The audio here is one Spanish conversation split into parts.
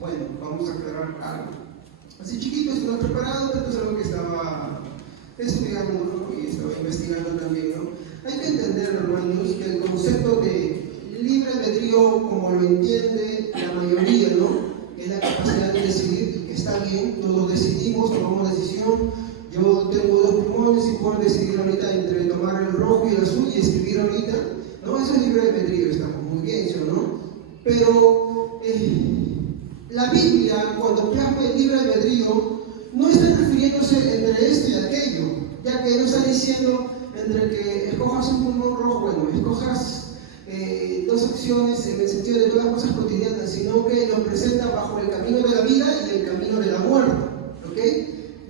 Bueno, vamos a aclarar algo. Así chiquito, esto no he preparado, pero es algo que estaba estudiando, ¿no? Y estaba investigando también, ¿no? Hay que entender, hermanos, que el concepto de libre albedrío, como lo entiende la mayoría, ¿no? Es la capacidad de decidir, que está bien, todos decidimos, tomamos decisión. Yo tengo 2 pulmones y puedo decidir ahorita entre tomar el rojo y el azul y escribir ahorita, ¿no? Eso es libre albedrío, estamos muy bien, ¿sí o no? Pero la Biblia, cuando plasma el libre albedrío, no está refiriéndose entre esto y aquello, ya que no está diciendo entre que escojas un pulmón rojo, bueno, escojas 2 acciones en el sentido de todas las cosas cotidianas, sino que lo presenta bajo el camino de la vida y el camino de la muerte, ¿ok?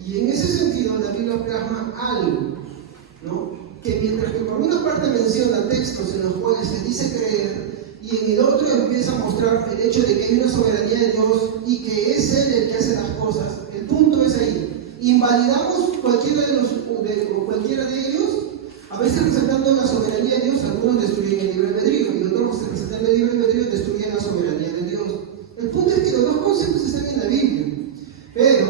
Y en ese sentido la Biblia plasma algo, ¿no? Que mientras que por una parte menciona textos en los cuales se dice creer, y en el otro empieza a mostrar el hecho de que hay una soberanía de Dios y que es Él el que hace las cosas, el punto es ahí. Invalidamos cualquiera de ellos, a veces resaltando la soberanía de Dios, algunos destruyen el libre albedrío y otros resaltando el libre albedrío destruyen la soberanía de Dios. El punto es que los 2 conceptos están en la Biblia, pero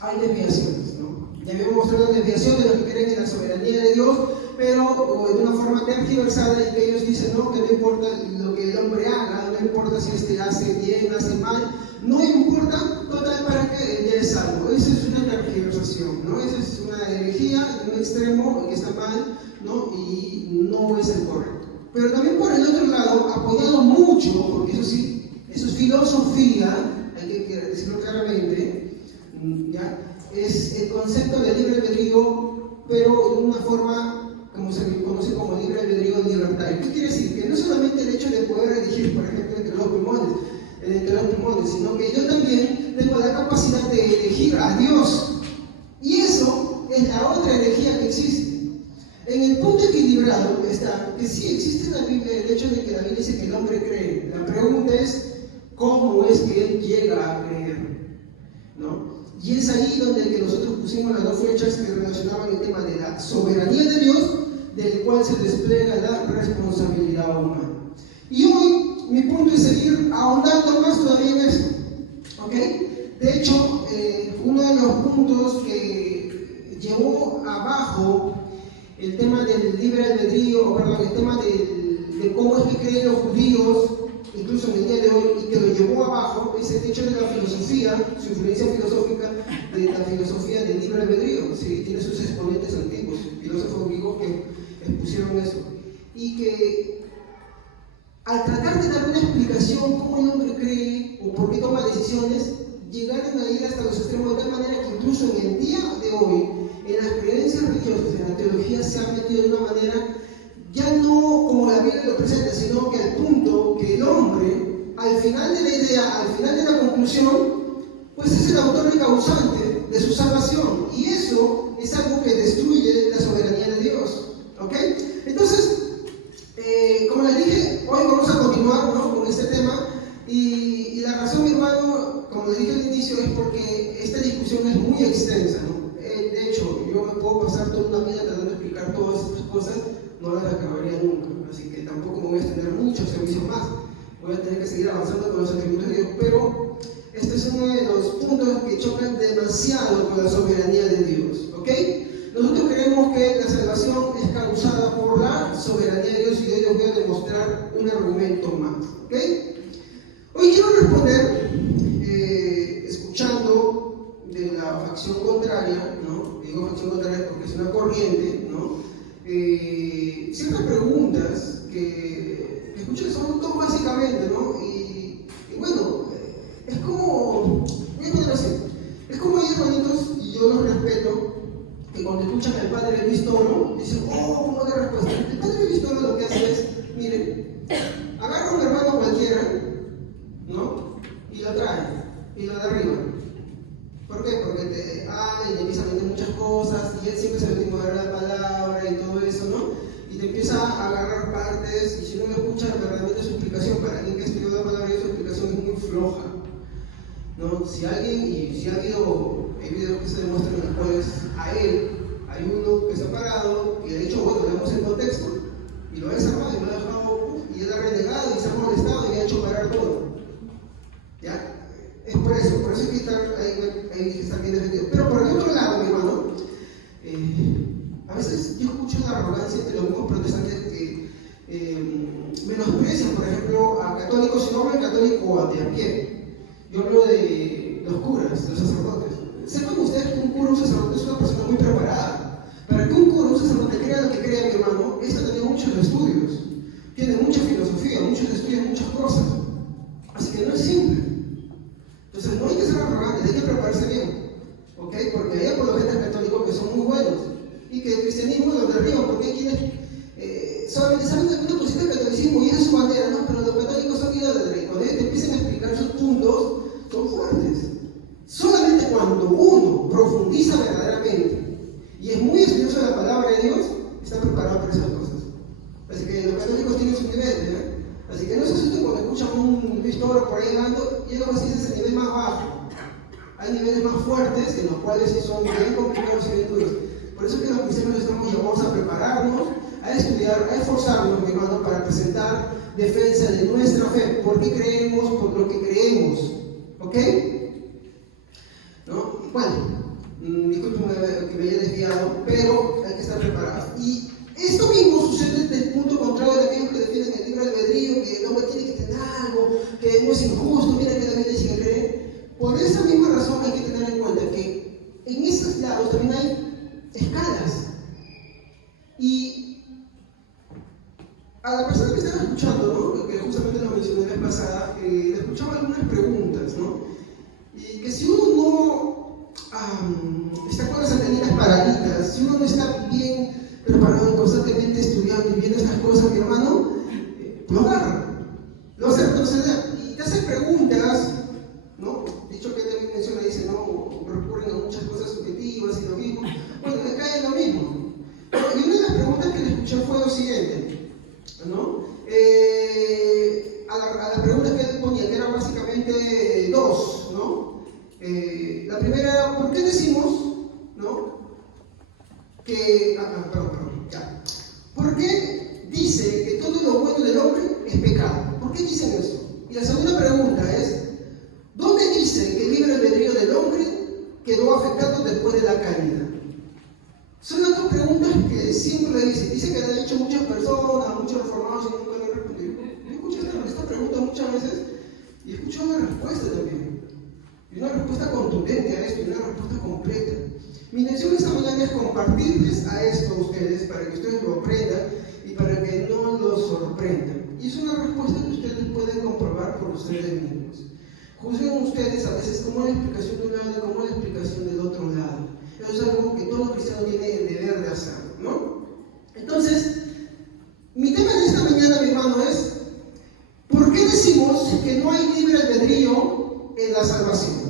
hay desviaciones, ¿no? Ya habíamos mostrado la desviación de los que creen en la soberanía de Dios, pero de una forma tergiversada, y que ellos dicen, no, que no importa lo que el hombre haga, no importa si hace bien, hace mal, no importa, total, para que él es salvo. Esa es una tergiversación, ¿no? Esa es una herejía de un extremo que está mal, ¿no? Y no es el correcto. Pero también por el otro lado, apoyado mucho, porque eso sí, eso es filosofía, hay que decirlo claramente, ¿ya? Es el concepto de libre albedrío, pero de una forma como se conoce como libre albedrío libertario. ¿Qué quiere decir? Que no solamente el hecho de poder elegir, por ejemplo, entre los pulmones, sino que yo también tengo la capacidad de elegir a Dios. Y eso es la otra herejía que existe. En el punto equilibrado está que sí existe en la Biblia el hecho de que la Biblia dice que el hombre cree. La pregunta es, ¿cómo es que él llega a creer? ¿No? Y es ahí donde nosotros pusimos las 2 flechas que relacionaban el tema de la soberanía de Dios, del cual se despliega la responsabilidad humana. Y hoy mi punto es seguir ahondando más todavía en esto, ¿ok? De hecho, uno de los puntos que llevó abajo el tema del libre albedrío, perdón, el tema de cómo es que creen los judíos, incluso en el día de hoy, y que lo llevó abajo, es el hecho de la filosofía, su influencia filosófica, de la filosofía del libre albedrío. Sí, tiene sus exponentes antiguos, filósofos griegos que expusieron eso. Y que al tratar de dar una explicación cómo el hombre cree o por qué toma decisiones, llegaron a ir hasta los extremos de tal manera que incluso en el día de hoy, en las creencias religiosas, en la teología, se ha metido de una manera ya no como la Biblia lo presenta, sino que al punto que el hombre, al final de la idea, al final de la conclusión, pues es el autor y causante de su salvación. Y eso es algo que destruye la soberanía de Dios. ¿Ok? Entonces, como les dije, hoy vamos a continuar, ¿no?, con este tema. Y la razón, mi hermano, como les dije al inicio, es porque esta discusión es muy extensa, ¿no? De hecho, yo me puedo pasar toda una vida tratando de explicar todas estas cosas, no las acabaría nunca, así que tampoco me voy a extender muchos servicios más, voy a tener que seguir avanzando con los atributos de Dios, pero este es uno de los puntos que chocan demasiado con la soberanía de Dios, ¿ok? Nosotros creemos que la salvación es causada por la soberanía de Dios, y de ello voy a demostrar un argumento más, ¿ok? Hoy quiero responder, escuchando de la facción contraria, ¿no? Digo facción contraria porque es una corriente, ¿no? Ciertas preguntas que escuché son dos básicamente, ¿no? Y bueno, es como, voy a ponerlo así, es como hay hermanitos, y yo los respeto, que cuando escuchan al padre Luis Toro, dicen, oh, ¿cómo de respuesta? El padre Luis Toro lo que hace es, mire, agarra a un hermano cualquiera, ¿no? Y lo trae, y lo derriba. ¿Por qué? Porque te habla y le empieza a meter muchas cosas, y él siempre se mete en la palabra y todo eso, ¿no? Y te empieza a agarrar partes, y si no me escuchas verdaderamente su explicación, para alguien que estudió la palabra, su explicación es muy floja, ¿no? Si alguien, y si ha habido videos que se demuestran en los cuales a él hay uno que se ha parado, y de hecho, bueno, leemos el contexto, y lo ha desarmado, y lo ha dejado, y él ha renegado, y se ha molestado, y ha hecho parar todo, ¿ya? menosprecian, por ejemplo, a católicos, y no hablo de católico de a pie, yo hablo de los curas, de los sacerdotes. Sepan ustedes que un cura, un sacerdote es una persona muy preparada. Para que un cura, un sacerdote crea lo que crea, mi hermano, esto tiene muchos estudios, tiene mucha filosofía, muchos estudios, muchas cosas. Así que no es simple. Entonces no hay que ser arrogantes, hay que prepararse bien. ¿Ok? Porque hay apologetas católicos que son muy buenos y que el cristianismo los derriban, porque hay quienes solamente saben alguna cosita del catolicismo y esa es su bandera, ¿no? Pero los católicos son idólatras y cuando ellos te empiezan a explicar sus puntos, son fuertes. Solamente cuando uno profundiza verdaderamente y es muy estudioso de la palabra de Dios, está preparado para esas cosas. Así que los católicos tienen su nivel, ¿eh? Así que no se asusten cuando escuchan un Luis Toro por ahí hablando, y luego así es el nivel más bajo. Hay niveles más fuertes en los cuales sí son bien complicados y bien duros. Por eso es que los cristianos estamos llamados a prepararnos, a estudiar, a esforzarnos, mi hermano, para presentar defensa de nuestra fe, porque creemos por lo que creemos. ¿Ok? ¿No? Bueno, discúlpenme que me haya desviado, pero hay que estar preparados. Y esto mismo sucede desde el punto contrario de aquellos que defienden el libre albedrío, que el hombre tiene que tener algo, que no es injusto, mira que también dice que cree. Por esa misma razón hay que tener en cuenta que en estos lados también hay escalas. Y a la persona que estaba escuchando, ¿no? Que justamente lo mencioné la vez pasada, le escuchaba algunas preguntas, ¿no? Y que si uno no está con las antenitas paraditas, si uno no está bien preparado y constantemente estudiando y viendo estas cosas, mi hermano, lo agarra, lo hace retroceder y te hace preguntas, ¿no? Dicho que él menciona, dice, no, recurren a muchas cosas subjetivas y lo mismo. Bueno, le cae lo mismo. Y una de las preguntas que le escuché fue lo siguiente, ¿no? A la pregunta que él ponía, que eran básicamente dos, ¿no? La primera era, ¿por qué decimos, ¿no? Que, ya. ¿Por qué dice que todo lo bueno del hombre es pecado? ¿Por qué dicen eso? Y la segunda pregunta es, ¿dónde dice que el libre albedrío del hombre quedó afectado después de la caída? Son las dos preguntas que siempre le dicen. Dice que le han hecho muchas personas, muchos reformados y nunca le han respondido. Yo escucho esta pregunta muchas veces y escucho una respuesta también. Y una respuesta contundente a esto, y una respuesta completa. Mi intención esta mañana es compartirles a esto a ustedes para que ustedes lo aprendan y para que no los sorprendan. Y es una respuesta que ustedes pueden comprobar por ustedes mismos. Juzguen ustedes a veces cómo es la explicación de un lado y cómo es la explicación del otro lado. Eso es algo que todo cristiano tiene el deber de hacer, ¿no? Entonces, mi tema de esta mañana, mi hermano, es ¿por qué decimos que no hay libre albedrío en la salvación?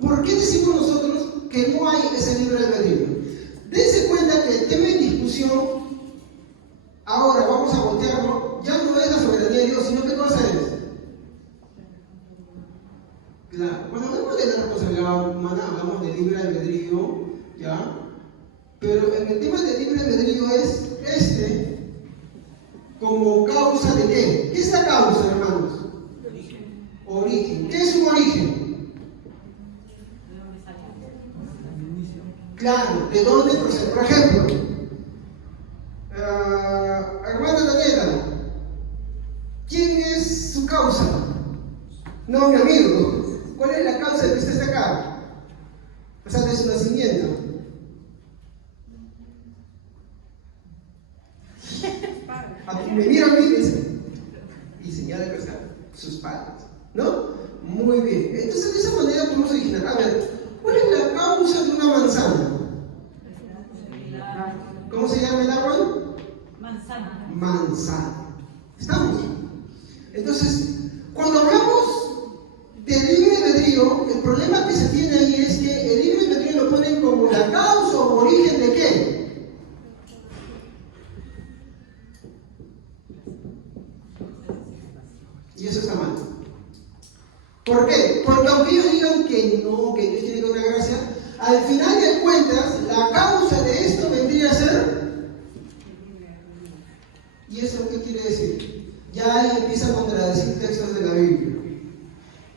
¿Por qué decimos nosotros que no hay ese libre albedrío? Dense cuenta que el tema en discusión, ahora vamos a voltearlo, ya no es la soberanía de Dios, sino ¿qué cosa es? Claro, cuando hablamos de la responsabilidad humana, hablamos de libre albedrío, ¿ya? Pero en el tema del libre albedrío es como causa de ¿qué? ¿Qué es la causa, hermanos? Origen. ¿Qué es un origen? Claro, ¿de dónde procede? Por ejemplo, hermana Daniela, ¿quién es su causa? No, mi amigo. ¿Cuál es la causa de que usted está acá? O sea, de su nacimiento. Me mira a mí y dice, y señala que están sus padres, ¿no? Muy bien. Entonces, de esa manera podemos originar. A ver, ¿cuál es la causa de una manzana? ¿Cómo se llama el árbol? Manzana. Manzana. ¿Estamos? Entonces, cuando hablamos de libre albedrío, el problema que se tiene ahí es que el libre albedrío lo ponen como la causa o origen de ¿qué? Y eso está mal. ¿Por qué? Porque aunque ellos digan que no, que Dios tiene que dar una gracia, al final de cuentas, la causa de esto vendría a ser. ¿Y eso qué quiere decir? Ya ahí empieza a contradecir textos de la Biblia.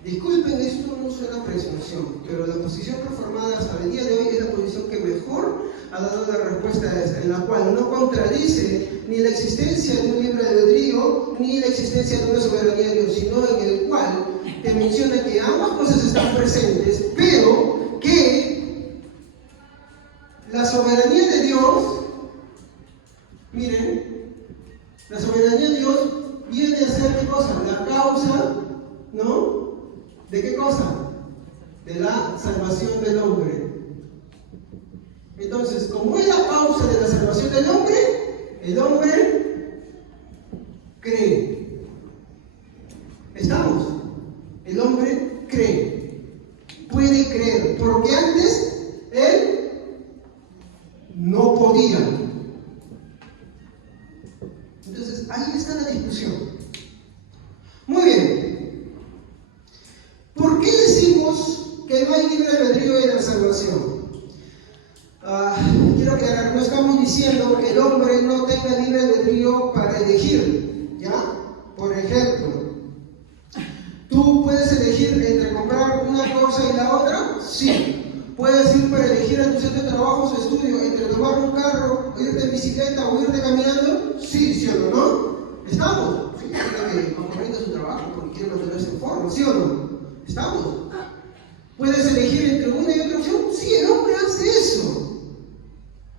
Disculpen, esto no es una presunción, pero la posición reformada hasta el día de hoy es la posición que mejor ha dado la respuesta a esta, en la cual no contradice ni la existencia de un libre albedrío, ni la existencia de una soberanía de Dios, sino en el cual te menciona que ambas cosas están presentes, pero que la soberanía de Dios, miren, la soberanía de Dios viene a ser ¿qué cosa? La causa, ¿no? ¿De qué cosa? De la salvación del hombre. Entonces, como es la causa de la salvación del hombre, el hombre cree. ¿Estamos? El hombre cree. Puede creer, porque antes él no podía. Entonces, ahí está la discusión. Muy bien. ¿Por qué decimos que no hay libre albedrío en la salvación? Quiero aclarar, no estamos diciendo que el hombre no tenga libre albedrío para elegir, ¿ya? Por ejemplo, ¿tú puedes elegir entre comprar una cosa y la otra? Sí. ¿Puedes ir para elegir a tu centro de trabajo o estudio entre tomar un carro, irte en bicicleta o irte caminando? Sí, ¿sí o no? ¿Estamos? Sí, gente que concurriendo a su trabajo porque quiere mantenerse en forma, ¿sí o no? ¿Estamos? ¿Puedes elegir entre una y otra opción? Sí, el hombre hace eso.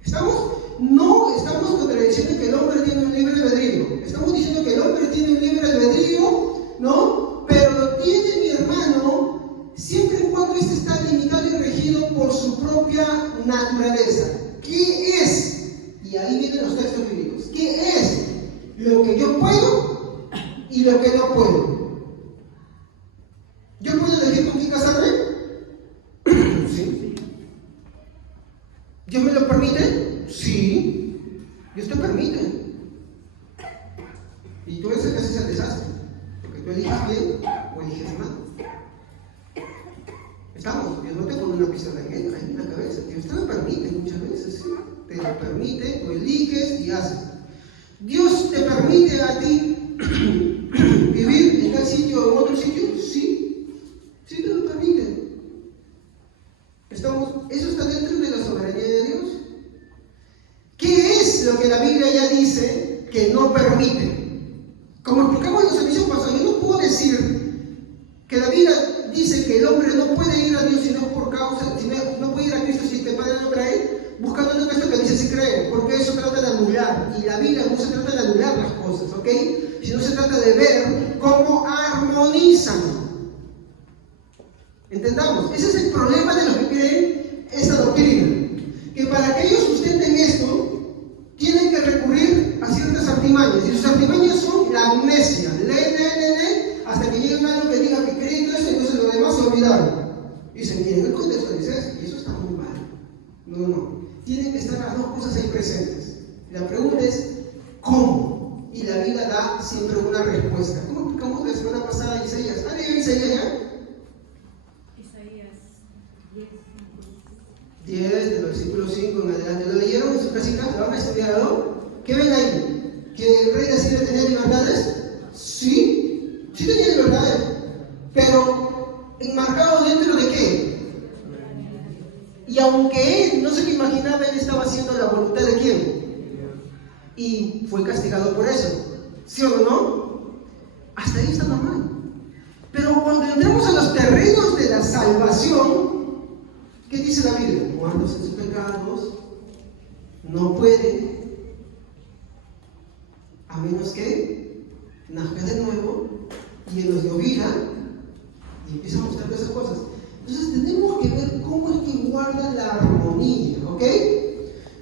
¿Estamos? No estamos contradiciendo que el hombre tiene un libre albedrío. Estamos diciendo que el hombre tiene un libre albedrío, ¿no? Pero lo tiene, mi hermano, siempre y cuando éste está limitado y regido por su propia naturaleza. ¿Qué es? Y ahí vienen los textos bíblicos. ¿Qué es lo que yo puedo y lo que no puedo? ¿Yo puedo elegir con quién casarme? Sí. ¿Dios me lo permite? Sí. Dios te permite. Y tú eres el que haces el desastre. Porque tú eliges bien o eliges mal. Estamos. Dios no te pone una pistola en la cabeza. Dios te lo permite muchas veces. ¿Sí? Te lo permite, tú eliges y haces. Dios te permite a ti vivir en tal sitio o en otro sitio. Sí. Sí te lo permite. Eso está dentro de la soberanía de Dios. ¿Qué es lo que la Biblia ya dice que no permite? Como explicamos en la emisión pasada, yo no puedo decir que la Biblia dice que el hombre no puede ir a Dios sino por causa, no puede ir a Cristo si te Padre no trae, buscando un texto que dice si cree, porque eso trata de anular. Y la Biblia no se trata de anular las cosas, ¿ok? Sino se trata de ver cómo armonizan. Entendamos, ese es el problema de los que creen esta doctrina, que para que ellos sustenten esto, tienen que recurrir a ciertas artimañas, y sus artimañas son la amnesia, lee, hasta que llegue algo que diga que cree todo eso, entonces lo demás se olvidaron. Y dicen, miren, el contexto dice eso, y eso está muy mal. No, tienen que estar las dos cosas ahí presentes. La pregunta es, ¿cómo? Y la Biblia da siempre una respuesta. ¿Cómo explicamos la semana pasada Isaías? ¿Han leído Isaías ya? 10 del versículo 5 en adelante. ¿Lo leyeron en su casita? ¿Lo han estudiado? ¿Qué ven ahí? ¿Que el rey de Asiria tenía libertades? Sí, sí tenía libertades. Pero enmarcado dentro de qué? Y aunque él no se lo imaginaba, él estaba haciendo la voluntad de quién. Y fue castigado por eso. ¿Sí o no? Hasta ahí está normal. Pero cuando entramos a los terrenos de la salvación, ¿qué dice la Biblia? Muertos en sus pecados, no puede, a menos que nazca de nuevo y en los de vida y empieza a mostrar esas cosas. Entonces tenemos que ver cómo es que guarda la armonía, ¿ok?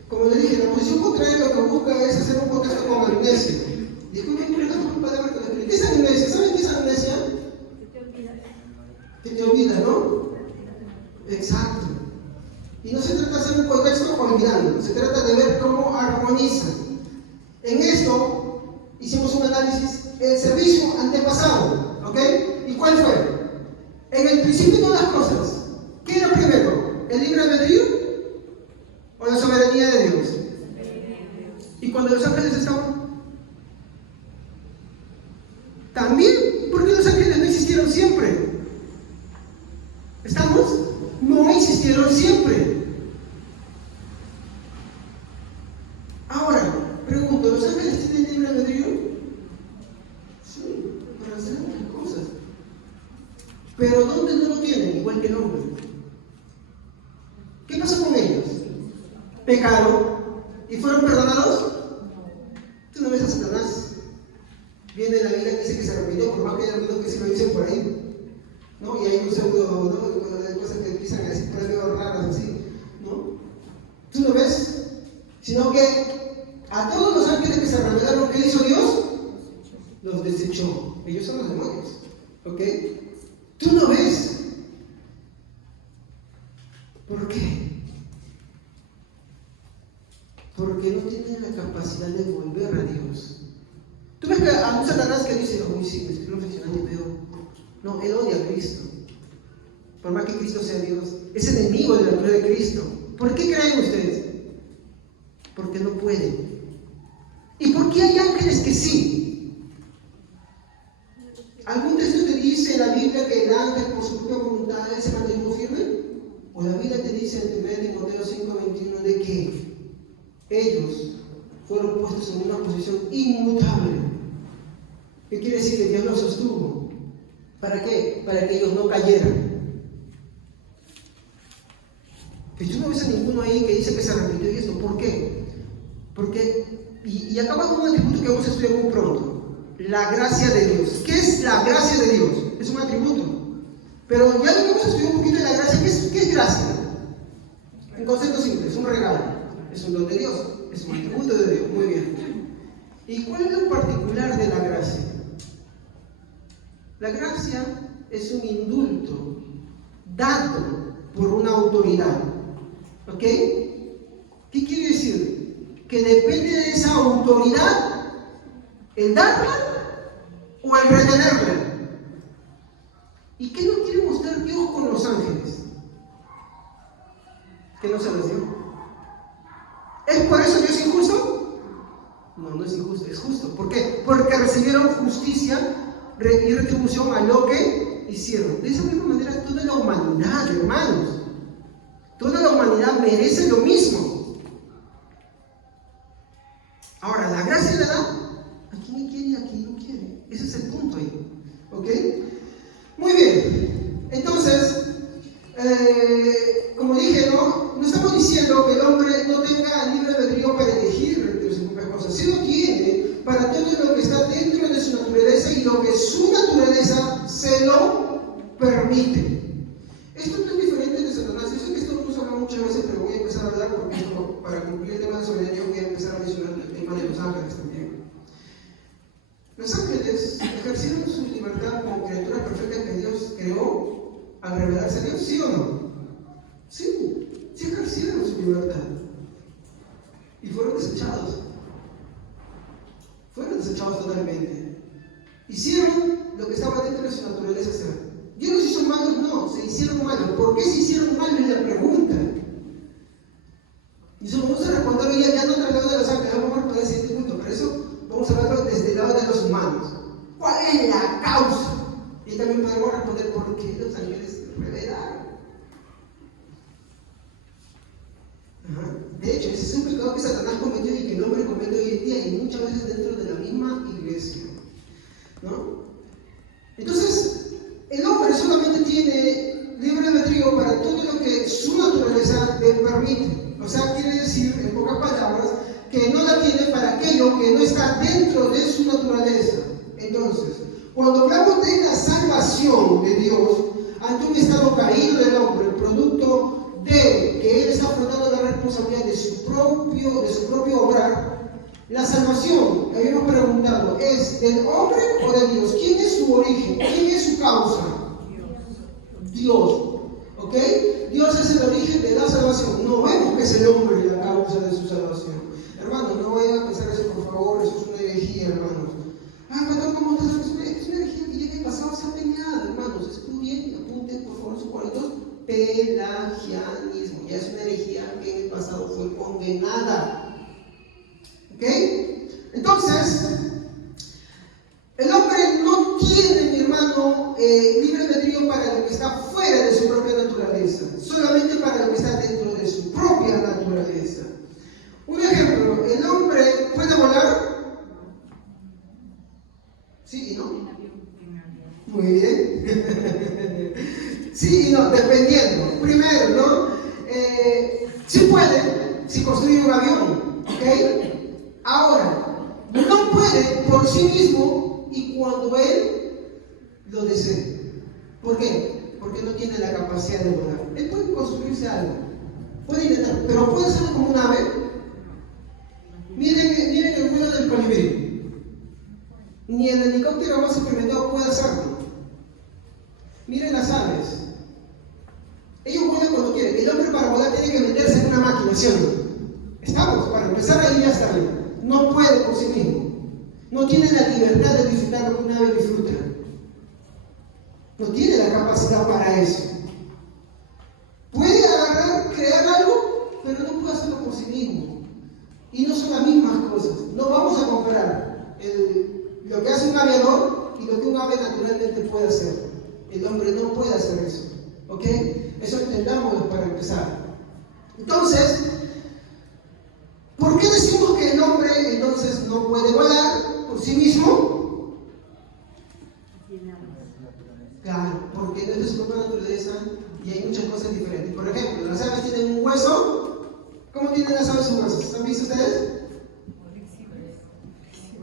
Como le dije, la posición contraria lo que busca es hacer un contexto con amnesia. Disculpen, por palabras que les ¿qué es amnesia? ¿Saben qué es amnesia? Que te olvida, ¿no? Exacto. Y no se trata de hacer un contexto olvidando, se trata de ver cómo armonizan. En esto hicimos un análisis, el servicio antepasado, ¿ok? ¿Y cuál fue? En el principio de todas las cosas, ¿qué era primero? ¿El libre albedrío o la soberanía de Dios? Y cuando los ángeles estaban, también, porque los ángeles no existieron siempre. siempre. Ahora, pregunto, ¿los ángeles tienen libre albedrío? Sí, para hacer muchas cosas. Pero ¿dónde no lo tienen? Igual que el hombre. ¿Qué pasó con ellos? ¿Pecaron y fueron perdonados? Tú no ves a Satanás. Viene la Biblia que dice que se arrepintió, por más que haya algunos que sí lo dicen por ahí, ¿no? Y hay un pseudo, ¿no? Hay cosas que empiezan a decir por ahí medio raras así, ¿no? ¿Tú no ves? Sino que a todos los ángeles que se rebelaron, ¿qué hizo Dios? Los desechó. Ellos son los demonios, ¿ok? ¿Tú no ves? ¿Por qué? Porque no tienen la capacidad de volver a Dios. Tú ves que a un Satanás que dice, uy, sí, me estoy reflexionando y veo. No, él odia a Cristo. Por más que Cristo sea Dios, es enemigo de la gloria de Cristo. ¿Por qué creen ustedes? Porque no pueden. ¿Y por qué hay ángeles que sí? ¿Algún texto te dice en la Biblia que el ángel por su propia voluntad se mantuvo firme? ¿O la Biblia te dice en 1 Timoteo 5:21 de que ellos fueron puestos en una posición inmutable? ¿Qué quiere decir? Que Dios los sostuvo. ¿Para qué? Para que ellos no cayeran. Que tú no ves a ninguno ahí que dice que se arrepintió y esto. ¿Por qué? Porque, y acaba con un atributo que vamos a estudiar muy pronto. La gracia de Dios. ¿Qué es la gracia de Dios? Es un atributo. Pero ya lo vamos a estudiar un poquito de la gracia. ¿Qué es gracia? En concepto simple, es un regalo. Es un don de Dios. Es un atributo de Dios. Muy bien. ¿Y cuál es lo particular de la gracia? La gracia es un indulto dado por una autoridad. ¿Ok? ¿Qué quiere decir? Que depende de esa autoridad el darla o el retenerla. ¿Y qué nos quiere mostrar Dios con los ángeles? Que no se les dio. ¿Es por eso Dios injusto? No, no es injusto, es justo. ¿Por qué? Porque recibieron justicia y retribución a lo que hicieron. De esa misma manera, toda la humanidad, hermanos, toda la humanidad merece lo mismo. Ahora, la gracia la da a quien quiere y a quien no quiere. Ese es el punto ahí. ¿Ok? Muy bien. Entonces, como dije, no estamos diciendo que el hombre no tenga libre albedrío para elegir entre sus propias cosas. Sí lo tiene para todo lo que está dentro de su naturaleza y lo que su naturaleza se lo permite. Esto no es diferente de Satanás. Yo sé que esto lo hemos hablado muchas veces, pero voy a empezar a hablar porque esto, para concluir el tema de soberanía, voy a empezar a mencionar el tema de los ángeles también. Los ángeles ejercieron su libertad como criaturas perfectas que Dios creó al revelarse a Dios, ¿sí o no? Sí ejercieron su libertad. Y fueron desechados. Fueron desechados totalmente. Hicieron lo que estaba dentro de su naturaleza ser. ¿Dios los hizo malos? No, se hicieron malos. ¿Por qué se hicieron malos? Es la pregunta. Y eso vamos a responder hoy ya no tratando de los ángeles, vamos a responder el siguiente punto, pero eso vamos a hablarlo desde el lado de los humanos. ¿Cuál es la causa? Y también podemos responder por qué los ángeles se rebelaron. De hecho, ese es un pecado que Satanás cometió y que el hombre comete hoy en día y muchas veces dentro de la misma iglesia, ¿no? Entonces, el hombre solamente tiene libre albedrío para todo lo que su naturaleza le permite. O sea, quiere decir, en pocas palabras, que no la tiene para aquello que no está dentro de su naturaleza. Entonces, cuando hablamos de la salvación de Dios ante un estado caído del hombre, producto de que él está afrontando la responsabilidad de su propio obrar, la salvación, habíamos preguntado, ¿es del hombre o de Dios? ¿Quién es su origen? ¿Quién es su causa? Dios. ¿Ok? Dios es el origen de la salvación. No vemos que es el hombre la causa de su salvación. Hermanos, no vayan a pensar eso, por favor, eso es una herejía, hermanos. Pastor, ¿cómo estás? Es una herejía que llega en pasado se ha peleado, hermanos. Estudien y apunten, por favor, sus cuadritos. Pelagianismo. Ya es una herejía que en el pasado fue condenada. ¿Ok? Entonces, el hombre no tiene, mi hermano, libre albedrío para lo que está fuera de su propia naturaleza, solamente para lo que está dentro Muy bien. Sí y no, dependiendo. Primero, ¿no? Si puede, si construye un avión, ¿ok? Ahora, no puede por sí mismo y cuando él lo desee. ¿Por qué? Porque no tiene la capacidad de volar. Él puede construirse algo, puede intentar, pero puede hacerlo como un ave. Miren el vuelo del colibrí. Ni el helicóptero más experimentado puede hacerlo. Miren las aves. Ellos vuelan cuando quieren. El hombre para volar tiene que meterse en una máquina, ¿sí o no? Estamos, para empezar ahí ya está bien. No puede por sí mismo. No tiene la libertad de disfrutar lo que un ave disfruta. No tiene la capacidad para eso. Puede agarrar, crear algo, pero no puede hacerlo por sí mismo. Y no son las mismas cosas. No vamos a comparar lo que hace un aviador y lo que un ave naturalmente puede hacer. El hombre no puede hacer eso. ¿Ok? Eso entendámoslo para empezar. Entonces, ¿por qué decimos que el hombre entonces no puede volar por sí mismo? Claro, porque no es su propia naturaleza y hay muchas cosas diferentes. Por ejemplo, las aves tienen un hueso. ¿Cómo tienen las aves sus huesos? ¿Han visto ustedes?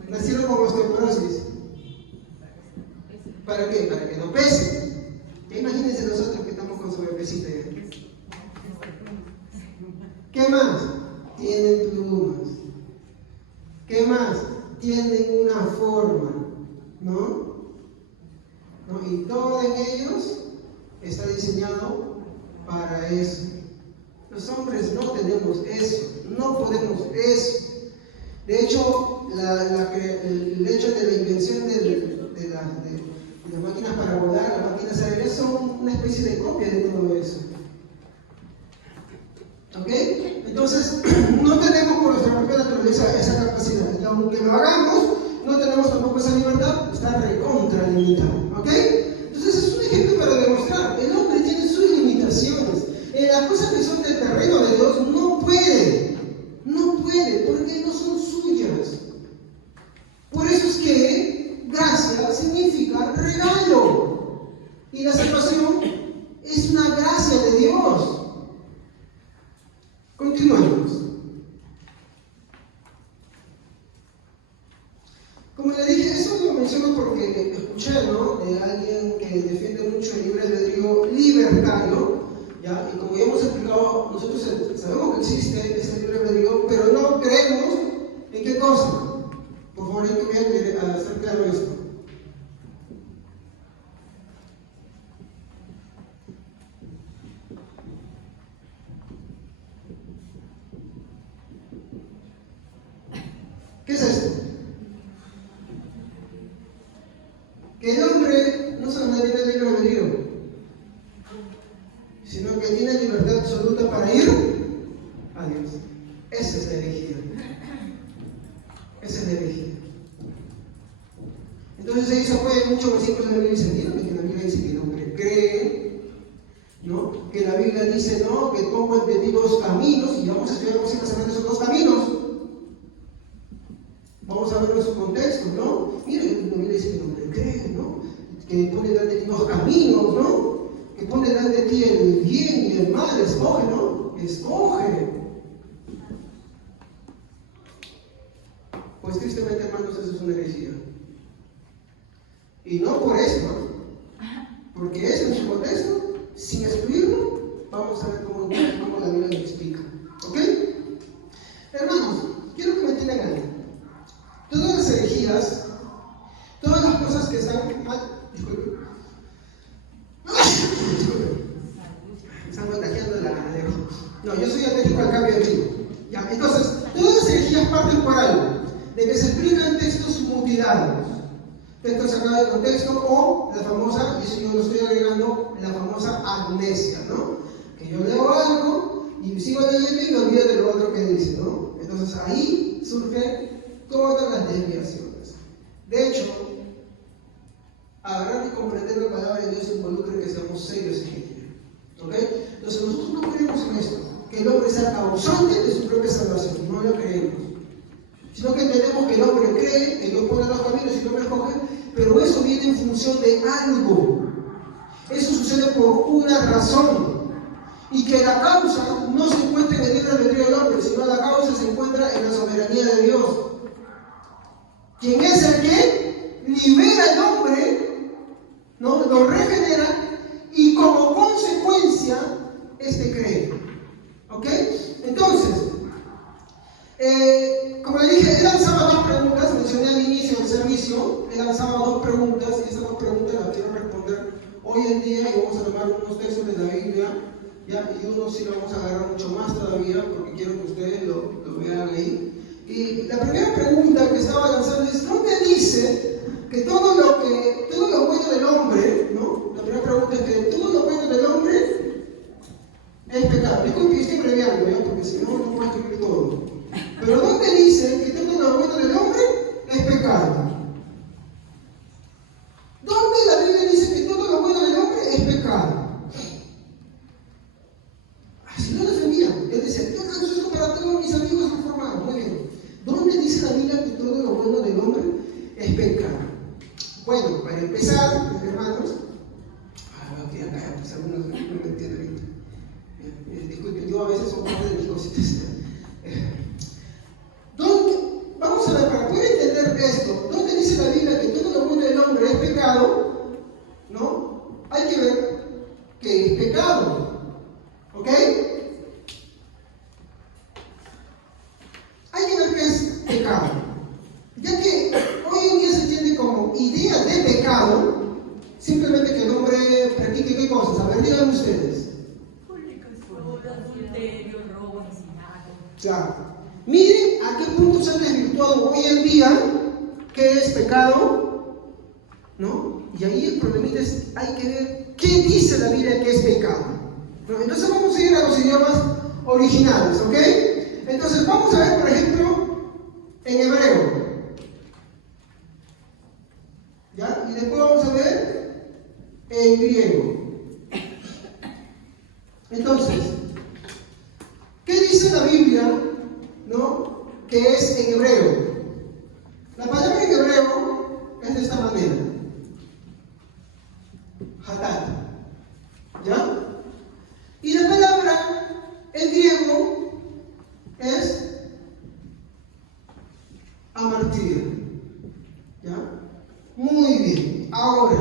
Nacieron con osteoporosis. ¿Para qué? Para que no pesen. Ya imagínense nosotros que estamos con sobrepesita. ¿Qué más? Tienen plumas. ¿Qué más? Tienen una forma, ¿no? Y todo en ellos está diseñado para eso. Los hombres no tenemos eso, no podemos eso. De hecho, el hecho de la invención de las máquinas para volar, las máquinas aéreas, son una especie de copia de todo eso. ¿Ok? Entonces, no tenemos por nuestra propia naturaleza esa capacidad. Y aunque lo hagamos, no tenemos tampoco esa libertad, está recontra limitada. ¿Ok? Entonces, es un ejemplo para demostrar. El hombre tiene sus limitaciones. En las cosas que son del terreno de Dios, no puede. No puede, porque no son suyas. Por eso es que gracia significa regalo. Y la salvación es una gracia de Dios. Continuemos. Como le dije, eso lo menciono porque escuché, ¿no?, de alguien que defiende mucho el libre albedrío libertario, ¿ya? Y como ya hemos explicado, nosotros sabemos que existe ese libre albedrío, pero no creemos en qué cosa. Por favor, hay que ver a hacer claro esto. ¿Qué es esto? Que el hombre no solamente tiene libre albedrío, sino que tiene libertad absoluta para ir a Dios. Esa es la herejía. Esa es la herejía. Entonces ahí se apoyan muchos versículos de la Biblia diciendo que la Biblia dice que el hombre cree, ¿no? Que la Biblia dice, no, que pongo entre ti dos caminos, y vamos a estudiar esta semana esos dos caminos. Vamos a verlo en su contexto, ¿no? Miren, la Biblia dice que el hombre cree, ¿no? Que pone delante de ti dos caminos, ¿no? Que pone delante de ti el bien y el mal, escoge, ¿no? Escoge. Pues tristemente, hermanos, eso es una herejía. Y no por eso, ¿no? Porque eso en su contexto, sin excluirlo, vamos a ver cómo la Biblia lo explica. ¿Ok? Hermanos, quiero que me entiendan algo. Todas las herejías, todas las cosas que están mal, disculpen, están contagiando la alergia. No, yo soy alérgico al cambio de clima. Ya, entonces, todas las herejías parten por algo, de que se explican textos mutilados, textos sacados de contexto, o la famosa, y eso yo lo estoy agregando, la famosa amnesia, ¿no? Que yo leo algo y sigo leyendo y me olvido de lo otro que dice, ¿no? Entonces ahí surgen todas las desviaciones. De hecho, agarrar y comprender la palabra de Dios involucra que seamos serios en ella. ¿Ok? Entonces nosotros no creemos en esto, que el hombre sea causante de su propia salvación, no lo creemos. Sino que entendemos que el hombre cree, que Dios pone los caminos y el hombre escoge, pero eso viene en función de algo. Eso sucede por una razón. Y que la causa no se encuentra en el libre albedrío del hombre, sino la causa se encuentra en la soberanía de Dios. ¿Quién es el que libera al hombre, ¿no? Lo regenera y como consecuencia, cree. ¿Ok? Entonces, como le dije, él lanzaba dos preguntas, mencioné al inicio del servicio, él lanzaba dos preguntas y esas dos preguntas las quiero responder hoy en día y vamos a tomar unos textos de la Biblia, ¿ya? Y unos sí lo vamos a agarrar mucho más todavía porque quiero que ustedes lo vean ahí. Y la primera pregunta que estaba lanzando es, ¿dónde dice que todo lo bueno del hombre, ¿no? La primera pregunta es que todo lo bueno del hombre es pecado. Disculpe, estoy abreviando, ¿ya? Porque si no, no puedo escribir todo. Pero ¿dónde dice que todo lo bueno del hombre es pecado? ¿Dónde la Biblia dice que todo lo bueno del hombre es pecado? Así lo defendía. Él decía, yo hago eso para todos mis amigos reformados. Muy bien. ¿Dónde dice la Biblia que todo lo bueno del hombre es pecado? Bueno, para empezar, mis hermanos, aquí acá, pues algunos no me entienden ahorita. Disculpen, yo a veces son parte de mis cositas. Vamos a ver, para poder entender esto, ¿dónde dice la Biblia que todo lo bueno del hombre es pecado? ¿No? Hay que ver que es pecado. ¿Ok? Hay que ver qué es pecado. Ya que hoy en día se entiende como idea de pecado, simplemente que el hombre practique qué cosas. A ver, díganme ustedes. Adulterio, robo, asesinato. Claro. Miren a qué punto se ha desvirtuado hoy en día qué es pecado, ¿no? Y ahí el problemita es, hay que ver qué dice la Biblia que es pecado. ¿No? Entonces vamos a ir a los idiomas originales, ¿ok? Entonces vamos a ver, por ejemplo, en hebreo. ¿Ya? Y después vamos a ver en griego. Entonces, ¿qué dice la Biblia, ¿no? Que es en hebreo? La palabra en hebreo es de esta manera. Hatat. ¿Ya? Y la palabra en griego es amartía. ¿Ya? Muy bien. Ahora,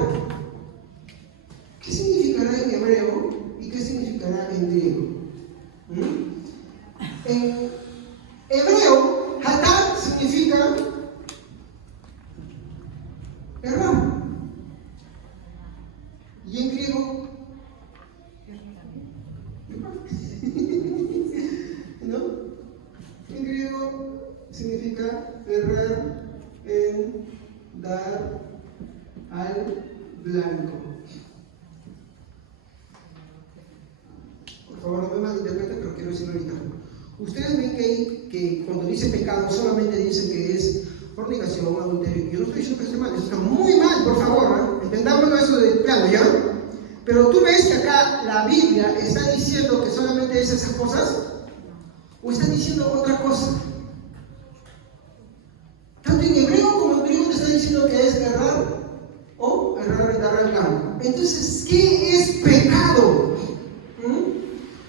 ¿qué significará en hebreo y qué significará en griego? En hebreo, hatat significa error. Y en griego, ¿no? En griego significa errar en dar al blanco. Por favor, no me malinterpreten, pero quiero decirlo ahorita. Ustedes ven que cuando dice pecado solamente dicen que es fornicación, adulterio. Yo no estoy diciendo que esté mal, eso está muy mal, por favor, ¿eh? Entendámoslo eso de plano, ¿ya? Pero tú ves que acá la Biblia está diciendo que solamente es esas cosas, o está diciendo otra cosa. Tanto en hebreo como en griego te está diciendo que es errar o errar en dar al blanco. Entonces, ¿qué es pecado?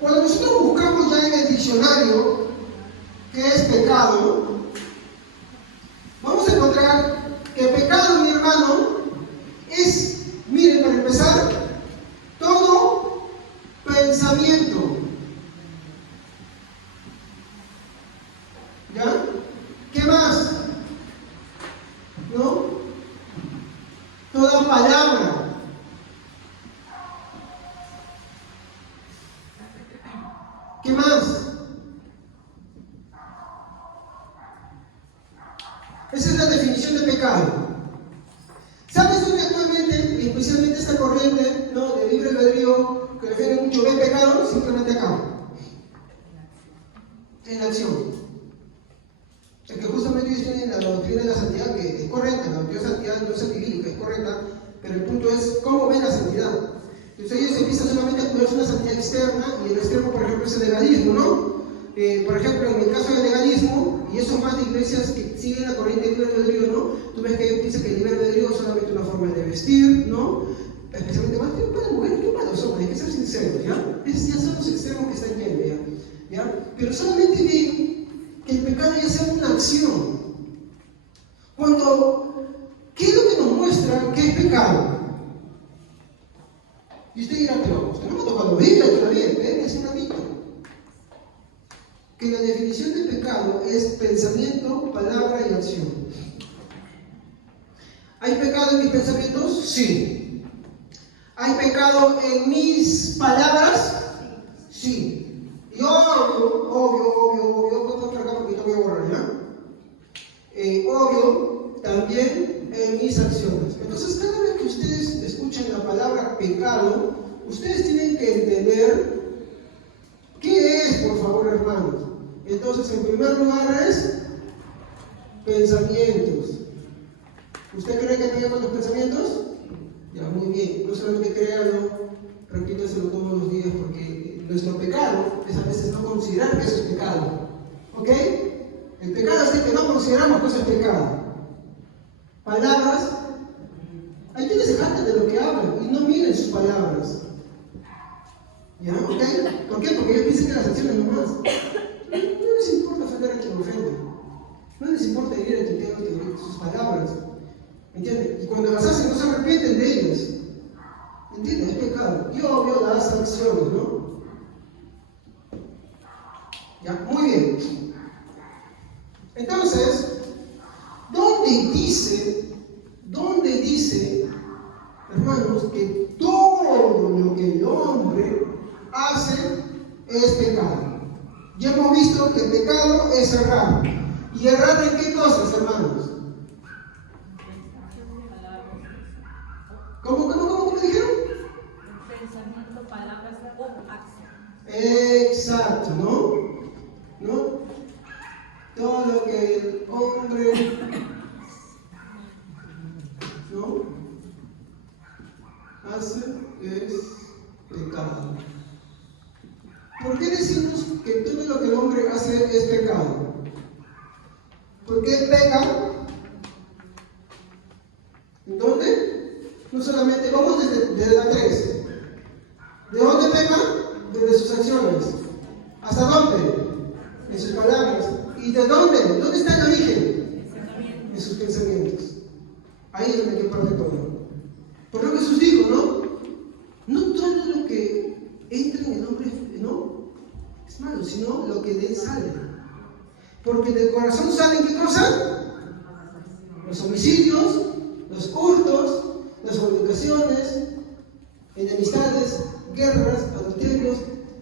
Cuando nosotros buscamos ya en el diccionario qué es pecado, vamos a encontrar que pecado, mi hermano, es, miren, para empezar, todo pensamiento. ¿Ya? ¿Qué más? ¿No? Toda palabra. ¿Qué más? Esa es la definición de pecado. ¿Sabes dónde actualmente, y especialmente esta corriente, ¿no?, de libre albedrío que defiende mucho ve pecado? Simplemente acá. En la acción. Es que justamente ellos tienen la doctrina de la santidad, que es correcta, la doctrina de la santidad no es antibíblica, es correcta, pero el punto es cómo ven la santidad. Entonces ellos empiezan solamente a cuidarse una santidad externa y el extremo, por ejemplo, es el legalismo, ¿no? Por ejemplo, en el caso del legalismo, y eso más de iglesias que siguen la corriente del libre albedrío, ¿no? Tú ves que ellos piensan que el libre albedrío es solamente una forma de vestir, ¿no? Especialmente más que para mujeres que para los hombres, hay que ser sinceros, ¿ya? Ya son los extremos que están yendo, ¿ya? Pero solamente ven que el pecado ya sea una acción. Cuando, ¿qué es lo que nos muestra que es pecado? Y usted dirá, pero usted no me ha tocado Biblia todavía, es un ratito. Que la definición de pecado es pensamiento, palabra y acción. ¿Hay pecado en mis pensamientos? Sí. ¿Hay pecado en mis palabras? Sí. Y obvio, por acá porque no voy a borrar, ¿ya? Obvio, también en mis acciones. Entonces, cada vez que ustedes escuchen la palabra pecado, ustedes tienen que entender qué es, por favor, hermanos. Entonces, en primer lugar es pensamientos. ¿Usted cree que peca con los pensamientos? Ya, muy bien. No solamente créalo, repítaselo todos los días, porque nuestro pecado es a veces no considerar que eso es pecado. ¿Ok? El pecado es el que no consideramos que eso es pecado. Palabras. Hay quienes se jactan de lo que hablan y no miren sus palabras. ¿Ya? ¿Ok? ¿Por qué? Porque ellos piensan que las acciones no más. No les importa ofender a quien ofende. No les importa herir a quien tenga que herir sus palabras. ¿Entiendes? Y cuando las hacen no se arrepienten de ellas. ¿Entiendes? Es pecado. Y obvio las acciones, ¿no? Ya, muy bien. Entonces, ¿dónde dice, hermanos, que todo lo que el hombre hace es pecado? Ya hemos visto que el pecado es errar. ¿Y errar en qué cosas, hermanos? ¿Cómo dijeron? Pensamiento, palabras o acción. Exacto, ¿no? Todo lo que el hombre, ¿no?, hace es pecado. ¿Por qué decimos que todo lo que el hombre hace es pecado? Porque él peca. ¿En dónde? No solamente, vamos desde la 3. ¿De dónde peca? Desde sus acciones. ¿Hasta dónde? En sus palabras. ¿Y de dónde? ¿Dónde está el origen? En sus pensamientos. Ahí es donde parte todo. Por lo que Jesús dijo, ¿no? No todo lo que entra en el hombre es malo, sino lo que de él sale. Porque del corazón salen, ¿qué cosa? Los homicidios, los hurtos, las fornicaciones, enemistades, guerras, adulterios,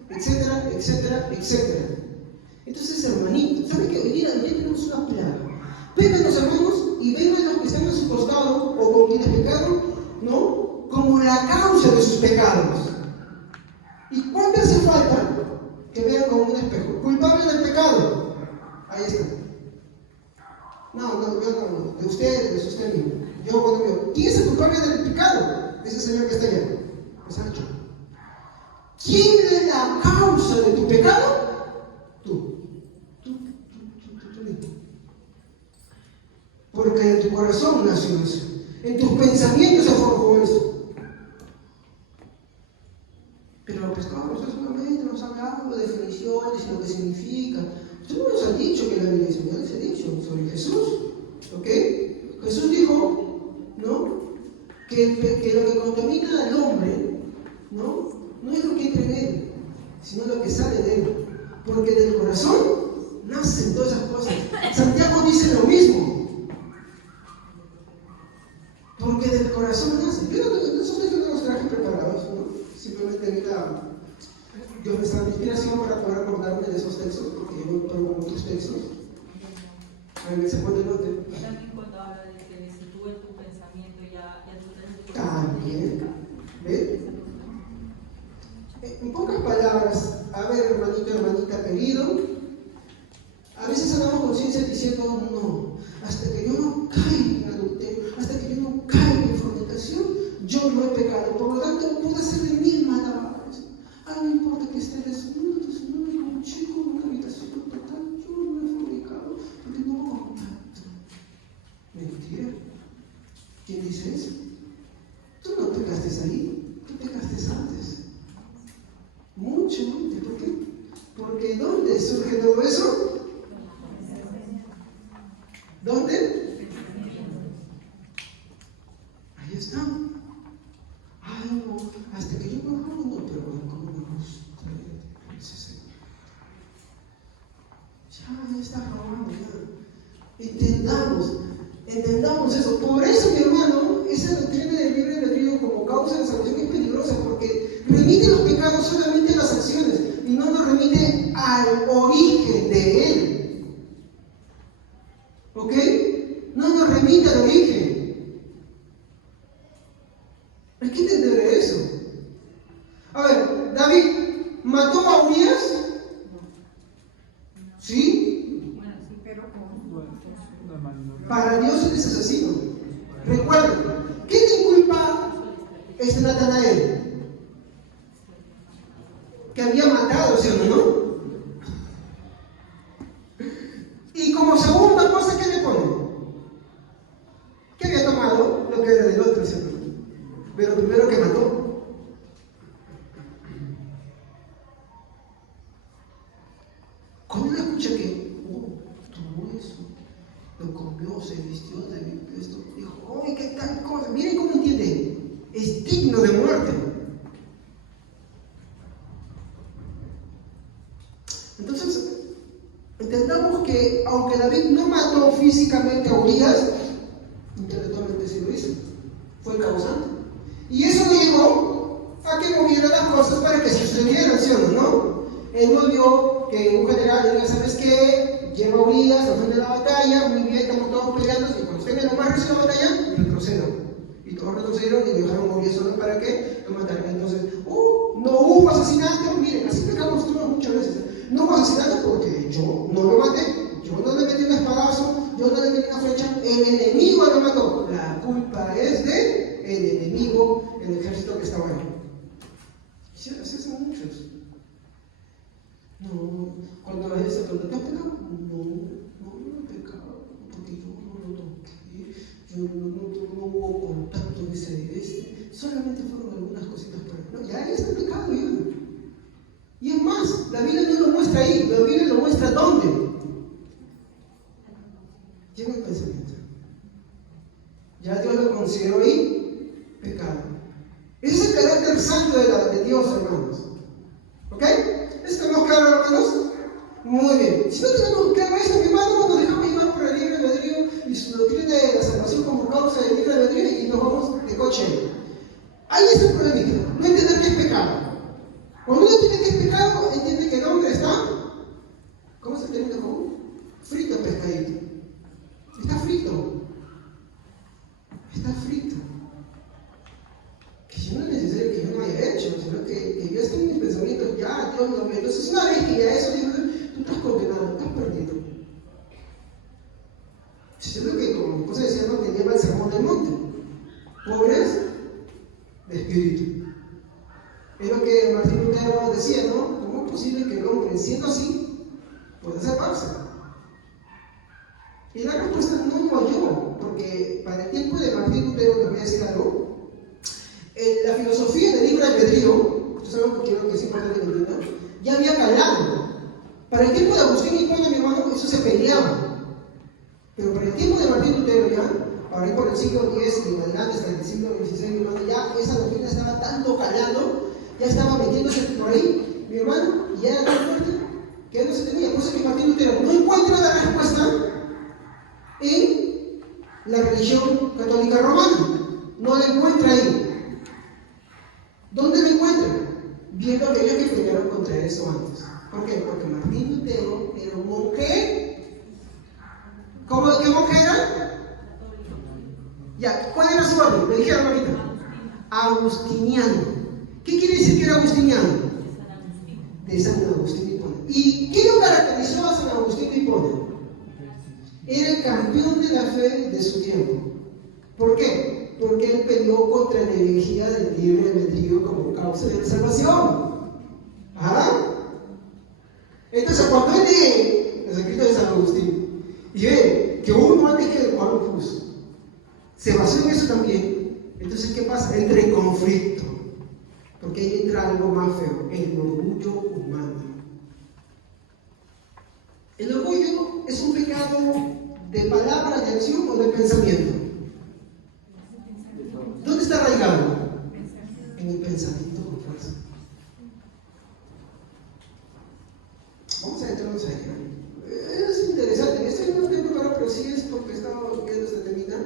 etcétera, etcétera, etcétera. Entonces, hermanito, ¿sabe que hoy día tenemos una plaga? Vengan los hermanos y vengan los que están a su costado o con quienes pecaron, ¿no?, como la causa de sus pecados. ¿Y cuánto hace falta que vean como un espejo? Culpable del pecado. Ahí está. No, yo no, de usted mismo. Yo cuando veo, ¿quién es el culpable del pecado? Ese señor que está allá. Es Sancho. ¿Quién es la causa de tu pecado? Tú. Porque en tu corazón nació eso. En tus pensamientos se forjó eso. Pero pues no, usted solamente nos ha hablado de definiciones y lo que significa. Usted no nos ha dicho que la Biblia es, ya les he dicho sobre Jesús. ¿Ok? Jesús dijo, ¿no?, que lo que contamina al hombre, no es lo que entra en él, sino lo que sale de él. Porque del corazón nacen todas esas cosas. Santiago dice lo mismo. Porque del corazón nace. Yo no los traje preparados, ¿no? Simplemente ahorita yo me estaba en inspiración para poder acordarme de esos textos, porque yo no tengo muchos textos. A ver, se pone el lote. También cuando habla de que si tú en tu pensamiento ya tú tenés. También. ¿Ven? En pocas palabras, a ver, hermanito, hermanita querido, a veces andamos conciencia diciendo, no, hasta que yo no caiga en adulterio, hasta que yo no caiga en fornicación, yo no he pecado. Por lo tanto, puedo hacer de mil malabares. No importa que esté desnudo, como un chico en una habitación. ¿dónde surge todo eso? ¿Dónde? Ahí está. Ay, no, hasta que yo me robo, no, pero ¿cómo me gusta? Ya está robando, ya. Entendamos eso. Por eso, mi hermano, esa doctrina del libre albedrío como causa de salvación es peligrosa, porque remite los pecados solamente a las acciones y no nos remite al origen de él. ¿Ok? No nos remite al origen. Hay que entender eso. A ver, David mató a Urias. ¿Sí? Bueno, sí, pero Para Dios él es asesino. Recuerden, ¿quién le culpa a Natanael? Que había matado, ¿sí o no? Y como segunda cosa, ¿qué le pone? Que había tomado lo que era del otro, ¿sí o no? Pero primero que mató. Cuando uno escucha que tomó eso, lo comió, se vistió de esto, dijo, ¡ay, qué tal cosa! Miren cómo entiende, es digno de muerte. Entonces, entendamos que aunque David no mató físicamente a Urias, intelectualmente sí lo hizo, fue el causante. Y eso lo llevó a que movieran las cosas para que sucedieran, ¿sí o no? Él no vio que un general le diga, ¿sabes qué? Lleva a Urias, se ofende la batalla, muy bien, estamos todos peleando, y cuando estén en lo más recio de la batalla, retrocedan. Y todos retrocedieron y dejaron a Urias solo para que lo mataran. Entonces, no hubo asesinato, miren, así pecamos todos muchas veces. No hubo asesinato porque yo no lo maté, yo no le metí un espadazo, yo no le metí una flecha, el enemigo lo mató. La culpa es de el enemigo, el ejército que estaba ahí. Sí, así hacen muchos. No, cuando la gente se pregunta, ¿te has pecado? No he pecado, porque yo no lo toqué, yo no hubo contacto en ese, solamente fueron algunas cositas por ahí. No, ya está pecado ya. Y es más, la Biblia no lo muestra ahí, la Biblia lo muestra ¿dónde? Llega el pensamiento. Ya Dios lo consideró ahí pecado. Ese es el carácter santo de Dios, hermanos. ¿Ok? ¿Estamos claros, hermanos? Muy bien. Si no tenemos claro esto, mi hermano, nos dejamos llevar por el libre albedrío y su doctrina de la salvación como causa del libre albedrío y nos vamos de coche. Ahí es el problemita. No entender qué es pecado. Cuando uno entiende que es pecado, entiende que el hombre está, ¿cómo se termina común? Frito el pescadito. Está frito. Está frito. Que yo no es necesario que yo no haya hecho, sino que yo esté en mis pensamientos, ya, Dios lo ve. Entonces, una vez que ya eso, tú estás condenado, estás perdido. Yo creo que, como mi esposa decía, no te lleva el sermón del monte. Pobres de espíritu. Es lo que Martín Lutero decía, ¿no? ¿Cómo es posible que el hombre, siendo así, pueda salvarse? Y la respuesta no lo halló, porque para el tiempo de Martín Lutero, les voy a decir algo, la filosofía del libre albedrío, ustedes saben que quiero que es importante que entiendan, ya había calado. Para el tiempo de Agustín y Hipona, mi hermano, eso se peleaba. Pero para el tiempo de Martín Lutero ya, para ir por el siglo X y adelante hasta el siglo XVI, mi hermano, ya esa doctrina estaba tanto calando, ya estaba metiéndose por ahí, mi hermano, y ya era tan fuerte que ya no se tenía. Por eso que Martín Lutero no encuentra la respuesta en la religión católica romana. No la encuentra ahí. ¿Dónde la encuentra? Viendo aquellos que pelearon contra eso antes. ¿Por qué? Porque Martín Lutero era un monje. ¿Qué monje era? Ya, ¿cuál era su orden? Me dijeron ahorita. Agustiniano. ¿Qué quiere decir que era agustiniano? De San Agustín de Hipona. ¿Y qué lo caracterizó a San Agustín de Hipona? Era el campeón de la fe de su tiempo. ¿Por qué? Porque él peleó contra la herejía del libre albedrío como causa de la salvación. ¿Ah? Entonces, cuando él lee los escritos de San Agustín y ve que uno antes que el Juan Rufus se basó en eso también, entonces, ¿qué pasa? Entra en conflicto. Porque ahí entra algo más feo, el orgullo humano. ¿El orgullo es un pecado de palabra, de acción o de pensamiento? ¿Dónde está arraigado? En el pensamiento con fuerza. Vamos a adentrarnos ahí. Es interesante. Esto no estoy preparado, pero sí es porque estaba viendo esta temita.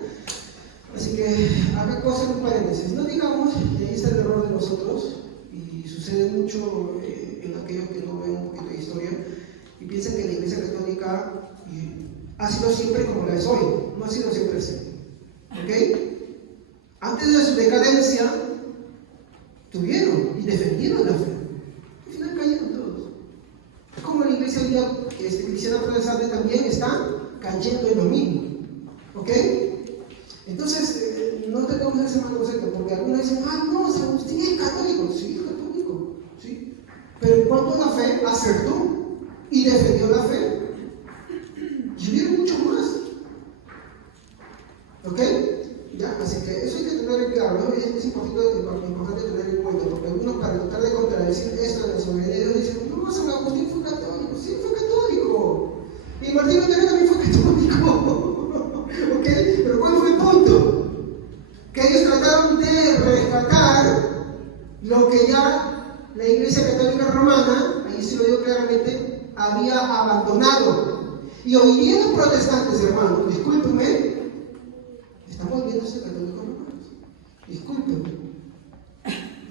Así que acá cosa en un paréntesis. No digamos, y ahí está el error de nosotros, y sucede mucho en aquellos que no ven un poquito de historia y piensan que la Iglesia Católica ha sido siempre como la es hoy. No ha sido siempre así. ¿Ok? Antes de su decadencia, tuvieron y defendieron la fe. Al final cayeron todos. Como la iglesia hoy día, cristiana protestante, también está cayendo en lo mismo. ¿Ok? Entonces, no tenemos ese mal concepto, porque algunos dicen, no, San Agustín es católico. Sí, es católico. ¿Sí? Pero en cuanto a la fe, acertó y defendió la fe. Y hubieron muchos más. ¿Ok? ¿Ya? Así que eso hay que tener en claro, ¿no? Es importante tener en cuenta, porque algunos para tratar de contradecir esto de la soberanía de Dios dicen, no, San Agustín fue católico. Sí, fue católico. Y Martín Lutero también fue católico. ¿Ok? Pero ¿cuál fue el punto? Que ellos trataron de rescatar lo que ya la Iglesia Católica Romana, ahí se lo digo claramente, había abandonado. Y hoy día los protestantes, hermanos, discúlpenme, están volviéndose católicos romanos. Discúlpenme.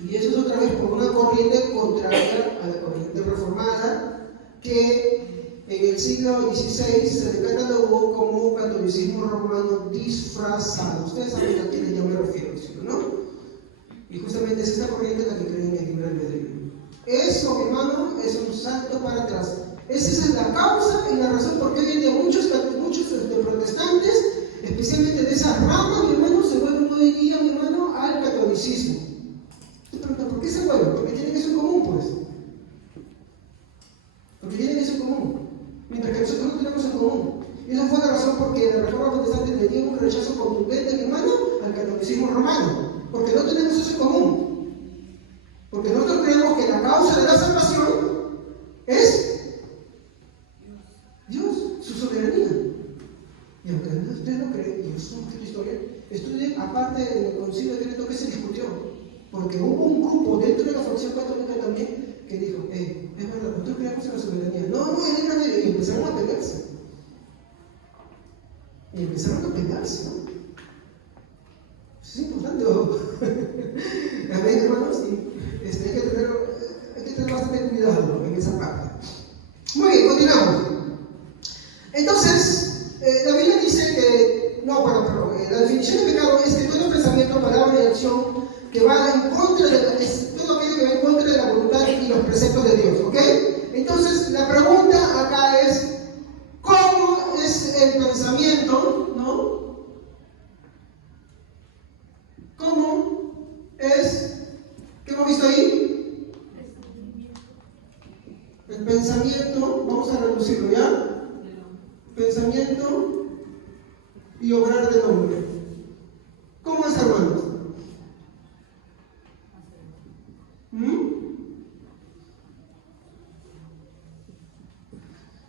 Y eso es otra vez por una corriente contraria a la corriente reformada que en el siglo XVI se le catalogó como un catolicismo romano disfrazado. Ustedes saben a quiénes yo me refiero, ¿no? Y justamente es esta corriente la que cree en el libre albedrío. Eso, hermano, es un salto para atrás. Esa es la causa y la razón por qué hoy en día muchos protestantes, especialmente de esa rama, mi hermano, se vuelven hoy día, mi hermano, al catolicismo. ¿Por qué se vuelven? Porque tienen eso en común, pues. Porque tienen eso en común. Mientras que nosotros no tenemos en común. Y esa fue la razón por qué la Reforma Protestante le dio un rechazo contundente, mi hermano, al catolicismo romano. Porque no tenemos eso en común. Porque nosotros creemos que la causa de la salvación es Dios, su soberanía. Y aunque ustedes no creen, y yo soy un historia, estudien aparte del Concilio de Trento que se discutió. Porque hubo un grupo dentro de la facción católica también que dijo, es verdad, nosotros creemos en la soberanía. No, es libre, y empezaron a pelearse. Y empezaron a pelearse, ¿no? Eso es importante, ¿no? A ver, hermanos, hay que tener bastante cuidado en esa parte. Muy bien, continuamos. Entonces, la Biblia dice que, la definición de pecado es que todo pensamiento, palabra y acción que va en contra es todo aquello que va en contra de la voluntad y los preceptos de Dios, ¿ok? Entonces, la pregunta acá es, ¿cómo es el pensamiento, no? ¿Cómo es? ¿Qué hemos visto ahí? El pensamiento, vamos a reducirlo, ¿ya? Pensamiento y obrar del hombre. ¿Cómo es, hermanos?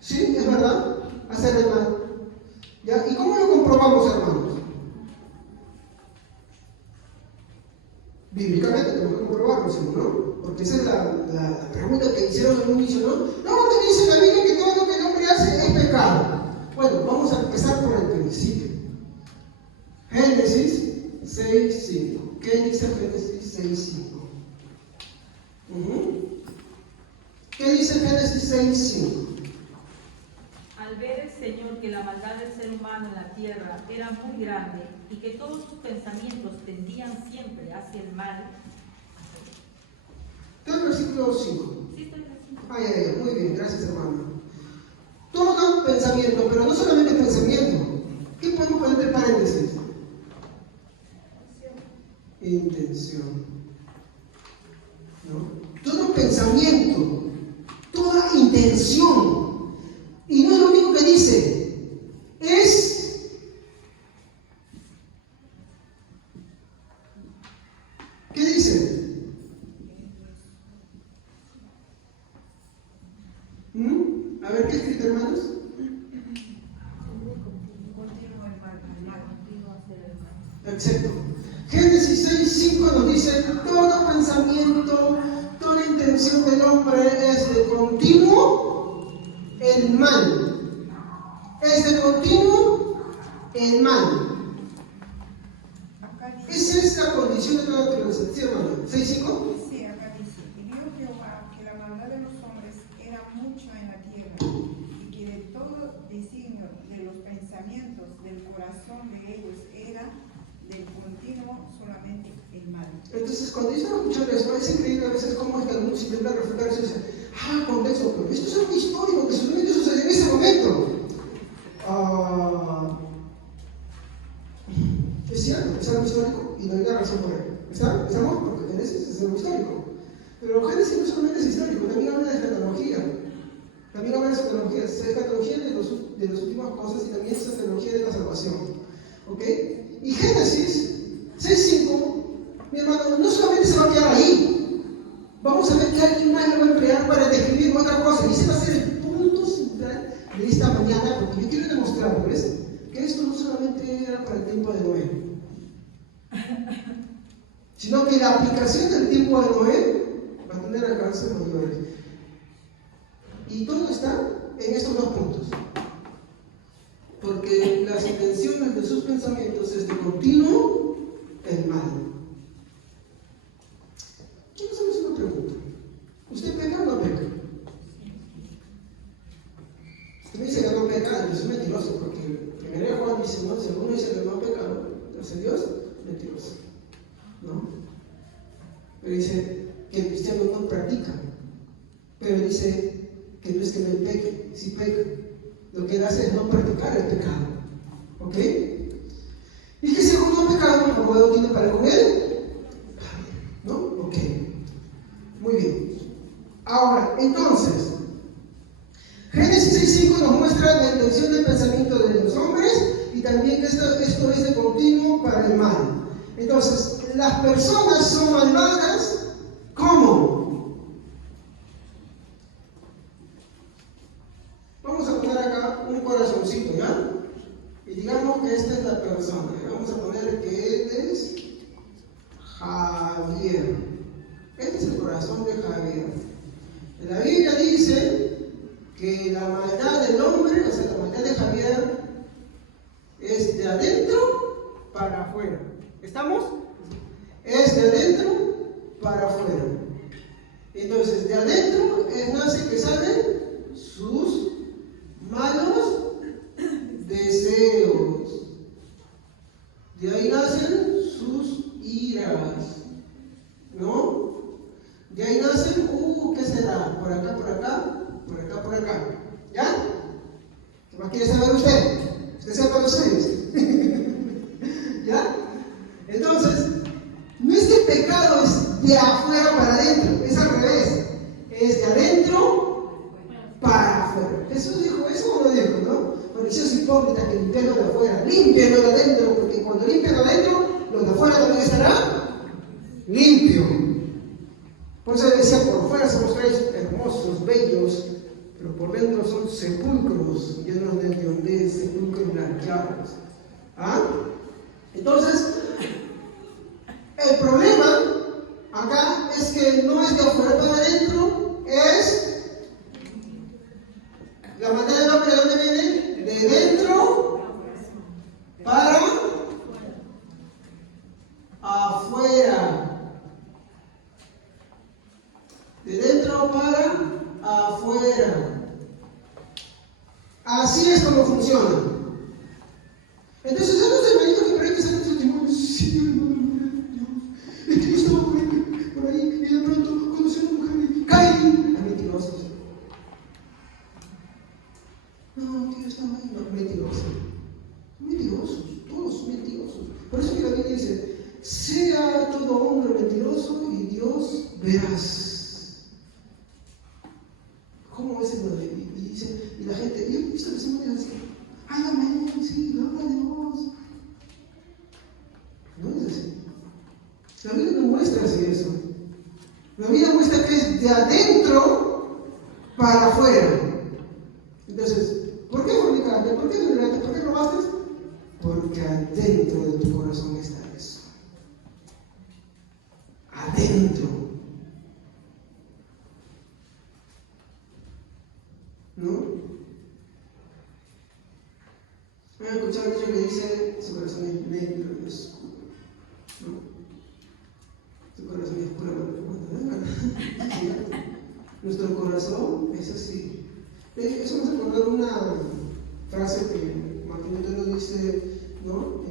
Sí, es verdad, hacer el mal. ¿Ya? ¿Y cómo lo comprobamos, hermanos? Bíblicamente tenemos que comprobarlo, ¿no? Porque esa es la pregunta que hicieron en un inicio, ¿no? No, que dice la Biblia que todo lo que el hombre hace es pecado. Bueno, vamos a empezar por el principio. Génesis 6:5. ¿Qué dice Génesis 6:5? ¿Qué dice Génesis 6:5? Al ver el Señor que la maldad del ser humano en la tierra era muy grande y que todos sus pensamientos tendían siempre hacia el mal. ¿Está el versículo 5? Sí, estoy en el 5. Muy bien, gracias, hermano. Todo pensamiento, pero no solamente pensamiento. ¿Qué podemos poner entre paréntesis? Intención. ¿No? Todo pensamiento, toda intención. Y no es lo único que dice, es ¿qué dice? A ver, ¿qué escrito, hermanos? intención del hombre es de continuo el mal. Es de continuo el mal. Esa es la condición de toda naturaleza. ¿Sí, hermano? ¿6:5? Sí, acá dice, y vio Jehová que la maldad de los hombres era mucha en la tierra, y que de todo designio de los pensamientos del corazón de ellos era del continuo solamente el mal. Entonces, cuando yo estaba escuchando eso, es increíble a veces cómo es que algunos intentan refutar eso y dicen, contexto, pero esto es algo histórico que solamente sucedió en ese momento. Es cierto, es algo histórico y no hay razón por ello. ¿Estamos? Porque Génesis es algo histórico. Pero Génesis no solamente es histórico, también habla de escatología. También habla de escatología. Es escatología de las últimas cosas y también es escatología de la salvación. ¿Ok? Y Génesis 6:5, mi hermano, no solamente se va a quedar ahí. Vamos a ver que alguien más lo va a emplear para describir otra cosa. Y ese va a ser el punto central de esta mañana, porque yo quiero demostrarles que esto no solamente era para el tiempo de Noé, sino que la aplicación del tiempo de Noé va a tener alcances mayores. Y todo está en estos dos puntos. Porque las intenciones de sus pensamientos es de continuo el mal. Quiero hacerles una pregunta. ¿Usted peca o no peca? Usted me dice que no peca, yo soy mentiroso, porque 1 Juan dice, no, si alguno dice que no ha pecado, entonces Dios, mentiroso. ¿No? Pero dice que el cristiano no practica, pero dice que no es que no peque, sí peca. Lo que él hace es no practicar el pecado. ¿Ok? Y que según no ha pecado, no puedo tiene para con él. ¿No? Ok. Muy bien. Ahora, entonces, Génesis 6:5 nos muestra la intención del pensamiento de los hombres y también que esto es de continuo para el mal. Entonces, las personas son malvadas, ¿cómo? Vamos a poner acá un corazoncito, ¿ya? Y digamos que esta es la persona. Vamos a poner que este es Javier. Este es el corazón de Javier. La Biblia dice que la maldad del hombre, o sea, la maldad de Javier, es de adentro para afuera. ¿Estamos? Es de adentro para afuera. Entonces, de adentro nace que salen sus malos deseos. De ahí nacen sus iras. ¿No? De ahí nacen, ¿qué será? Por acá, por acá, por acá, por acá. ¿Ya? ¿Qué más quiere saber usted? Usted sepa los suyos. ¿Ya? Entonces, no es que el pecado es de afuera para adentro, es al revés. Es de adentro para afuera. ¿Jesús dijo eso o no dijo, no? Fariseos hipócritas que limpian lo de afuera, limpian lo de adentro, porque cuando limpian lo de adentro, lo de afuera también estará limpio. Por eso decía, por fuera se mostráis hermosos, bellos, pero por dentro son sepulcros llenos de hediondez, sepulcros blanqueados. Entonces, el problema acá es que no es de afuera para adentro, es la maldad del hombre. ¿De dónde viene? De dentro para afuera. De dentro para afuera. Así es como funciona. Entonces, esos hermanitos que por ahí que salen testimonios, sí, hermano, Dios, es que yo estaba por ahí y de pronto conocí a una mujer y caí. Es mentiroso. No, que yo estaba ahí, no, mentiroso. Mentirosos, todos son mentirosos. Por eso que la Biblia dice, sea todo hombre mentiroso y Dios veraz. ¿Cómo es el modelo? Y dice, y la gente, yo he visto que se me dice, amén, sí, gloria a Dios. No es así. La Biblia no muestra así eso. La Biblia muestra que es de adentro para afuera. Entonces, ¿por qué fornicaste? ¿Por qué violaste? ¿Por qué robaste? Porque adentro de tu corazón está eso. Adentro. corazón es negro y oscuro, ¿no? Tu corazón es pura maldad. Nuestro corazón es así. Eso me hace acordar una frase que Martín Lutero dice, ¿no?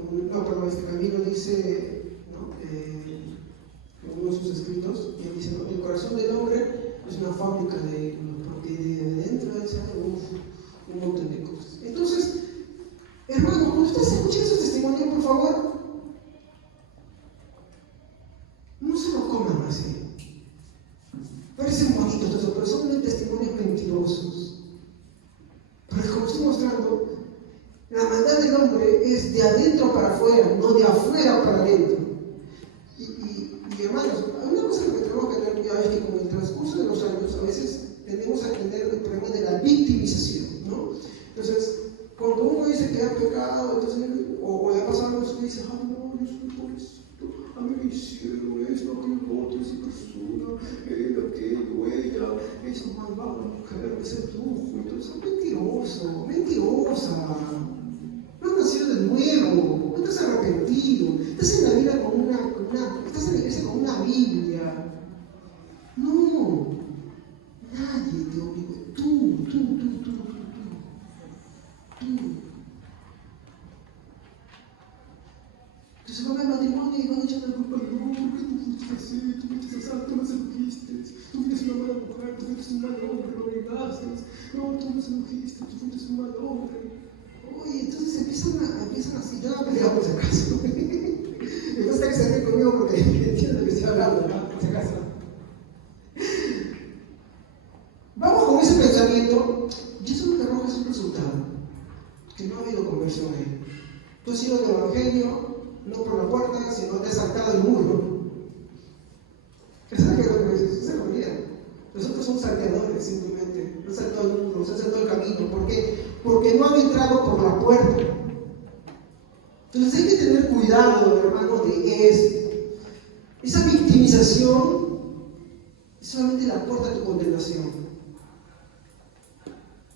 Camilo dice, ¿no? En uno de sus escritos, y él dice, ¿no? El corazón del hombre es una fábrica de ídolos, porque de dentro de él sale un montón de cosas. Entonces, hermano, cuando ustedes escuchen esos testimonios, por favor, no se lo coman así. Parecen bonitos todos, pero son testimonios mentirosos. Porque como estoy mostrando, la maldad del hombre es de adentro para afuera, no de afuera para adentro. Y hermanos, hay una cosa que tenemos que tener cuidado, es que con el transcurso de los años, a veces tendemos a tener el problema de la victimización, ¿no? Entonces, cuando uno dice que ha pecado, entonces, o le ha pasado algo, uno dice, ah, no, yo soy pobrecito, a mí me hicieron esto, aquello, otro, esa persona, aquello, ella, esa malvada mujer, ese brujo, entonces, mentiroso, mentirosa. No has nacido de nuevo, no te has arrepentido, estás en la vida estás en la iglesia con una Biblia. No, nadie te obligó, tú. Entonces van al matrimonio y van echando la culpa, no, porque tú fuiste así, tú fuiste así, tú me sedujiste, tú fuiste una mala mujer, tú fuiste un mal hombre, lo obligaste, no, tú me sedujiste, tú fuiste un mal hombre. Oye, entonces empiezan así, yo no he peleado por si acaso. Entonces hay que salir conmigo porque entiendo de lo que estoy hablando, ¿no? Por si acaso. Vamos con ese pensamiento, y eso lo que arroja es un resultado, que no ha habido conversión en él. Tú has ido al Evangelio, no por la puerta, sino te has saltado el muro. ¿Sabes qué es lo que me dices? Esa es la realidad. Nosotros somos salteadores, simplemente. No han saltado el muro, no han saltado el camino. ¿Por qué? Porque no han entrado por la puerta. Entonces hay que tener cuidado, hermano, de esto. Esa victimización es solamente la puerta de tu condenación.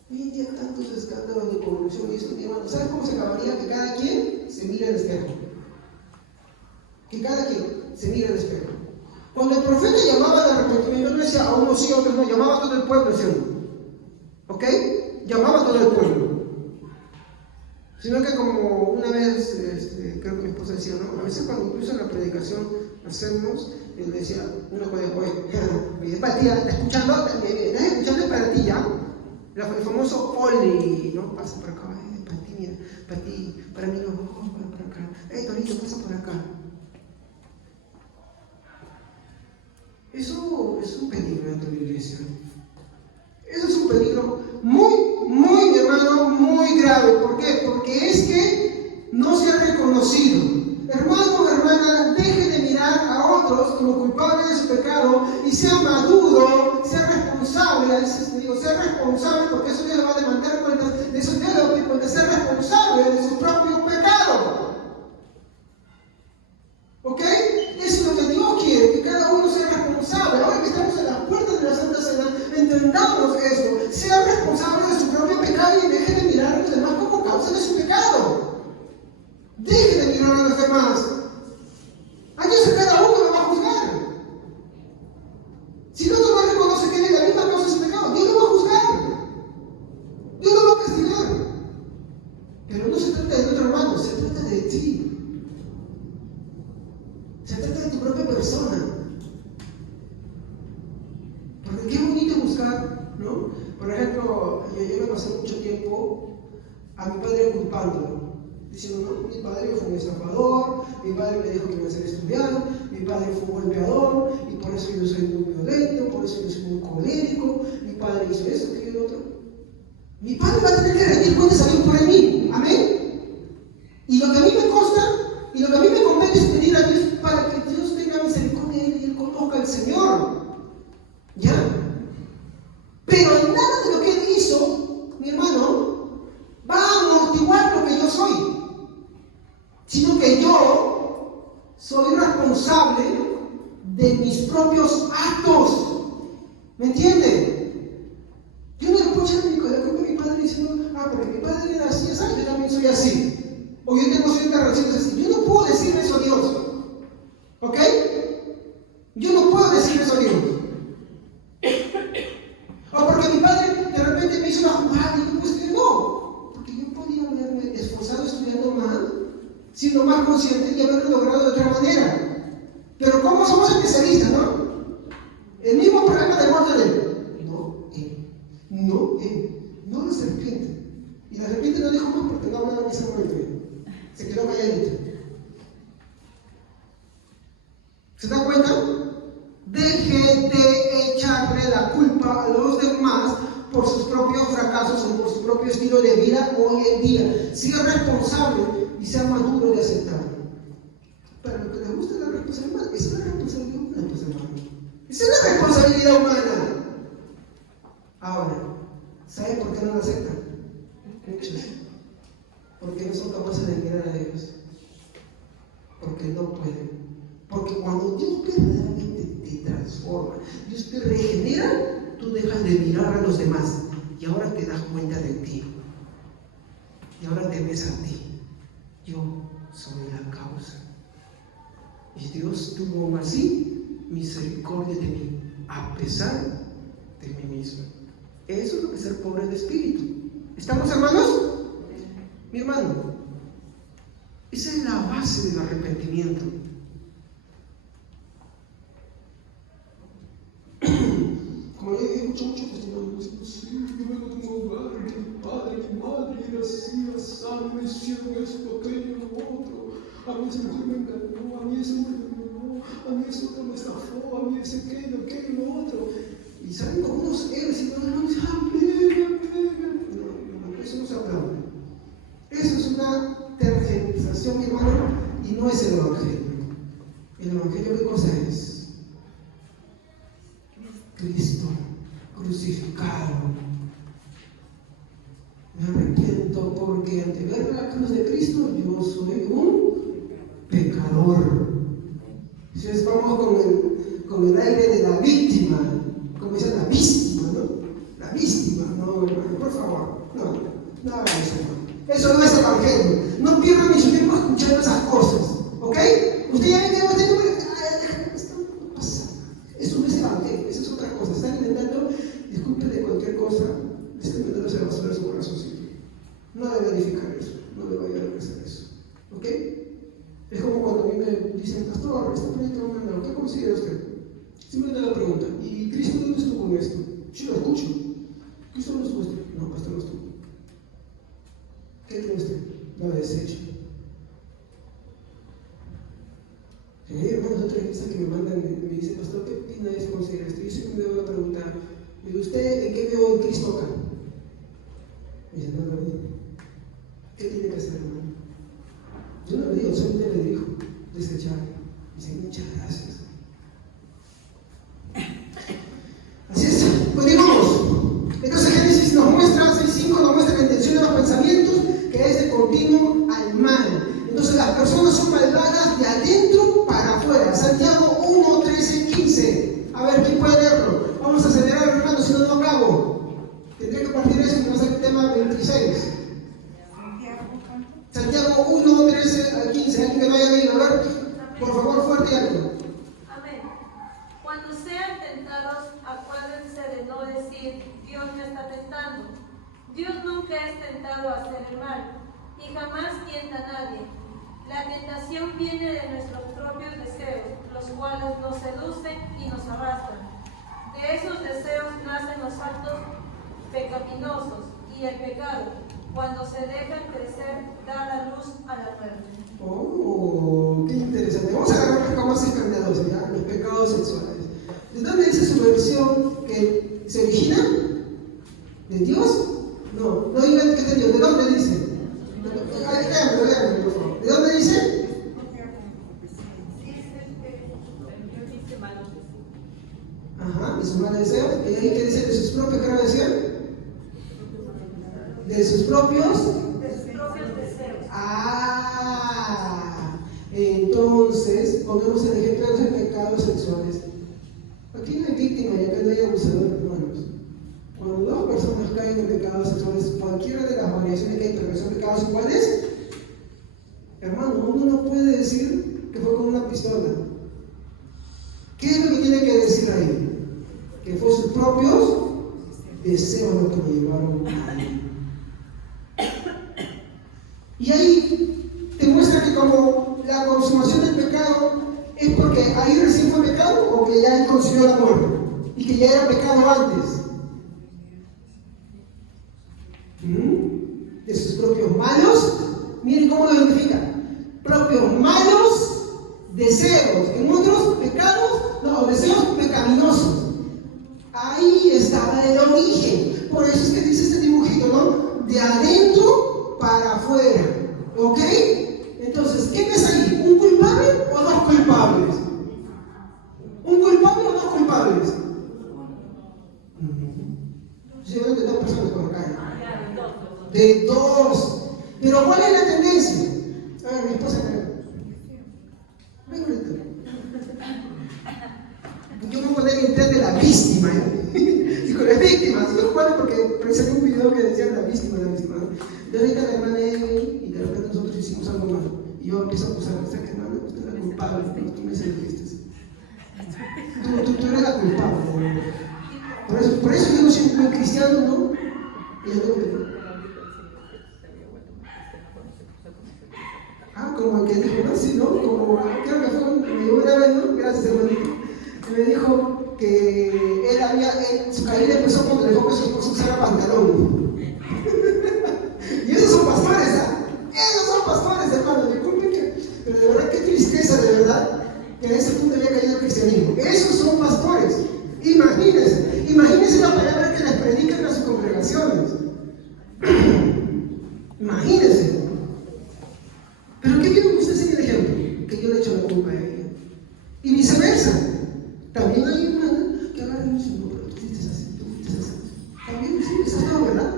Hoy en día tantos escándalos de corrupción y eso, mi hermano, ¿sabes cómo se acabaría? Que cada quien se mire al espejo. Que cada quien se mire al espejo. Cuando el profeta llamaba al arrepentimiento, no decía a unos sí, a otros no, llamaba a todo el pueblo, ¿sí o no? ¿Ok? Llamaba a todo el pueblo. Sino que como una vez, creo que mi esposa decía, ¿no? A veces cuando incluso en la predicación hacemos, él decía, una cosa, oye, es para ti, ¿estás escuchando? ¿Estás escuchando para ti ya? El famoso Oli, ¿no? Pasa por acá, para ti, mira, para ti, para mí no, para acá. Torito, pasa por acá. Eso es un peligro dentro de la iglesia. Eso es un peligro muy, mi hermano, muy grave. ¿Por qué? Porque es que no se ha reconocido. Hermano, hermana, deje de mirar a otros como culpables de su pecado y sea maduro, sea responsable. A veces te digo, sea responsable porque eso Dios le va a demandar cuentas. De eso Dios le va a pedir cuentas, ser responsable de su propio pecado. ¿Ok? Eso es lo que Dios quiere, que cada uno sea responsable. Ahora que estamos en las puertas de la Santa Cena, entendamos eso. Sea responsable de su propio pecado y deje de mirar a los demás como causa de su pecado. Deje de mirar a los demás. Entonces cada uno me va a juzgar. Si no lo reconoce que tiene la misma causa de su pecado, Dios lo va a juzgar. Dios lo va a castigar. Pero no se trata de otro hermano, se trata de ti. Se trata de tu propia persona. Porque qué bonito buscar, ¿no? Por ejemplo, yo me pasé mucho tiempo a mi padre culpándolo. Diciendo, no, mi padre fue un estafador, mi padre me dijo que iba a hacer estudiar, mi padre fue un golpeador, y por eso yo soy muy violento, por eso yo soy muy colérico, mi padre hizo eso, aquello y lo otro. Mi padre va a tener que rendir cuentas a mí por mí. Amén. Y lo que a mí me consta, y lo que a mí me compete es pedir a Dios para que Dios tenga misericordia y Él conozca al Señor. ¿Ya? Pero nada de lo que Él hizo, mi hermano, va a amortiguar lo que yo soy. Sino que yo soy responsable de mis propios actos. ¿Me entiende? Yo no le puedo echar la culpa a mi padre diciendo, porque mi padre era así, ¿sabes? Yo también soy así. O yo tengo cierta versículos así. Yo no puedo decirle eso a Dios. ¿Ok? Yo no puedo decirle eso a Dios. O porque mi padre de repente me hizo una jugada y yo pues no. Porque yo podía haberme esforzado estudiando más, siendo más consciente y haberlo logrado de otra manera. Pero como somos especialistas, ¿no? El mismo problema de Mordred. No la serpiente. Y la serpiente no dijo más porque no hablaba en ese momento. Se quedó calladita. ¿Se dan cuenta? Deje de echarle la culpa a los demás por sus propios fracasos o por su propio estilo de vida hoy en día. Sea responsable y sea maduro de aceptarlo. Para lo que les gusta la responsabilidad, esa es la responsabilidad humana, pues, hermano. Esa es la responsabilidad humana. Ahora, ¿saben por qué no la aceptan? Muchos. Porque no son capaces de mirar a Dios. Porque no pueden. Porque cuando Dios verdaderamente te transforma, Dios te regenera, tú dejas de mirar a los demás y ahora te das cuenta de ti. Y ahora te ves a ti. Yo soy la causa. Y Dios tuvo aún así misericordia de mí, a pesar de mí mismo. Eso es lo que es ser pobre de espíritu. ¿Estamos, hermanos? Mi hermano, esa es la base del arrepentimiento. Como yo escucho mucho testimonios, sí, yo vengo de un hogar que mi padre, mi madre era así, así, me hicieron esto, aquello, lo otro. A mí esa mujer me engañó, a mí ese hombre me engañó, a mí ese otro me estafó, a mí ese aquello, lo otro. Y salen como unos héroes y los dicen, amén. No, eso no se aplaude. Eso es una tercerización, mi hermano, y no es el Evangelio. El Evangelio, ¿qué cosa es? Cristo crucificado. Me arrepiento porque ante ver la cruz de Cristo yo soy un pecador. Entonces vamos con el aire de la víctima, como dice la víctima, ¿no? La víctima, no, hermano, por favor, no hagan eso, hermano. Eso no es Evangelio. No pierdan ni su tiempo escuchando esas cosas, ¿ok? Usted ya ve que no pasa. Eso no es Evangelio, eso es otra cosa. Están intentando, disculpen de cualquier cosa, están intentando hacer basura en su corazoncito. No debe edificar eso, no debe ayudar a hacer eso, ¿ok? Es como cuando a mí me dicen, pastor, este proyecto me mandó, ¿qué considera usted? Simplemente la pregunta, ¿y Cristo dónde estuvo en esto? Yo lo escucho. ¿Cristo no estuvo? No, pastor, no estuvo. ¿Qué cree usted? Lo desecho. Hay hermanos de otra iglesia que me mandan y me dicen, pastor, ¿qué opina de eso? ¿Considera esto? Yo siempre me voy a preguntar, ¿y usted en qué veo en Cristo acá? Me dice, no lo vi. ¿Qué tiene que hacer, hermano? Yo no lo digo, solamente le digo, desechar. Dice, muchas gracias. Así es, continuamos. Entonces Génesis nos muestra, 6.5 nos muestra la intención de los pensamientos, que es de continuo al mal. Entonces las personas son malvadas de adentro para afuera. Santiago 1, 13, 15. A ver, ¿quién puede leerlo? Vamos a acelerar, hermano, si no, no acabo. Tendré que partir de eso y vamos a hacer el tema 26. Santiago 1, 13 al 15. Alguien que no haya leído, a ver, por favor, fuerte y alto. Amén. Cuando sean tentados, acuérdense de no decir, Dios me está tentando. Dios nunca es tentado a hacer el mal, y jamás tienta a nadie. La tentación viene de nuestros propios deseos, los cuales nos seducen y nos arrastran. De esos deseos nacen los actos pecaminosos, y el pecado, cuando se dejan crecer, da la luz a la muerte. Oh, qué interesante. Vamos a agarrar un poco más escandaloso, ¿ya? Los pecados sexuales. ¿De dónde dice su versión que se origina? ¿De Dios? No digan que es de Dios. ¿De dónde dice? Leámoslo, por favor. ¿De dónde dice? Ajá, de sus malos deseos. ¿Y ahí qué dice? ¿De sus propios qué decían? ¿De sus propios? Deseos. Entonces, ponemos el ejemplo de los pecados sexuales. Aquí no hay víctima y acá no hay abusador, hermanos. Cuando dos personas caen en pecados sexuales, cualquiera de las variaciones que hay, pero que son pecados iguales, hermano, uno no puede decir que fue con una pistola. ¿Qué es lo que tiene que decir ahí? Que fue sus propios deseos los que lo llevaron ahí. Y ahí te muestra que como la consumación del pecado es porque ahí recién fue pecado o que ya él consiguió la muerte y que ya era pecado antes. De sus propios malos, miren cómo lo identifica, propios malos deseos, en otros pecados, no, deseos pecaminosos. Ahí estaba el origen. Por eso es que dice este dibujito, ¿no? De adentro para afuera. ¿Ok? Entonces, ¿quién es ahí? ¿Un culpable o dos culpables? ¿Un culpable o dos culpables? Yo veo de dos personas por acá. De dos. Pero ¿cuál es la tendencia? A ver, mi esposa yo me ponía en el tren de la víctima, y con las víctimas, yo jugaba porque pensé en un video que decía la víctima. De ahorita la hermana y de repente nosotros hicimos algo mal. Y yo empiezo a acusar, ¿sabes qué, hermana? Usted es la culpable, ¿no? Tú me sedujiste. Tú eres la culpable. Por eso yo no soy un buen cristiano, ¿no? Y yo tengo que... como el que dijo, ¿no? Sí, ¿no? Como, creo que fue una vez, ¿no? Gracias, hermanito. Me dijo que su caída empezó cuando dejó que su esposo usara pantalón. Y esos son pastores, ¿ah? Esos son pastores, hermano. Disculpen pero de verdad, qué tristeza, de verdad, que a ese punto había caído el cristianismo. Esos son pastores. Imagínense la palabra que les predican a sus congregaciones. Imagínense. Pero ¿qué quiero que usted siga el ejemplo? Que yo le echo la culpa a ella. Y viceversa. También hay hermanas que agarran y dicen, no, pero tú fuiste así. También sí, eso es todo, ¿verdad?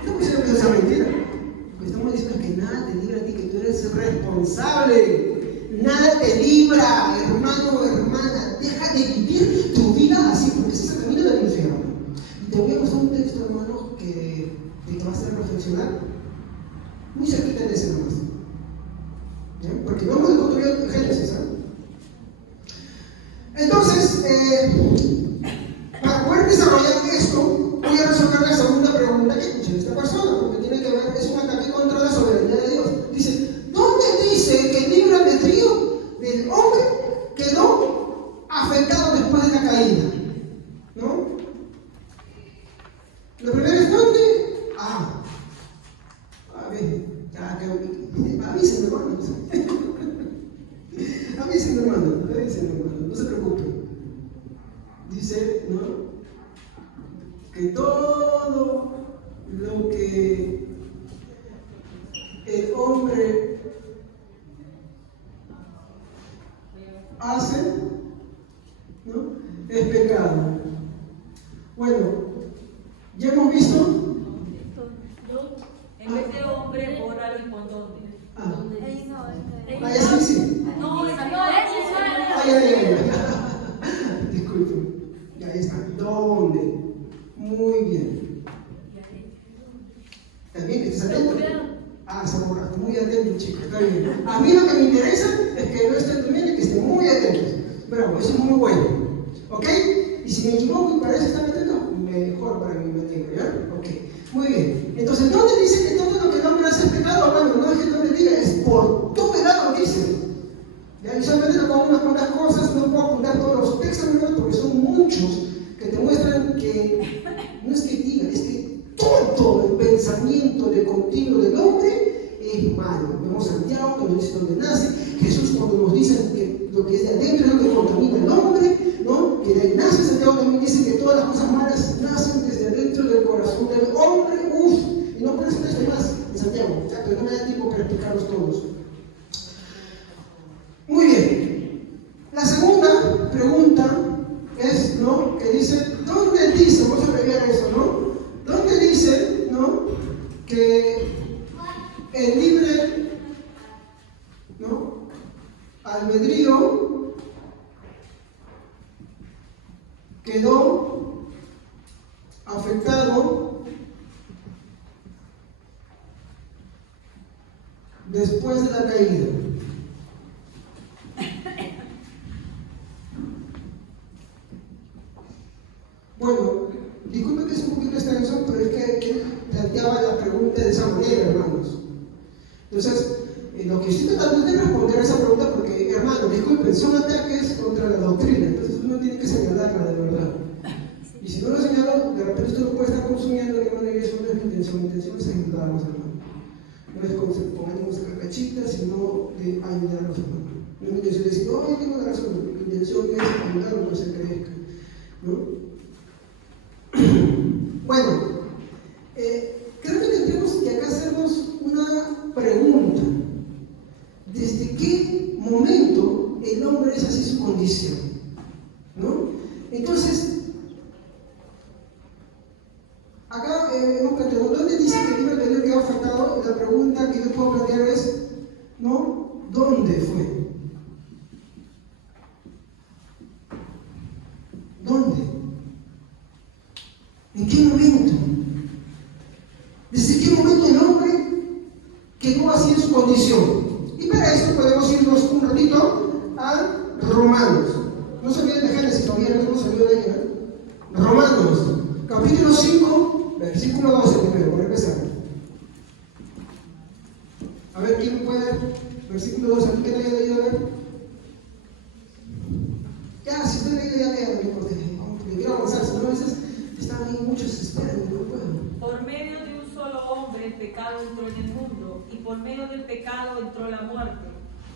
Estamos diciendo que esa mentira. Lo que estamos diciendo es que nada te libra a ti, que tú eres responsable. Nada te libra, hermano o hermana. Deja de vivir tu vida así, porque ese es el camino del infierno. Y te voy a pasar un texto, hermano, que te va a hacer reflexionar. Muy cerquita de ese nomás. Porque no hemos encontrado Génesis, ¿eh? Entonces, para poder desarrollar esto, voy a resolver la segunda pregunta que escuché de esta persona, porque tiene que ver, es un ataque contra la soberanía de Dios. Dice, ¿dónde dice que el libre albedrío del hombre quedó afectado después de la caída? ¿No? Lo primero es ¿dónde? A ver, avisen, hermanos. Avisen, hermano, no se preocupen. Dice, ¿no? Que todo lo que el hombre hace, ¿no? Es pecado. Bueno, ya hemos visto. En vez de hombre, bórralo y pon dónde. Ya sí. No, Disculpen. Ya ahí está. ¿Dónde? Muy bien. ¿También que estés atento? Se borraste. Muy atento, chicos. Está bien. A mí lo que me interesa es que no estén durmiendo y que estén muy atentos. Bravo, eso es muy bueno. ¿Ok? Y si me equivoco y parece estar atento, mejor para mí me tengo, ¿ya? Ok. Muy bien. Entonces, ¿dónde dice que todo lo que el hombre hace es pecado? Bueno, no es que no le diga, es por todo el lado dice. Ya visualmente no pongo unas cuantas cosas, no puedo apuntar todos los textos, porque son muchos que te muestran que no es que diga, es que todo el pensamiento de continuo del hombre es malo. Vemos Santiago que nos dice dónde nace, Jesús cuando nos dice que lo que es de adentro es lo que contamina el hombre, ¿no? Que de ahí nace. Santiago también dice que todas las cosas malas nacen desde adentro del corazón del hombre. Y no por eso esto más en Santiago, ya, pero no me da tiempo para explicarlos todos. Muy bien. La segunda pregunta es, ¿no? Que dice, ¿dónde dice? Vamos a abreviar eso, ¿no? ¿Dónde dice, ¿no? Que el libre, ¿no? albedrío quedó afectado después de la caída? Bueno, disculpe que es un poquito extenso, pero es que él planteaba la pregunta de esa manera, hermanos. Entonces, lo que estoy tratando de responder a esa pregunta, porque, hermanos, disculpen, son ataques contra la doctrina, entonces uno tiene que señalarla de verdad. Y si no lo señalo, de repente usted lo puede estar consumiendo, hermano, y eso no es mi intención. Mi intención es ayudarlos, hermano. No es con ánimos de carcachitas, sino de ayudarlos, hermano. No es mi intención de decir, no, yo tengo la razón. Mi intención es ayudarlos a que se crezcan, ¿no? Bueno, creo que tendríamos que acá hacernos una pregunta. ¿Desde qué momento el hombre es así su condición? ¿No? Entonces, acá hemos planteado, ¿dónde dice que el libre albedrío quedó afectado? La pregunta que yo puedo plantear es, ¿no? ¿Dónde fue? ¿Dónde? ¿En qué momento? ¿Desde qué momento el hombre quedó así en su condición? Y para eso podemos irnos un ratito a Romanos. No se olviden de Génesis, todavía no hemos salido de ella. Romanos, capítulo 5, versículo 12 primero, por empezar. A ver, ¿quién puede? Versículo 12, ¿quién haya leído? A ver. Ya, si usted leído ya lea, no importa. Porque quiero avanzar, si no a veces están ahí muchos esperando, no puedo. Por medio de un solo hombre el pecado entró en el mundo, y por medio del pecado entró la muerte.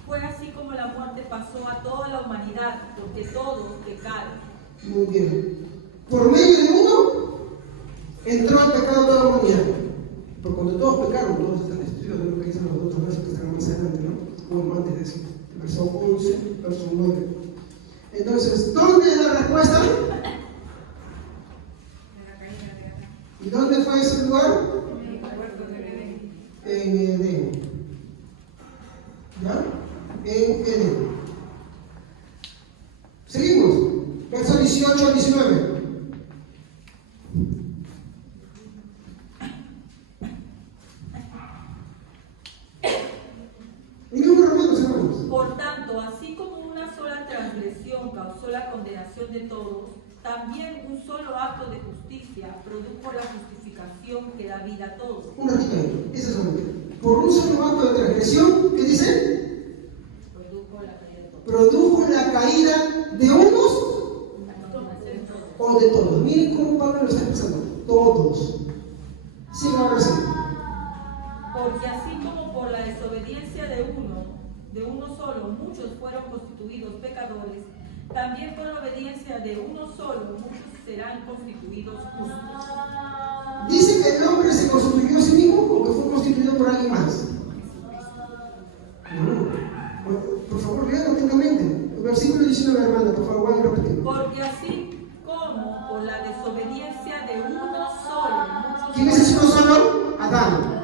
Fue así como la muerte pasó a toda la humanidad, porque todos pecaron. Muy bien. Por medio de uno entró el pecado a toda la humanidad. Porque cuando todos pecaron, todos están destruidos. Es lo que dicen los otros versos que están más adelante, ¿no? Bueno, antes de eso. Verso 11, verso 9. Entonces, ¿dónde es la respuesta? ¿Y dónde fue ese lugar? En Edén. ¿Ya? En Edén. Seguimos. Verso 18 al 19. Y no Romanos, hermanos. Por tanto, así como una sola transgresión causó la condenación de todos, también un solo acto de justicia produjo la justificación que da vida a todos. Un ratito ahí, esa es solamente. Por un solo acto de transgresión, ¿qué dice? Produjo la caída de todos. Produjo la caída de unos o de todos. Miren cómo Pablo lo está expresando. Todos. Sí, ahora sí. Porque así como por la desobediencia de uno solo, muchos fueron constituidos pecadores, también por la obediencia de uno solo, muchos serán constituidos justos. ¿Dice que el hombre se constituyó a sí mismo o que fue constituido por alguien más? No. Por favor, lean atentamente. El versículo 19, hermana, por favor, voy a repetir. Porque así como por la desobediencia de uno solo, muchos ¿Quién es ese uno solo? Adán.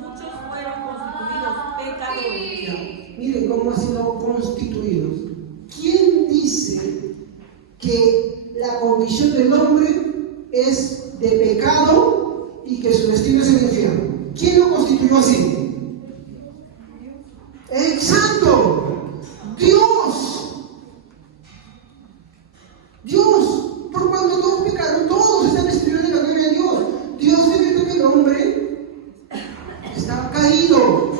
muchos fueron constituidos pecadores. Miren cómo han sido constituidos. ¿Quién dice que la condición del hombre es de pecado y que su destino es el infierno? ¿Quién lo constituyó así? ¡Exacto! ¡Dios! Dios, por cuando todos pecaron, todos están destruyendo la gloria de Dios. Dios decretó que el hombre estaba caído.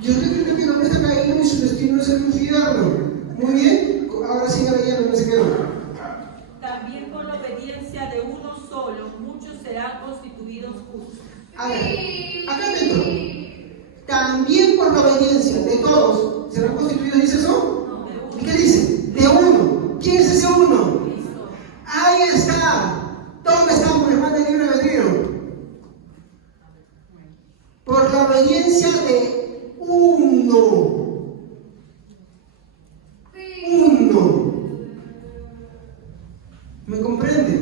Dios decretó que el hombre está caído y su destino es el infierno. Muy bien, ahora sigue leyendo, no se quedó. También por la obediencia de uno solo, muchos serán constituidos justos. A ver, acá dentro. También por la obediencia de todos serán constituidos, ¿dice eso? No, de uno. ¿Y qué dice? De uno. ¿Quién es ese uno? Cristo. Ahí está. ¿Dónde estamos, hermano, el libre albedrío? Por la obediencia de uno. Uno. ¿Me comprenden?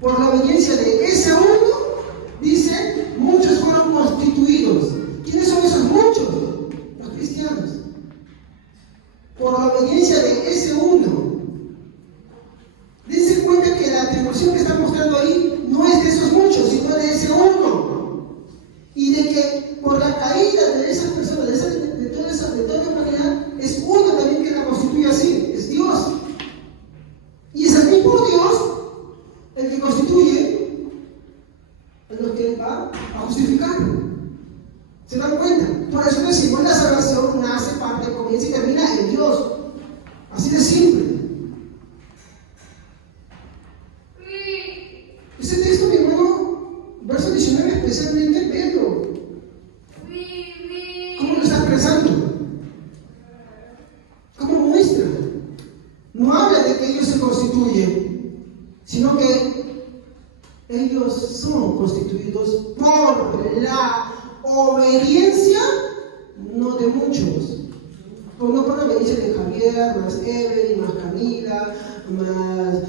Por la obediencia de ese uno, dice, muchos fueron constituidos. ¿Quiénes son esos muchos? Los cristianos. Por la obediencia de ese uno. Dense cuenta que la atribución que está mostrando ahí no es de esos muchos, sino de ese uno. Y de que por la caída de esas personas, de toda la humanidad, es uno también que la constituye así, es Dios. Y es el mismo Dios justificar. ¿Se dan cuenta? Por eso decimos la salvación nace, parte, comienza y termina en Dios. Así de simple. Ese texto, mi hermano, verso 19 especialmente, Pedro, ¿cómo lo está expresando? ¿Cómo muestra? No habla de que ellos se constituyen, sino que ellos son constituidos por la obediencia, no de muchos. Pues no por la obediencia de Javier, más Evelyn, más Camila, más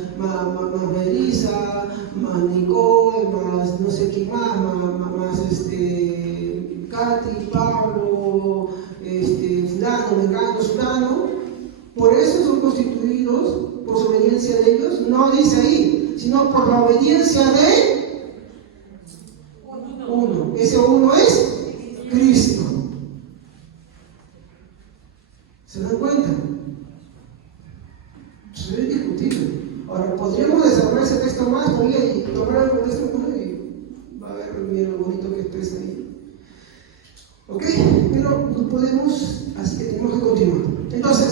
Melissa, más Nicole, más no sé quién más Katy, Pablo, fulano, mecano, sulano. Por eso son constituidos, por su obediencia de ellos, no dice ahí, sino por la obediencia de uno. Ese uno es Cristo. ¿Se dan cuenta? Eso es discutible. Ahora, podríamos desarrollar ese texto más, y tomar el texto más y va a ver lo bonito que expresa ahí. ¿Ok? Pero no podemos, así que tenemos que continuar. Entonces,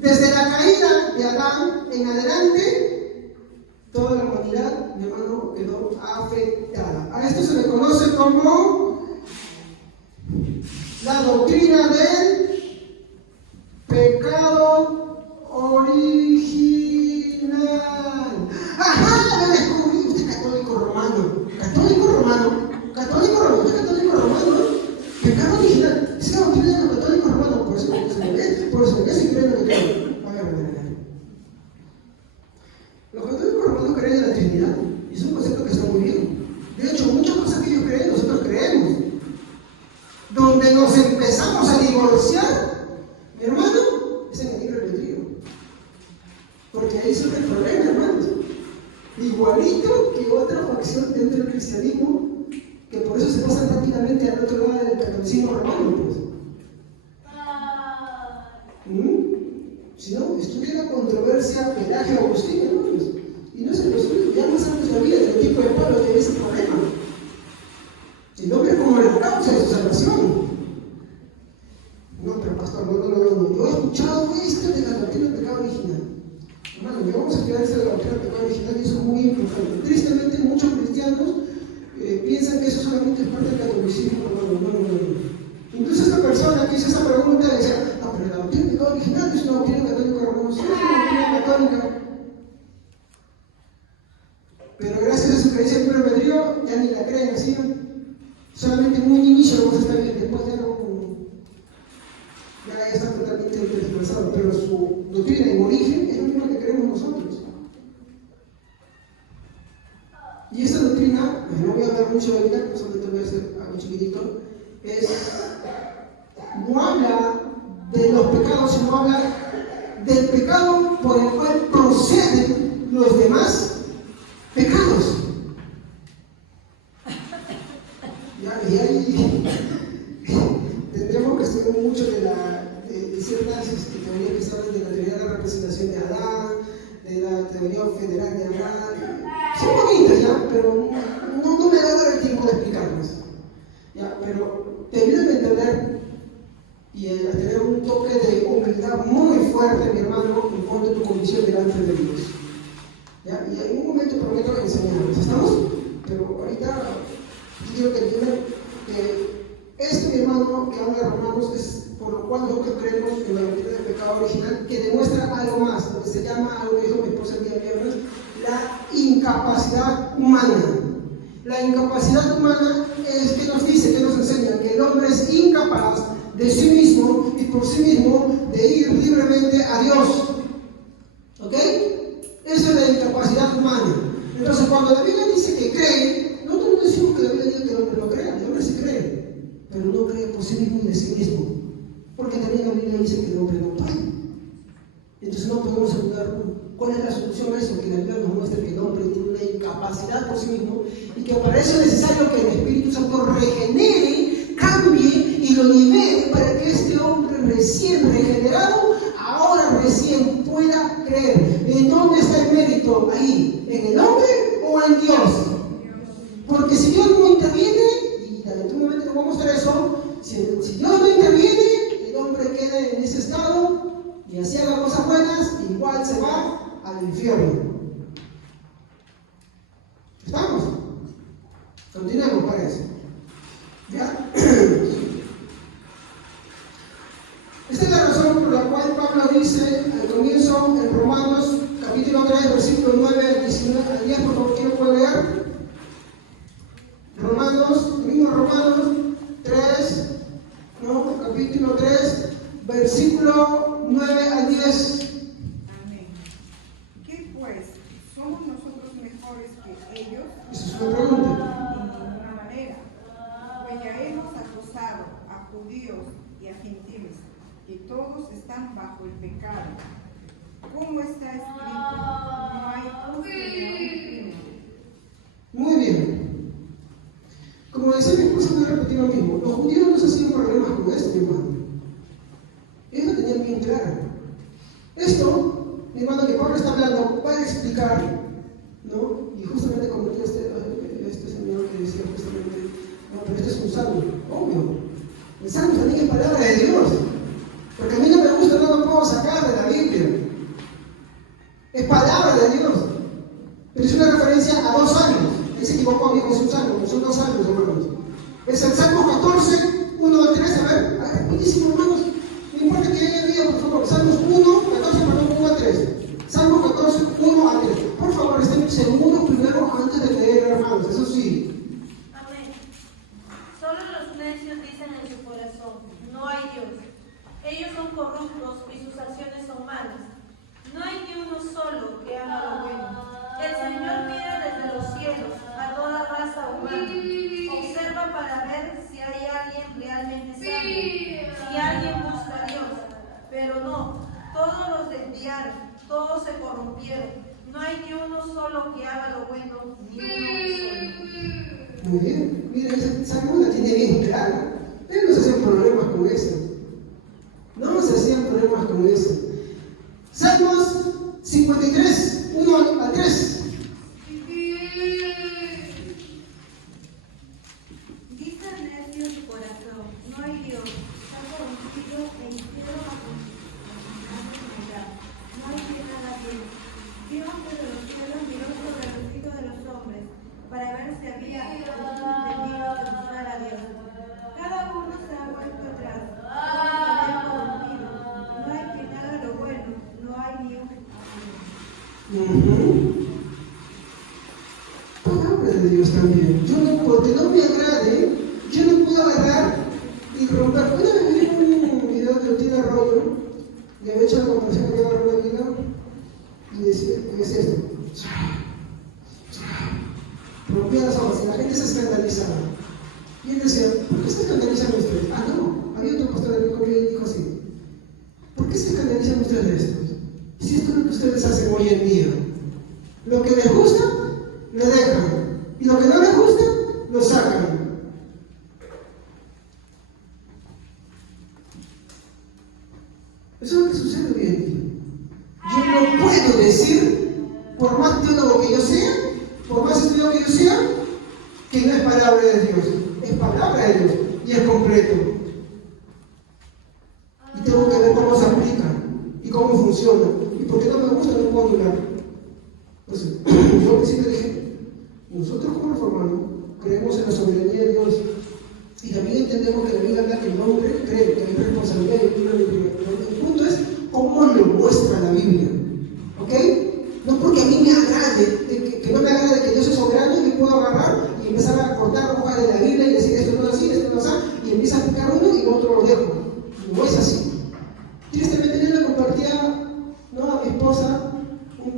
desde la caída de Adán en adelante, toda la humanidad, mi hermano, quedó afectada. A esto se le conoce como la doctrina del pecado original. ¡Ajá! Ya descubrí. Usted es católico romano. Pecado original. Esa es la doctrina de los católicos romanos. Por eso se ve si creen en el pecado. A ver. Los católicos romanos creen en la Trinidad. Y es un concepto que está muy bien. De hecho, muchas cosas que ellos creen, nosotros creemos. Donde nos empezamos a divorciar, mi hermano, es en el libre albedrío. Porque ahí surge el problema, hermanos. Igualito que otra facción dentro del cristianismo, que por eso se pasa rápidamente al otro lado del catolicismo romano, pues. Si no, estudia la controversia Pelagio-Agustín, hermanos. Y no se lo estudia, ya más años la vida del tipo de pueblo que ese problema. El hombre es como la causa de su salvación. No, pero pastor, no. Yo he escuchado esto de la doctrina del pecado original. Hermano, ya vamos a estudiar esto de la doctrina del pecado original y eso es muy importante. Tristemente, muchos cristianos piensan que eso solamente es parte del catolicismo. No. Incluso esta persona que hizo esa pregunta decía, no, pero la doctrina del pecado original es una doctrina católica romana. Sí, es una doctrina católica. Pero gracias a su creencia en libre albedrío, ya ni la creen así. Solamente muy inicio vamos a estar bien, después ya está totalmente desplazado, pero su doctrina en origen es lo mismo que creemos nosotros. Y esa doctrina, no voy a hablar mucho de ella, solamente voy a hacer algo chiquitito, no habla de los pecados, sino habla del pecado por el cual proceden los demás pecados. Y ahí tendremos que estudiar mucho de ciertas teorías que saben de la teoría de la representación de Adán, de la teoría federal de Adán. Son bonitas ya, pero no me va a dar el tiempo de explicarlas. ¿Ya? Pero te ayudan a entender y a tener un toque de humildad muy fuerte, mi hermano, en cuanto a tu condición delante de Dios. ¿Ya? Y en un momento prometo enseñarles. ¿Estamos? Pero ahorita quiero que entiendan que esto, mi hermano, que habla de Romanos, es por lo cual nosotros creemos en la doctrina del pecado original, que demuestra algo más, lo que se llama, algo que dijo mi esposa el día viernes, la incapacidad humana. La incapacidad humana es que nos dice, que nos enseña que el hombre es incapaz de sí mismo y por sí mismo de ir libremente a Dios. ¿Ok? Esa es la incapacidad humana. Entonces, cuando la Biblia dice que cree, nosotros no decimos que la Biblia diga que el hombre no crea, el hombre sí cree, pero no cree por sí mismo y de sí mismo. Porque también la Biblia dice que el hombre no puede. Entonces no podemos ayudar. ¿Cuál es la solución a eso? Que la Biblia nos muestra que el hombre tiene una incapacidad por sí mismo y que para eso es necesario que el Espíritu Santo regenere, cambie y lo libere para que este hombre recién regenerado, ahora recién pueda creer. ¿En dónde está el mérito? Ahí, ¿en el hombre o en Dios? Porque si Dios no interviene, y la al infierno. ¿Estamos? Continuemos, parece. ¿Ya? Esta es la razón por la cual Pablo dice al comienzo en Romanos capítulo 3, versículo 9 al 10, por favor, ¿quién puede leer? Romanos, mismo Romanos 3, ¿no? Capítulo 3, versículo 9 al 10. Amén. ¿Qué pues? ¿Somos nosotros mejores que ellos? Esa es una pregunta. De ninguna manera. Pues ya hemos acusado a judíos y a gentiles, que todos están bajo el pecado. ¿Cómo está escrito? No hay justo ni uno. Muy bien. Como decía mi esposa, voy a repetir lo mismo. Los judíos no se hacían problemas con esto, mi hermano. Ellos lo tenían bien claro. Esto, mi hermano, que Pablo está hablando, para explicar, ¿no? Y justamente como este señor que decía justamente, no, pero este es un salmo, obvio. El salmo también es palabra de Dios. Porque a mí no me gusta, no lo puedo sacar de la Biblia. Es palabra de Dios. Pero es una referencia a 2 años. Él se equivocó, amigo, es un salmo, son 2 años, hermanos. Es el Salmo 14, 1 al 3, a ver, buenísimo, hermanos. No importa que haya día, por favor. Salmos 1 al 3. Salmo 14, 1 al 3. Por favor, estén seguros primero antes de leer, hermanos, eso sí. Amén. Solo los necios dicen en su corazón, no hay Dios. Ellos son corruptos y sus acciones son malas. No hay ni uno solo que haga lo bueno. El Señor mira desde los cielos a toda raza humana. Observa para ver si hay alguien realmente sabio, si alguien busca a Dios. Pero no, todos los desviaron, todos se corrompieron. No hay ni uno solo que haga lo bueno, ni uno solo. Muy bien, miren, ese salmo la tiene bien clara. Ellos no se hacían problemas con eso. No se hacían problemas con eso. Salmos 53, 1 al 3. Dice el necio en su corazón, no hay Dios, está corrompido e hicieron a condenar. No hay quien haga bien. Dios desde los cielos miró sobre los hijos de los hombres, para ver si había algún entendido que buscara a Dios. Cada uno se ha vuelto atrás, todos se han corrompido. No hay quien haga lo bueno, no hay ni un. Palabra de Dios también. Yo no, porque no me agrade, yo no puedo agarrar y romper. Una vez vi un video de Tina Arroyo, que había hecho la comparación que agarró la vida, y decía esto. Rompía las hojas y la gente se escandalizaba. Y él decía, ¿por qué se escandalizan ustedes? Ah, no, había otro pastor de mi y dijo así. ¿Por qué se escandalizan ustedes de esto? Si esto es lo que ustedes hacen hoy en día. Lo que les gusta, lo dejan. Y lo que no les gusta, lo sacan. Eso es lo que sucede hoy en día. Yo no puedo decir, por más teólogo que yo sea, por más estudiado que yo sea, que no es palabra de Dios. Es palabra de Dios y es completo. Y tengo que ver cómo se aplica y cómo funciona. Y porque no me gusta, no puedo anular. Entonces, yo al principio dije, nosotros como reformados creemos en la soberanía de Dios. Y también entendemos que la Biblia habla que el hombre cree que hay responsabilidad y una libertad. El punto es cómo lo muestra la Biblia. ¿Ok? No porque a mí me agrade, que no me agrade que Dios es soberano y yo puedo agarrar y empezar a cortar hojas de la Biblia y decir esto no es así, esto no es así, y empieza a aplicar uno y otro lo dejo. No es así. Tristemente yo le compartía, ¿no?, a mi esposa un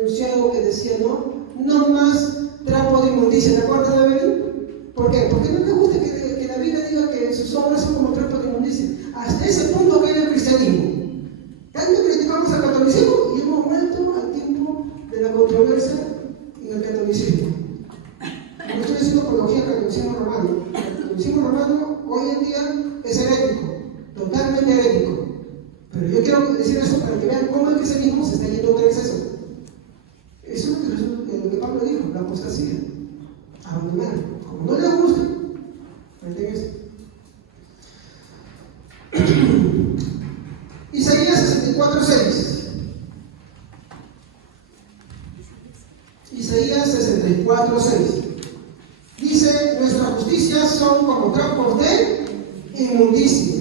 enunciado que decía, no más trapo de inmundicia. ¿Te acuerdas, David? ¿Por qué? Porque no me gusta que la Biblia diga que sus obras son como trapo de inmundicia. Hasta ese punto cae el cristianismo. Tanto criticamos al catolicismo y hemos vuelto al tiempo de la controversia en el catolicismo. No estoy haciendo apología al catolicismo romano. El catolicismo romano hoy en día es herético, totalmente herético. Pero yo quiero decir eso para que vean cómo el cristianismo se está yendo otra vez a eso. Eso es lo que Pablo dijo, la apostasía. Abandonar. Como no le gusta, ¿entiendes? Isaías 64:6. Isaías 64:6. Dice, nuestras justicias son como trapos de inmundicia.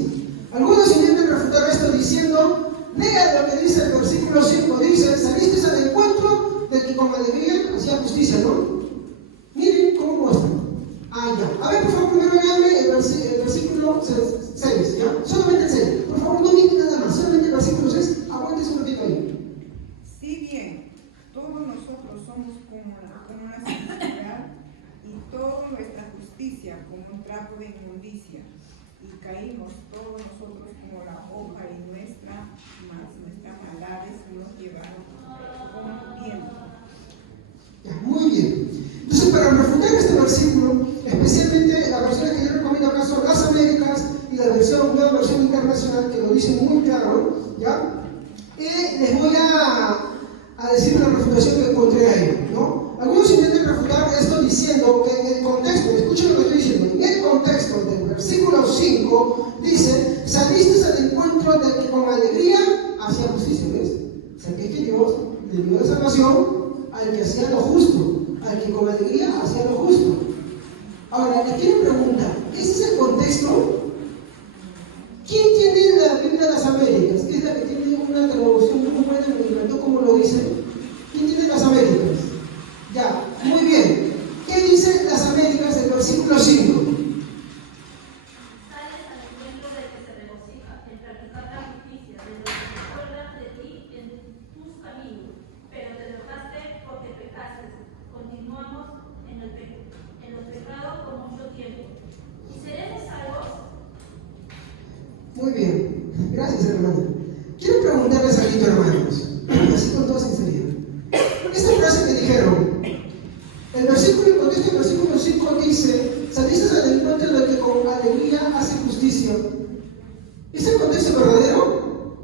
Algunos intentan refutar esto diciendo, lea lo que dice el versículo 5, dice, saliste al encuentro del que con alegría hacía justicia, ¿no? Miren cómo muestra. Ya. A ver, por favor, primero léame el versículo 6, ¿ya? Solamente el 6. Por favor, no miren nada más, solamente el versículo 6. Aguántense un ratito ahí. Si bien todos nosotros somos como una santidad y toda nuestra justicia como un trapo de inmundicia, y caímos todos nosotros como la hoja y nuestras maldades nos llevaron como viento. Ya, muy bien. Entonces, para refutar este versículo, especialmente las versiones que yo recomiendo acá son las Américas y la nueva versión internacional, que lo dicen muy claro, ¿ya? Les voy a decir una refutación que encontré ahí, ¿no? Algunos intentan refutar esto diciendo que en el contexto, escuchen lo que estoy diciendo, en el contexto del versículo 5 dice, saliste al encuentro del que con alegría hacía justicia, ¿ves? O sea, que es que Dios le dio la salvación al que hacía lo justo, al que con alegría hacía lo justo. Ahora, les quiero preguntar, ¿ese es el contexto? ¿Quién tiene la Biblia de las Américas? Que es la que tiene una traducción muy buena, me encantó como lo dice. ¿Quién tiene las Américas? Ya, muy bien. ¿Qué dice las Américas del versículo 5? Sales al encuentro del que se regocija en practicar la justicia, de los que se acuerdan de ti en tus caminos, pero te enojaste porque pecaste. Continuamos en los pecados por mucho tiempo. ¿Y seremos salvos? Muy bien, gracias hermano. Quiero preguntarles algo, hermanos, así con toda sinceridad. Esta frase que dijeron, el contexto del versículo 5 dice, saliste al encuentro de que con alegría hace justicia. ¿Es el contexto verdadero?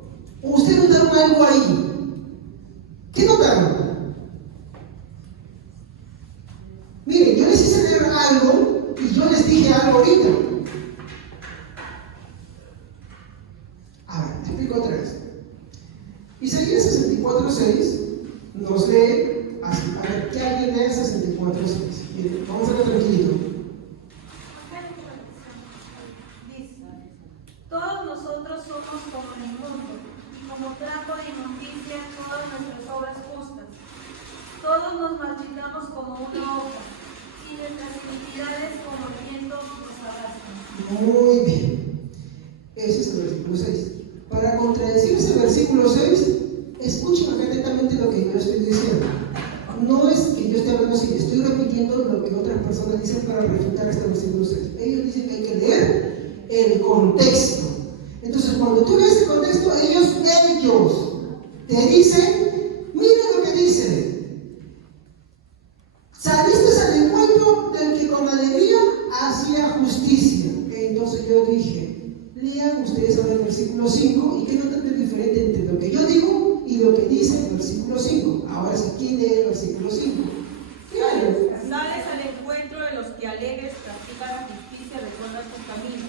¿O ustedes notaron algo ahí? ¿Qué notaron? Miren, yo les hice leer algo y yo les dije algo ahorita. Te explico otra vez. Isaías 64:6 nos lee así. A ver, ¿qué alguien lee 64:6? Miren, vamos a ver tranquilito. Dice, todos nosotros somos como el mundo, y como trapo de inmundicia todas nuestras obras justas. Todos nos marchitamos como una hoja, y nuestras iniquidades como el viento nos arrastran. Muy bien. Ese es el versículo 6. Para contradecir ese versículo 6, escuchen atentamente lo que yo estoy diciendo. No es que yo esté hablando así, estoy repitiendo lo que otras personas dicen para refutar este versículo 6. Ellos dicen que hay que leer el contexto. Entonces, cuando tú lees el contexto, ellos te dicen, mira lo que dice. Saliste al encuentro del que con alegría hacía justicia. Entonces yo dije, lean ustedes ahora el versículo 5 y que notan de diferente entre lo que yo digo y lo que dice el versículo 5. Ahora sí, ¿quién lee el versículo 5? Sales al encuentro de los que alegres practican la justicia, recuerdan tu camino,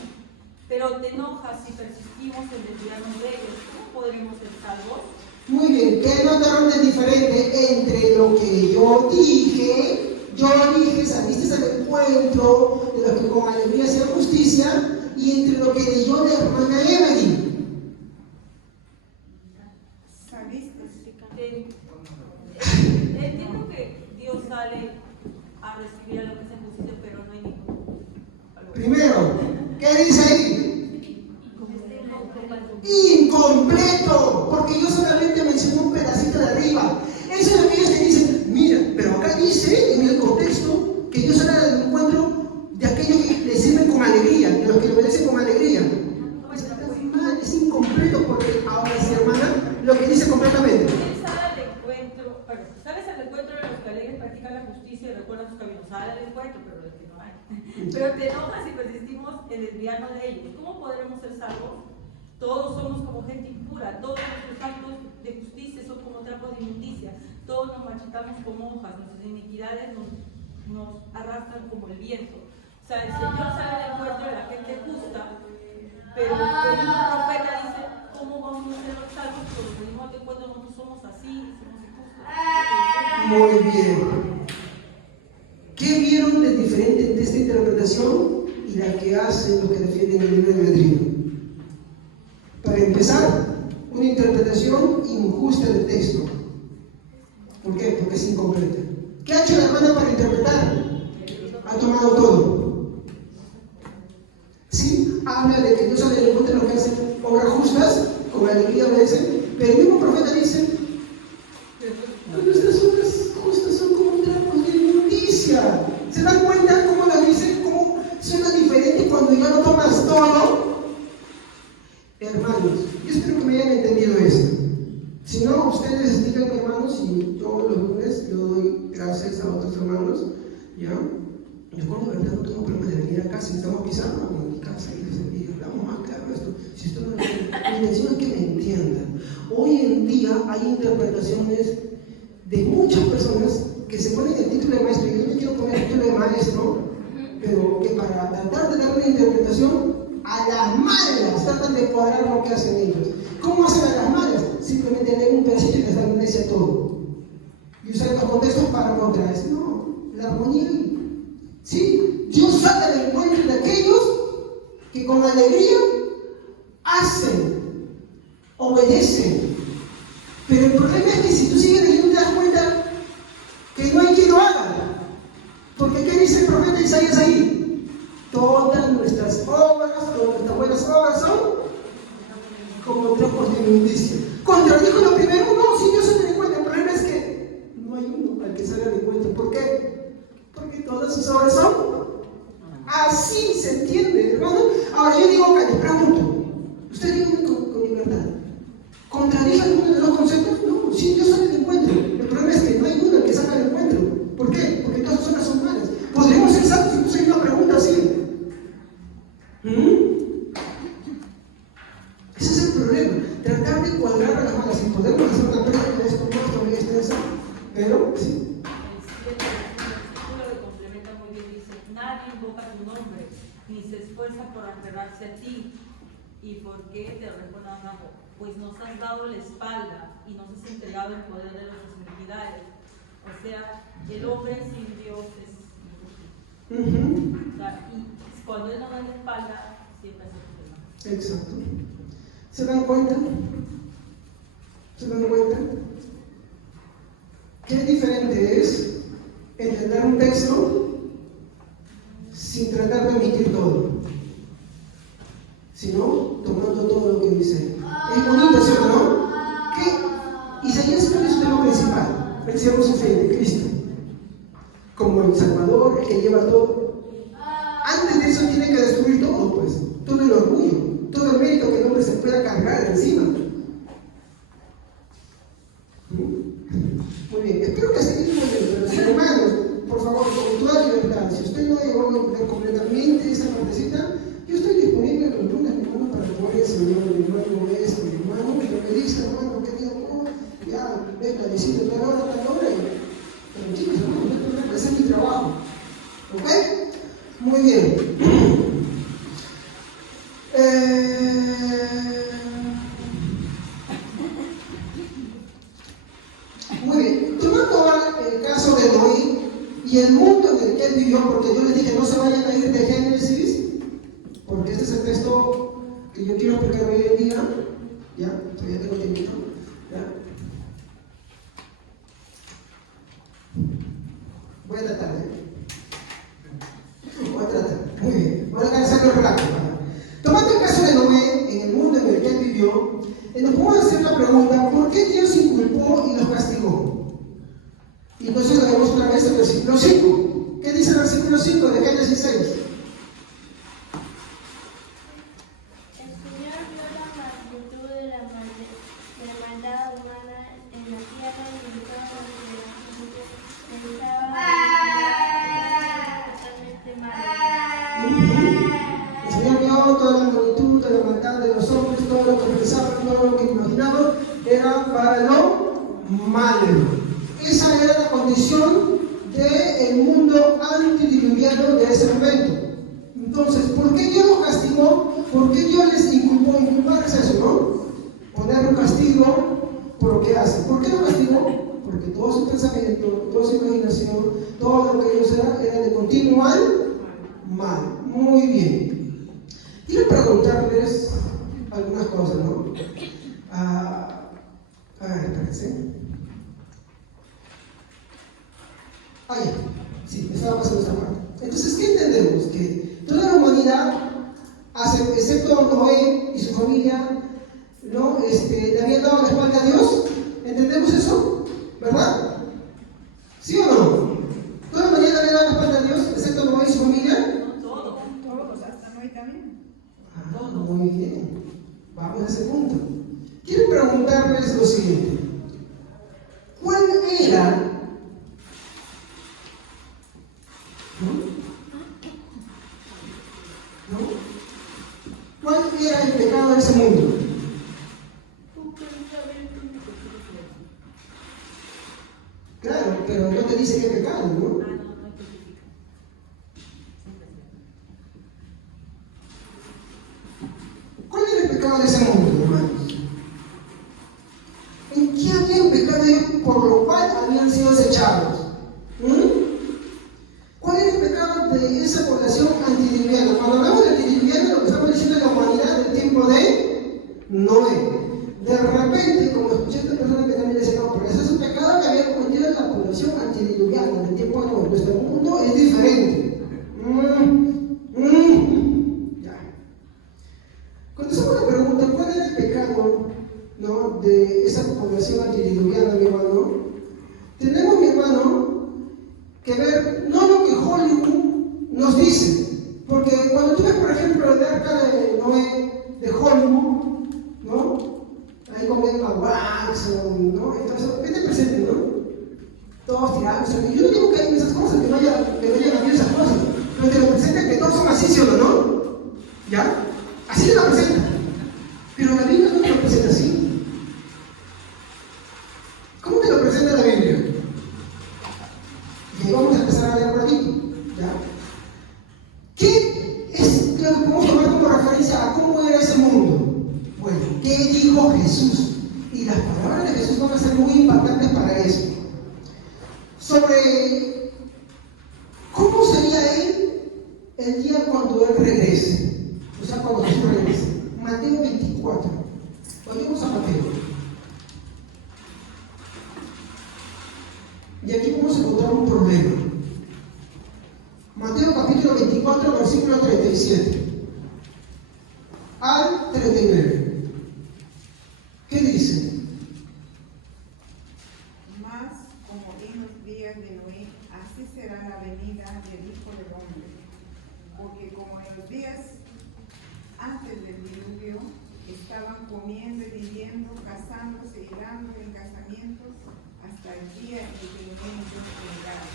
pero te enojas si persistimos en desviarnos de ellos. ¿Cómo podremos ser salvos? Muy bien, ¿qué notaron de diferente entre lo que yo dije? Yo dije, saliste al encuentro de los que con alegría hacían justicia, y entre lo que leyó la hermana Evelyn. Saliste. Entiendo que Dios sale a recibir a lo que es justicia, pero no hay ningún. Primero, ¿qué dice ahí? Incompleto, porque yo solamente mencioné un pedacito de arriba. Eso es lo que ellos te dicen. Mira, pero acá dice en el contexto que Dios sale al encuentro de aquellos que le sirven con alegría, de los que le obedecen con alegría. Es incompleto porque ahora sí, hermana, lo que dice completamente. Él sales al encuentro de los que alegres practican la justicia y recuerdan sus caminos. Sale al encuentro, pero de los que no hay. Pero te enojas si persistimos en desviarnos de ellos. ¿Cómo podremos ser salvos? Todos somos como gente impura, todos nuestros actos de justicia son como trapos de inmundicia, todos nos marchitamos como hojas, nuestras iniquidades nos arrastran como el viento. O sea, el Señor sale al encuentro de la gente justa, pero el mismo profeta dice, ¿cómo vamos a ser salvos? Porque venimos de encuentro, nosotros somos así, somos injustos. Muy bien. ¿Qué vieron de diferente de esta interpretación y la que hacen los que defienden el libre albedrío? Para empezar, una interpretación injusta del texto. ¿Por qué? Porque es incompleta. ¿Qué ha hecho la hermana para interpretar? Ha tomado todo. Sí, habla de que Dios sale del monte los que hacen obras justas, con alegría obedecen, pero el mismo profeta dice: nuestras obras justas son como trapos de inmundicia. ¿Se dan cuenta cómo lo dice? ¿Cómo suena diferente cuando ya no tomas todo? Hermanos, yo espero que me hayan entendido esto. Si no, ustedes díganme, hermanos, y todos los lunes yo doy gracias a otros hermanos, ¿ya? Yo cuando de verdad no tengo problema de venir acá, si estamos pisando en mi casa y hablamos más claro esto. Si esto no la intención es que me entiendan. Hoy en día hay interpretaciones de muchas personas que se ponen el título de maestro, y yo no quiero poner el título de maestro, pero que para tratar de dar una interpretación a las malas tratan de cuadrar lo que hacen ellos. ¿Cómo hacen a las malas? Simplemente leen un pedacito y les dan amnesia todo. Y usan los contextos para contraer. No, la armonía ahí. ¿Sí? Dios saca del encuentro de aquellos que con alegría hacen, obedecen. Pero el problema es que si tú sigues leyendo te das cuenta que no hay quien lo haga. Porque ¿qué dice el profeta Isaías ahí? Todas nuestras obras, todas nuestras buenas obras son como trapos de inmundicia. ¿Contradijo lo primero? No, sí, Dios se da cuenta. El problema es que no hay uno al que salga de cuenta. ¿Por qué? Porque todas sus obras son así, ¿se entiende, hermano? Ahora yo digo acá, les pregunto, usted dígame con libertad, ¿contradije alguno de los conceptos? No, sí, Dios sale del encuentro. El problema es que no hay uno al que salga del encuentro. ¿Por qué? Porque todas sus obras son malas. ¿Podríamos ser santos si no hay una pregunta así? Ese es el problema, tratar de cuadrar a las malas. Si podemos hacer una prueba de esto, muy extensa, pero sí. Nadie invoca tu nombre, ni se esfuerza por aferrarse a ti. ¿Y por qué? Te responde Abraham: pues nos has dado la espalda y nos has entregado el poder de nuestras iniquidades. O sea, el hombre sin Dios es imposible. O sea, y cuando él nos da la espalda, siempre es el problema. Exacto. ¿Se dan cuenta? ¿Se dan cuenta? ¿Qué diferente es entender un texto sin tratar de omitir todo, sino tomando todo lo que dice? Es bonito, ¿sí o no? ¿Qué? Isaías, ¿cuál es su tema principal? El siervo sufriente, Cristo, como el Salvador, el que lleva todo. Antes de eso tiene que destruir todo, pues, todo el orgullo, todo el mérito que el hombre se pueda cargar encima. Muy bien, espero que estén entendiendo, pero hermanos, por favor, con toda libertad, si usted no llegó a entender completamente esa partecita, yo estoy disponible los lunes, mi hermano, para poder enseñar mi hermano esto, mi hermano, que me dice, hermano, que diga, ya, venga, visita tal hora, tranquilos, hermano, no hay problema, ese es mi trabajo. ¿Ok? Muy bien. Muy bien. Tomando ahora el caso de Noé y el mundo en el que él vivió, porque yo les dije no se vayan a ir de Génesis, porque este es el texto que yo quiero explicar hoy en día. Ya, todavía tengo tiempo. Ya. Voy a tratar, Voy a tratar. Muy bien. Voy a hacerlo rápido. Tomando el caso de Noé, en el mundo en el que él vivió, nos podemos hacer la pregunta: ¿por qué Dios inculpó y los castigó? Y entonces lo vemos otra vez en el versículo 5. ¿Qué dice el versículo 5 de Génesis 6? El Señor vio la magnitud de la maldad humana en la tierra y en todo lo que la gente pensaba totalmente mal. El Señor vio toda la magnitud de la maldad de los hombres, todo lo que pensaban, todo lo que imaginaban, era para lo malo. Esa era la condición del mundo antediluviano de ese momento. Entonces, ¿por qué Dios los castigó? ¿Por qué Dios les inculpó? Inculpar es eso, ¿no? Poner un castigo por lo que hacen. ¿Por qué lo castigó? Por porque todo su pensamiento, toda su imaginación, todo lo que ellos eran era de continuo mal. Muy bien. Quiero preguntarles algunas cosas, ¿no? A ver, espérense. Sí, me estaba pasando esa parte. Entonces, ¿qué entendemos? Que toda la humanidad, excepto Noé y su familia, ¿no? Le habían dado la espalda a Dios. ¿Entendemos eso? ¿Verdad? ¿Sí o no? Toda la humanidad le había dado la espalda a Dios, excepto Noé y su familia. Todo. Todos, hasta Noé también. Muy bien. Vamos a ese punto. Quiero preguntarles lo siguiente. ¿Cuál era ¿cuál era el pecado de ese mundo? Claro, pero no te dice qué pecado, ¿no? ¿Cuál era el pecado de ese mundo, hermanos? ¿En qué habían pecado ellos por lo cual habían sido desechados? ¿Cuál era el pecado de esa población antediluviana? Cuando hablamos de antediluviana, lo que estamos diciendo es la humanidad del tiempo de Noé. De repente, como escuché a esta persona que también decía, no, pero ese es un pecado que había cometido la población antediluviana del tiempo de Noé. Nuestro mundo es diferente. Ya. Cuando hacemos la pregunta, ¿cuál era el pecado, ¿no?, de esa población antediluviana, mi hermano? Tenemos, mi hermano, que ver no lo que Hollywood nos dice, porque cuando tú ves, por ejemplo, el arca de Noé de Hollywood, ¿no? Ahí con Emma Watson, ¿no? Entonces, ¿qué te presenta, no? Todos tirados. Yo no digo que hay esas cosas, que no hayan habido esas cosas, pero te lo presentan que todos son así, ¿sí o no? ¿Ya? Así te lo presenta. Pero la Biblia no te lo presenta así. ¿Cómo te lo presenta la Biblia? Y vamos a empezar a leer un ratito, ¿ya? ¿Qué es lo que podemos tomar como referencia a cómo era ese mundo? Bueno, ¿qué dijo Jesús? Y las palabras de Jesús van a ser muy impactantes para eso. Sobre cómo sería Él el día cuando Él regrese. O sea, cuando Jesús regrese. Mateo 24. Vayamos a Mateo. Y aquí vamos a encontrar un problema. Mateo capítulo 24, versículo 37 al 39. ¿Qué dice? Mas como en los días de Noé, así será la venida del Hijo del Hombre. Porque como en los días antes del diluvio, estaban comiendo y viviendo, casándose y dando en casamientos, hasta el día en que Noé llegara.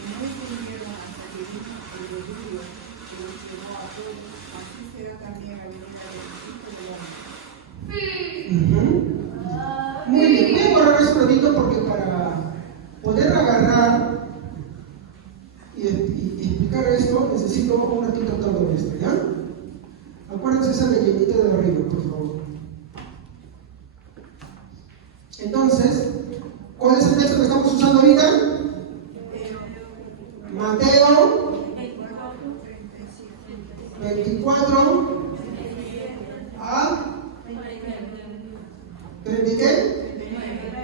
No entendieron hasta que vino el diluvio que los llevó a todos. Así será también la venida del Hijo del Hombre. Muy bien, voy a borrar eso un ratito porque para poder agarrar y explicar esto necesito un ratito todo esto, ¿ya? Acuérdense esa leyenita de arriba, por favor. Entonces, ¿cuál es el texto que estamos usando ahorita? Mateo 24 a 30 ¿qué?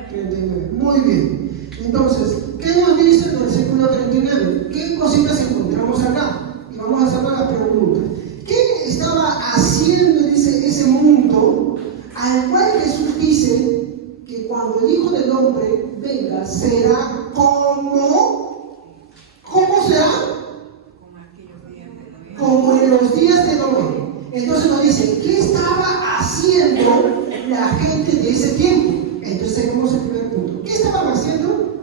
39. Muy bien. Entonces, ¿qué nos dice el versículo 39? ¿Qué cositas encontramos acá? Y vamos a hacer las preguntas. ¿Qué estaba haciendo, dice, ese mundo al cual Jesús dice que cuando el Hijo del Hombre venga será como? ¿Cómo será? Como en los días de Noé. Entonces nos dice, ¿qué estaba haciendo la gente de ese tiempo? Entonces tenemos el primer punto. ¿Qué estaban haciendo?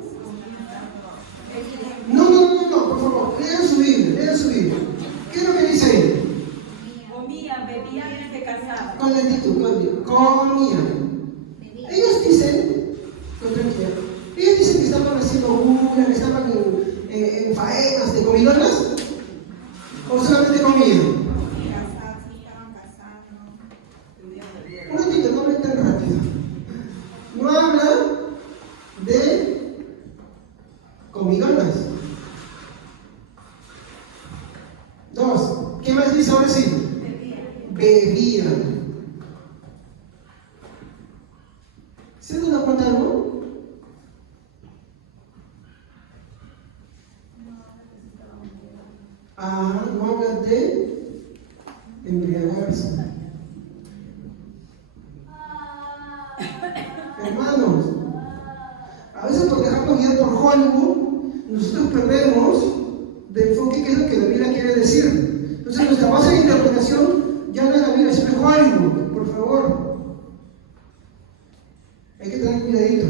No, por favor, lean su Biblia. ¿Qué es lo que dice ahí? Comían, bebían y se casaban. Con lentitud, comían. Ellos dicen, ellos dicen que estaban haciendo burlas, que estaban en faenas de comidonas, o solamente comían. Estaban casando. Un ratito, no hablen tan rápido. No habla de comí ganas. 2, ¿qué más dice ahora sí? Bebían. ¿Se dan cuenta algo? No hablan de embriagarse. Hermanos, a veces por dejarnos guiar por Hollywood, nosotros perdemos de enfoque qué es lo que la Biblia quiere decir. Entonces nuestra base de interpretación ya no es la Biblia, sino es Hollywood, por favor. Hay que tener cuidadito.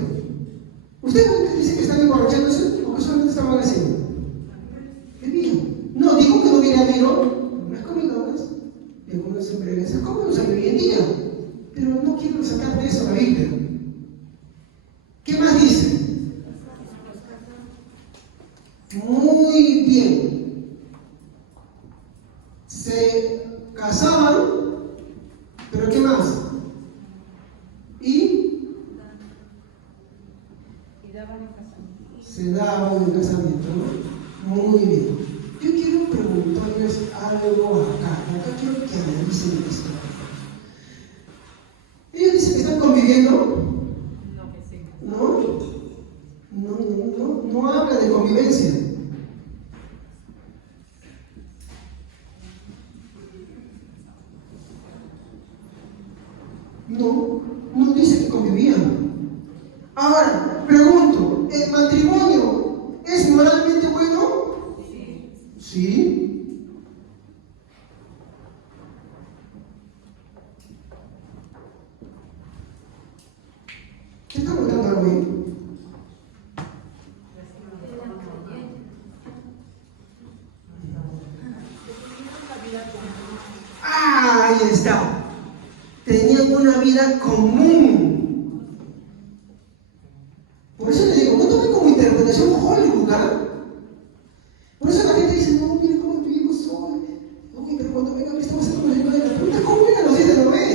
¿Ustedes dicen que están emborrachándose o que solamente estaban haciendo? Bebían. No, digo que no viene a miro, no es comidonas, y algunos se embriagan, como los hoy en día. Pero no quiero sacar de eso la Biblia. ¿Qué más dice? Muy bien. Se casaban, pero ¿qué más? Y se daban en casamiento, ¿no? Muy bien. Yo quiero preguntarles algo acá quiero que analicen esto. Ellos dicen que están conviviendo. No habla de convivencia. No dice que convivían. Ahora, pregunto, ¿el matrimonio es moralmente bueno? Sí. ¿Qué estamos tratando hoy? Ahí está. Tenían una vida común. Por eso les digo, no tomen como interpretación Hollywood, ¿ah? Por eso la gente dice, no, mira cómo vivimos hoy. Oye, pero cuando venga Cristo va a ser como el de la pregunta, ¿cómo eran los días de Noé?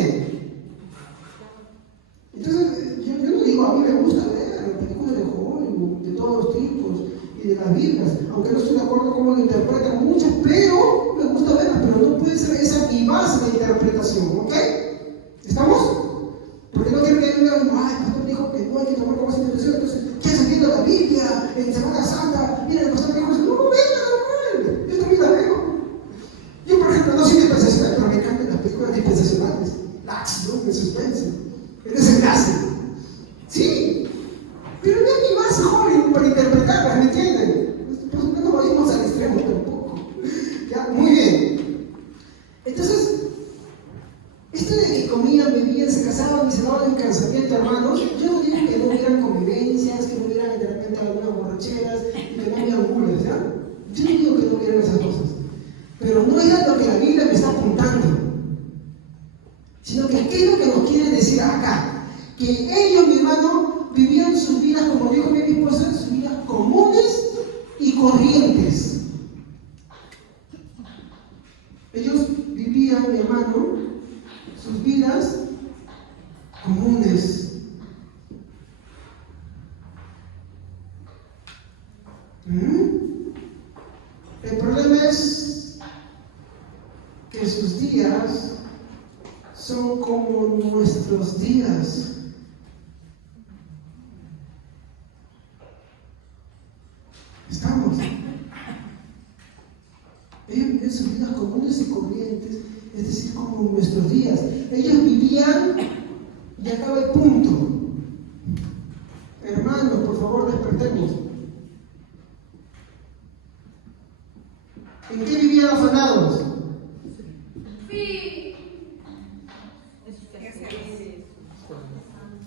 Entonces, yo no digo, a mí me gusta ver películas de Hollywood, de todos los tipos, y de las Biblias, aunque no estoy de acuerdo con cómo lo interpretan muchos, pero me gusta verlas, pero no puede ser esa mi base de interpretación, ¿ok? ¿Estamos? Porque no quiero que ellos digan, ay, el pastor dijo que no hay que tomar como base de interpretación, entonces, ¿qué haces viendo la Biblia en Semana Santa? Mira, el pastor dijo eso, no, venga, normal, yo también la veo. Yo, por ejemplo, no soy dispensacional, pero me encantan las películas dispensacionales, la acción, el suspense, el desenlace. Sí, pero no hay ni más Hollywood para interpretarlas, ¿me entienden? Por supuesto, no lo vimos al extremo tampoco. Ya, muy bien. Entonces, esto de que comían, bebían, se casaban y se daban en casamiento, hermanos, yo no digo que no hubieran convivencias, que no hubieran de repente algunas borracheras y que no hubieran bulas, ¿ya? Yo no digo que no hubieran esas cosas. Pero no era lo que la Biblia me está apuntando, sino que ¿qué es lo que nos quiere decir acá? Que ellos, mi hermano, vivían sus vidas, como dijo mi esposa, sus vidas comunes y corrientes. Ellos vivían, mi hermano, sus vidas comunes. El problema es que sus días son como nuestros días. Estamos. Ellos vivían sus vidas comunes y corrientes, es decir, como nuestros días. Ellos vivían, y acaba el punto. Hermanos, por favor, despertemos. ¿En qué vivían afanados?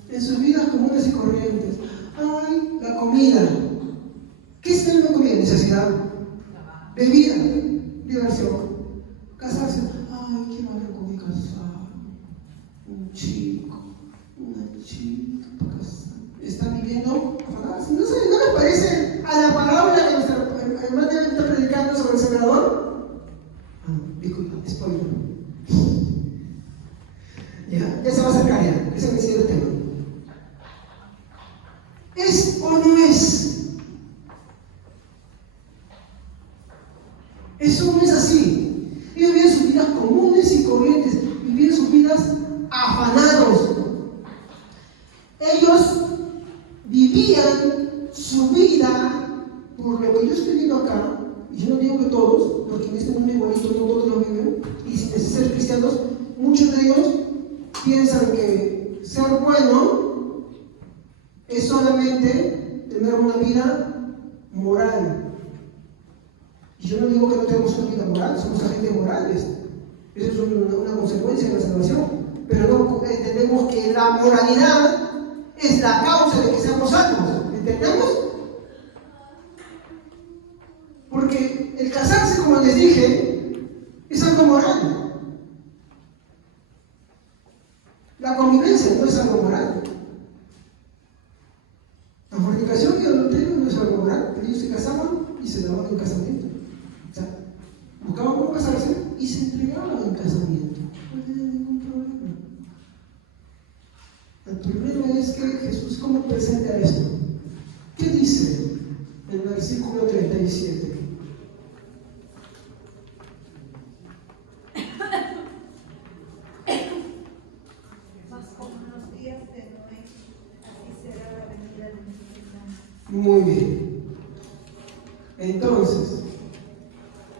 En sus vidas comunes y corrientes. Ay, la comida. ¿Qué es la comida? Necesidad. Bebida. Diversión. Casarse. Ay, quiero hablar con mi casado. Un chico. Una chica para casar. ¿Están viviendo afanados? ¿No les parece a la parábola que nuestra hermana está predicando sobre el sembrador? Disculpa, spoiler. Ya se va a acercar ya. Ese es el siguiente tema. ¿Es o no es? Eso no es así. Ellos vivían sus vidas comunes y corrientes, vivían sus vidas afanados. Ellos vivían su vida, por lo que yo estoy viendo acá, y yo no digo que todos, porque en este mundo igualito no todos lo viven, y sin ser cristianos, muchos de ellos piensan que ser bueno es solamente tener una vida moral. Y yo no digo que no tenemos una vida moral, somos agentes morales. Eso es una consecuencia de la salvación. Pero no entendemos que la moralidad es la causa de que seamos salvos. ¿Entendemos? Porque el casarse, como les dije, es algo moral. La convivencia no es algo moral. La fornicación y el adulterio no es algo moral. Pero ellos se casaban y se daban en casamiento. O sea, buscaban cómo casarse y se entregaban en casamiento. No tenía ningún problema. El problema es que Jesús, ¿cómo presenta esto? ¿Qué dice en el versículo 37? Muy bien. Entonces,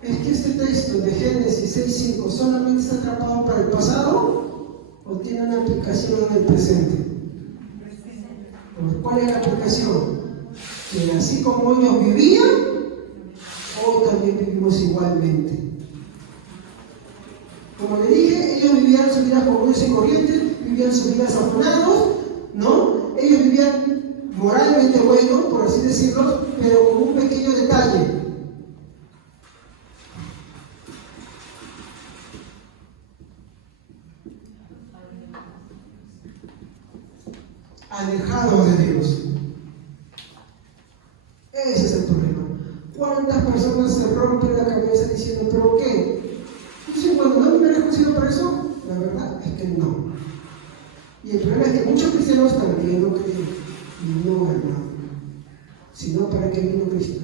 ¿es que este texto de Génesis 6:5 solamente está atrapado para el pasado o tiene una aplicación en el presente? ¿Cuál es la aplicación? Que así como ellos vivían, hoy también vivimos igualmente. Como le dije, ellos vivían sus vidas comunes y corrientes, vivían sus vidas afanados, ¿no? Ellos vivían moralmente bueno, por así decirlo, pero con un pequeño detalle. Alejados de Dios. Ese es el problema. ¿Cuántas personas se rompen la cabeza diciendo, ¿pero qué? Dicen, bueno, ¿no me reconcilio por eso? La verdad es que no. Y el problema es que muchos cristianos también no creen. Y no, hermano, sino para qué vino Cristo.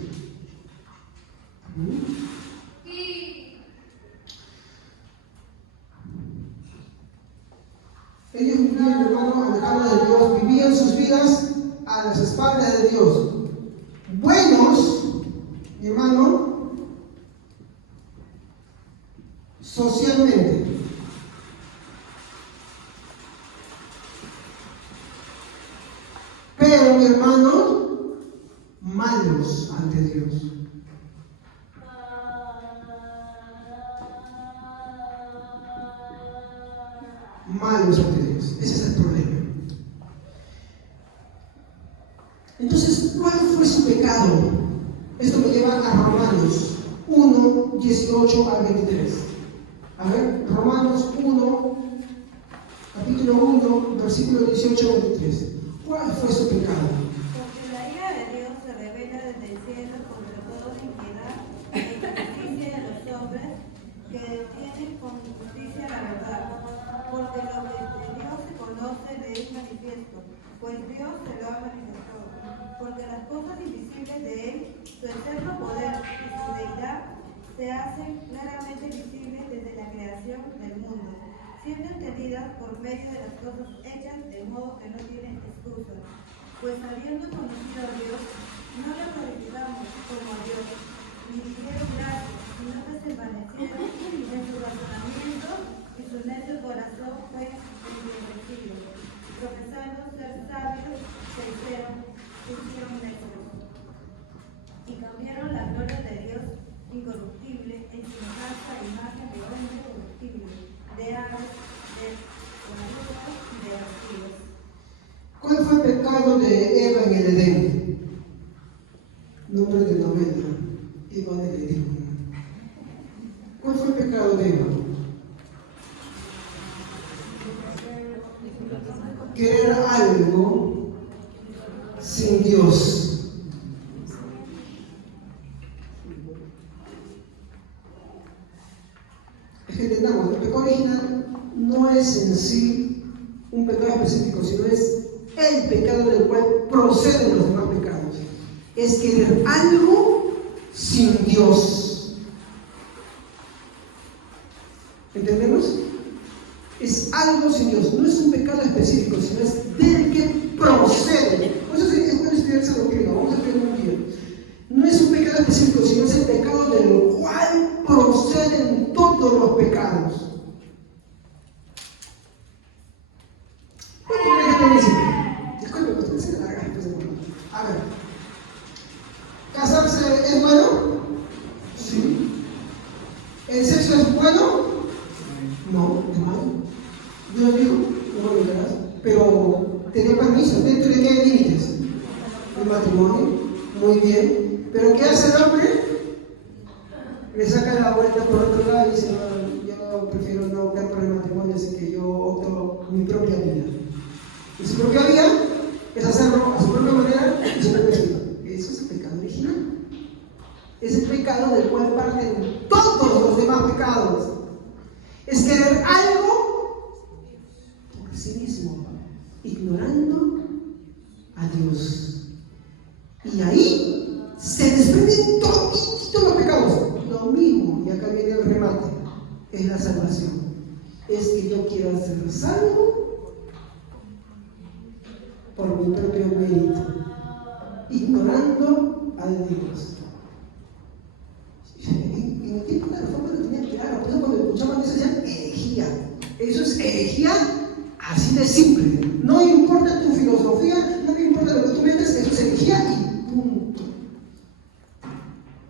Ellos vivían, hermano, alejados de Dios, vivían sus vidas a las espaldas de Dios. Buenos, hermano, socialmente. Pero, mi hermano, malos ante Dios. Malos ante Dios. Ese es el problema. Entonces, ¿cuál fue su pecado? Esto me lleva a Romanos 1, 18 al 23. A ver, Romanos 1, capítulo 1, versículo 18 al 23. ¿Cuál fue su pecado? Porque la ira de Dios se revela desde el cielo contra toda impiedad e injusticia de los hombres que detienen con injusticia la verdad. Porque lo que de Dios se conoce le es manifiesto, pues Dios se lo ha manifestado. Porque las cosas invisibles de Él, su eterno poder y su deidad, se hacen claramente visibles desde la creación del mundo, siendo entendidas por medio de las cosas hechas, de modo que no tienen excusa. Pues habiendo conocido a Dios, no le glorificamos como a Dios, ni dijeron gracias, sino que se envanecieron en su razonamiento, y su necio corazón fue engrandecido. Profesando ser sabios, se hicieron necios, y cambiaron la gloria de Dios incorruptible en semejanza e imagen de hombre corruptible, de aves, de animales y de reptiles. ¿Cuál fue el pecado de Eva en el Edén? Nombre de novela, Eva del Edén. ¿Cuál fue el pecado de Eva? Querer algo sin Dios. Es que entendamos, el pecado original no es en sí un pecado específico, sino es el pecado del cual proceden los demás pecados. Es querer algo sin Dios. sin Dios no es un pecado específico, sino es del que procede. Por eso es bueno estudiar esa doctrina, vamos a estudiar un día. No es un pecado específico, sino es el pecado del cual proceden todos los pecados. A ver, ¿casarse es bueno? Sí. ¿El sexo es bueno? No, es malo. Dios dijo, no lo verás, pero tenía permiso, ¿dentro de qué límites? El matrimonio, muy bien. ¿Pero qué hace el hombre? Le saca la vuelta por otro lado y dice, no, yo prefiero no optar por el matrimonio, así que yo opto mi propia vida. Y su propia vida es hacerlo a su propia manera y su propia vida. Eso es el pecado original. Es el pecado del cual parten todos los demás pecados. Es querer algo por sí mismo, ignorando a Dios. Y ahí se desprenden todos los pecados. Lo mismo, y acá viene el remate, es la salvación. Es que yo quiero ser salvo por mi propio mérito, ignorando a Dios. En el tiempo de la Reforma lo tenían claro, por eso cuando escuchaban eso decían herejía. Eso es herejía así de simple. No importa tu filosofía, no importa lo que tú metes, eso es herejía y punto.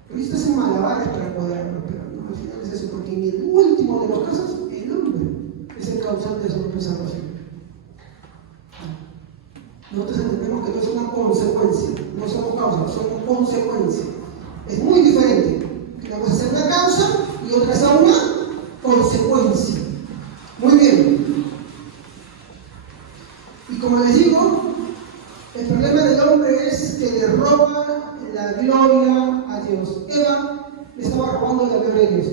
Pero estás en malabares para cuadrarlo, pero no, al final es eso, porque en el último de los casos, el hombre es el causante de su propia salvación. Nosotros entendemos que no es una consecuencia, no somos causas, somos consecuencia. Es muy diferente. Una cosa es una causa y otra es una consecuencia. Muy bien. Y como les digo, el problema del hombre es que le roba la gloria a Dios. Eva le estaba robando la gloria a Dios.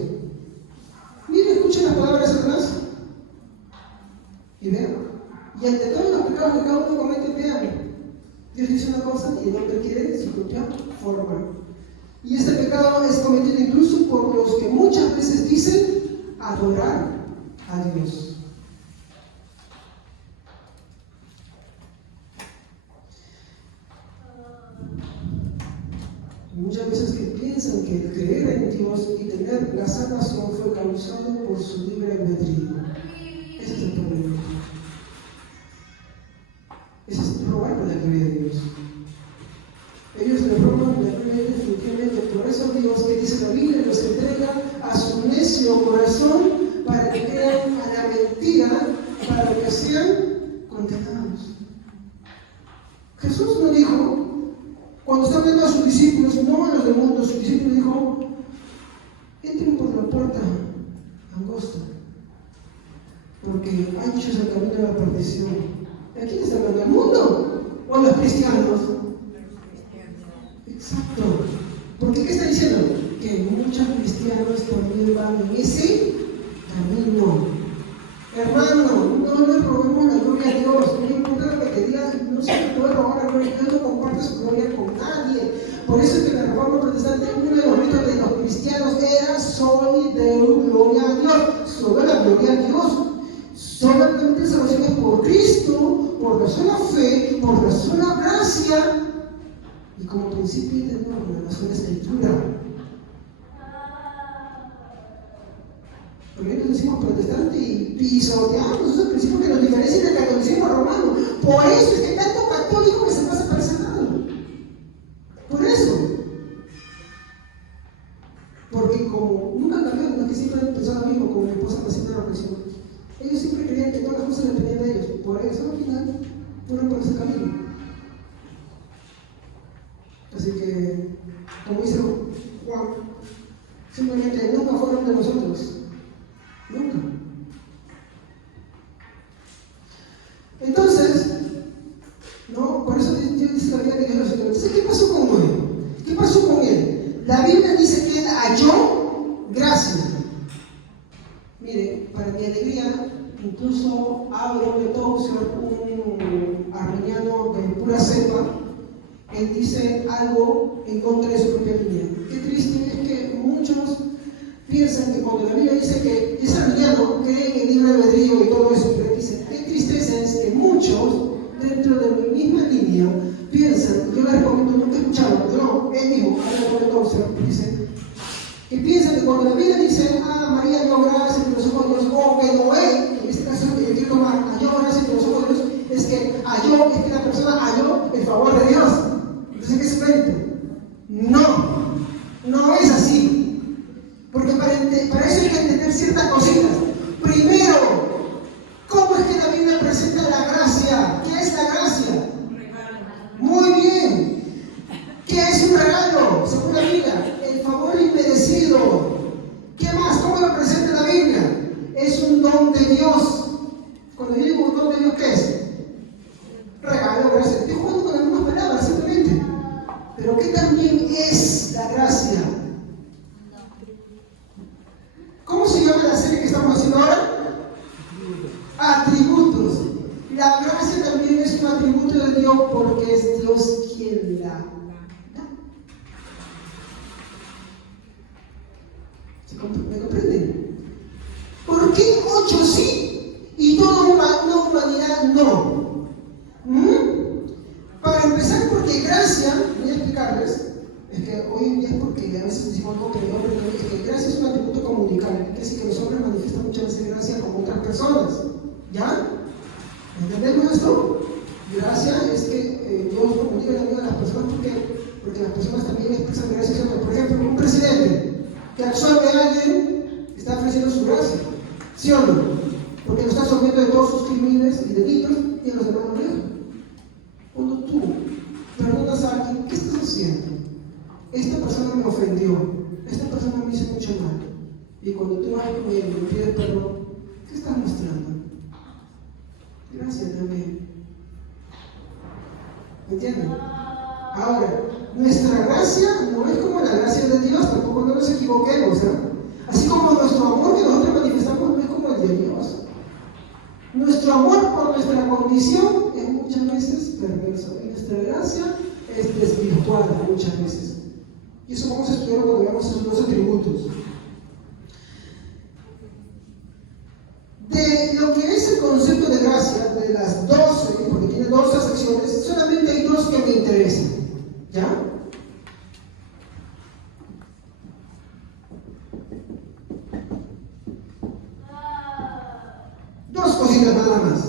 Miren, escuchen las palabras de Satanás y vean. Y ante todos los pecados que cada uno comete, vean. Dios dice una cosa y el hombre quiere su propia forma. Y este pecado es cometido incluso por los que muchas veces dicen adorar a Dios. Muchas veces que piensan que creer en Dios y tener la salvación fue causado por su libre albedrío. Ese es el problema. Ese es robar la gloria de Dios. Ellos le roban la gloria de Dios definitivamente. Por eso Dios, que dice la Biblia, los entrega a su necio corazón para que crean a la mentira, para que sean condenados. Jesús no dijo, cuando estaba viendo a sus discípulos, no a los del mundo, sus discípulos dijo, entren por la puerta angosta, porque ancho es el camino de la perdición. ¿A quién está hablando? ¿Al mundo o a los cristianos? Exacto. Porque ¿qué está diciendo? Que muchos cristianos también van en ese camino. Hermano, no le robemos la gloria a Dios. No importa lo que te digan, no se te puede robar la gloria a Dios, no compartes su gloria con nadie. Por eso es que la Reforma Protestante, uno de los ritos de los cristianos era soy de gloria a Dios, sobre la gloria a Dios. Solamente salvación es por Cristo, por la sola fe, por la sola gracia y como principio y de norma, la sola escritura. Porque nosotros decimos protestante y pisoteamos esos principios que nos diferencian del catolicismo romano. Por eso es que hay tanto católico que se pasa para ese lado. Por eso. Porque como nunca cambiaron, no es que siempre han pensado lo mismo, como mi esposa haciendo una reflexión. Ellos siempre creían que todas las cosas dependían de ellos. Por eso al final fueron por ese camino. Así que, como dice Juan, simplemente nunca fueron de nosotros. Nunca. Entonces, ¿no? Por eso Dios dice la Biblia que Dios los encontró. Entonces, ¿qué pasó con Noé? ¿Qué pasó con él? La Biblia dice que él halló gracia. Mire, para mi alegría, incluso abro de todos un armeniano de pura cepa, él dice algo en contra de su propia línea. Qué triste es que muchos piensan que cuando la Biblia dice que es arminiano, cree en el libre albedrío y todo eso, pero dice, qué tristeza es que muchos dentro de mi misma línea piensan, yo les recomiendo, nunca he escuchado, no, él mismo, dice, que piensan que cuando la Biblia dice, María dio gracias entre los ojos de Dios, o que Noé, en este caso que yo quiero tomar, halló gracias entre los ojos de Dios, es que la persona halló el favor de Dios. Entonces, ¿qué es mérito? No es así. Porque para eso hay que entender ciertas cositas. Primero, ¿cómo es que la Biblia presenta la gracia? ¿Qué es la gracia? Un regalo. Muy bien. ¿Qué es un regalo? Según la Biblia, el favor inmerecido. ¿Qué más? ¿Cómo lo presenta la Biblia? Es un don de Dios. Cuando yo digo un don de Dios, ¿qué es? Regalo, gracia. Estoy jugando con las mismas palabras, simplemente. Pero ¿qué también es la gracia? ¿Cómo se llama la serie que estamos haciendo ahora? Atributos. La gracia también es un atributo de Dios porque es Dios quien la da. ¿Me comprenden? ¿Por qué 8 sí y toda una humanidad no? Para empezar, porque gracia, voy a explicarles, es que hoy en día es porque a veces decimos algo que el hombre no es que gracia es un atributo comunicable, es decir, que los hombres manifiestan muchas veces gracia con otras personas. ¿Ya? ¿Entendemos esto? Gracia es que Dios comunica la vida de las personas porque las personas también expresan gracia. Por ejemplo, un presidente que absorbe a alguien está ofreciendo su gracia. ¿Sí o no? Porque lo está absorbiendo de todos sus crímenes y delitos y a los demás no deja. Cuando tú perdonas a alguien, ¿qué estás haciendo? Esta persona me ofendió, esta persona me hizo mucho mal. Y cuando tú vas con él y le pides perdón, ¿qué estás mostrando? Gracias también. ¿Me entienden? Ahora, nuestra gracia no es como la gracia de Dios, tampoco no nos equivoquemos, ¿eh? Así como nuestro amor que nosotros manifestamos no es como el de Dios. Nuestro amor por nuestra condición es muchas veces perverso. Y nuestra gracia es desvirtuada muchas veces. Y eso vamos a estudiar cuando veamos esos dos atributos. De lo que es el concepto de gracia, de las 12, porque tiene 12 secciones, solamente hay 2 que me interesan. ¿Ya? Dos cositas nada más.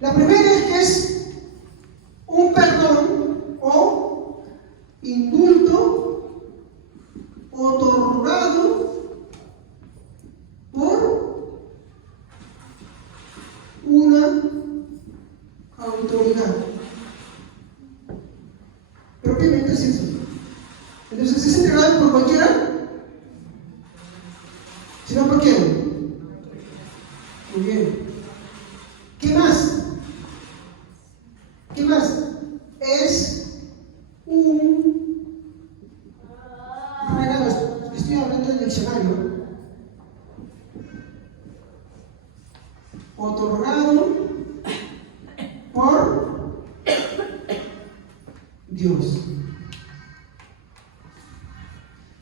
La primera es que es un perdón o indulto otorgado por una autoridad. Propiamente es eso. Entonces, ¿es entregado por cualquiera? ¿Sino por quién? Muy bien. ¿Qué más? ¿Qué más? Es un regalo. Estoy hablando del diccionario. Otorgado por Dios.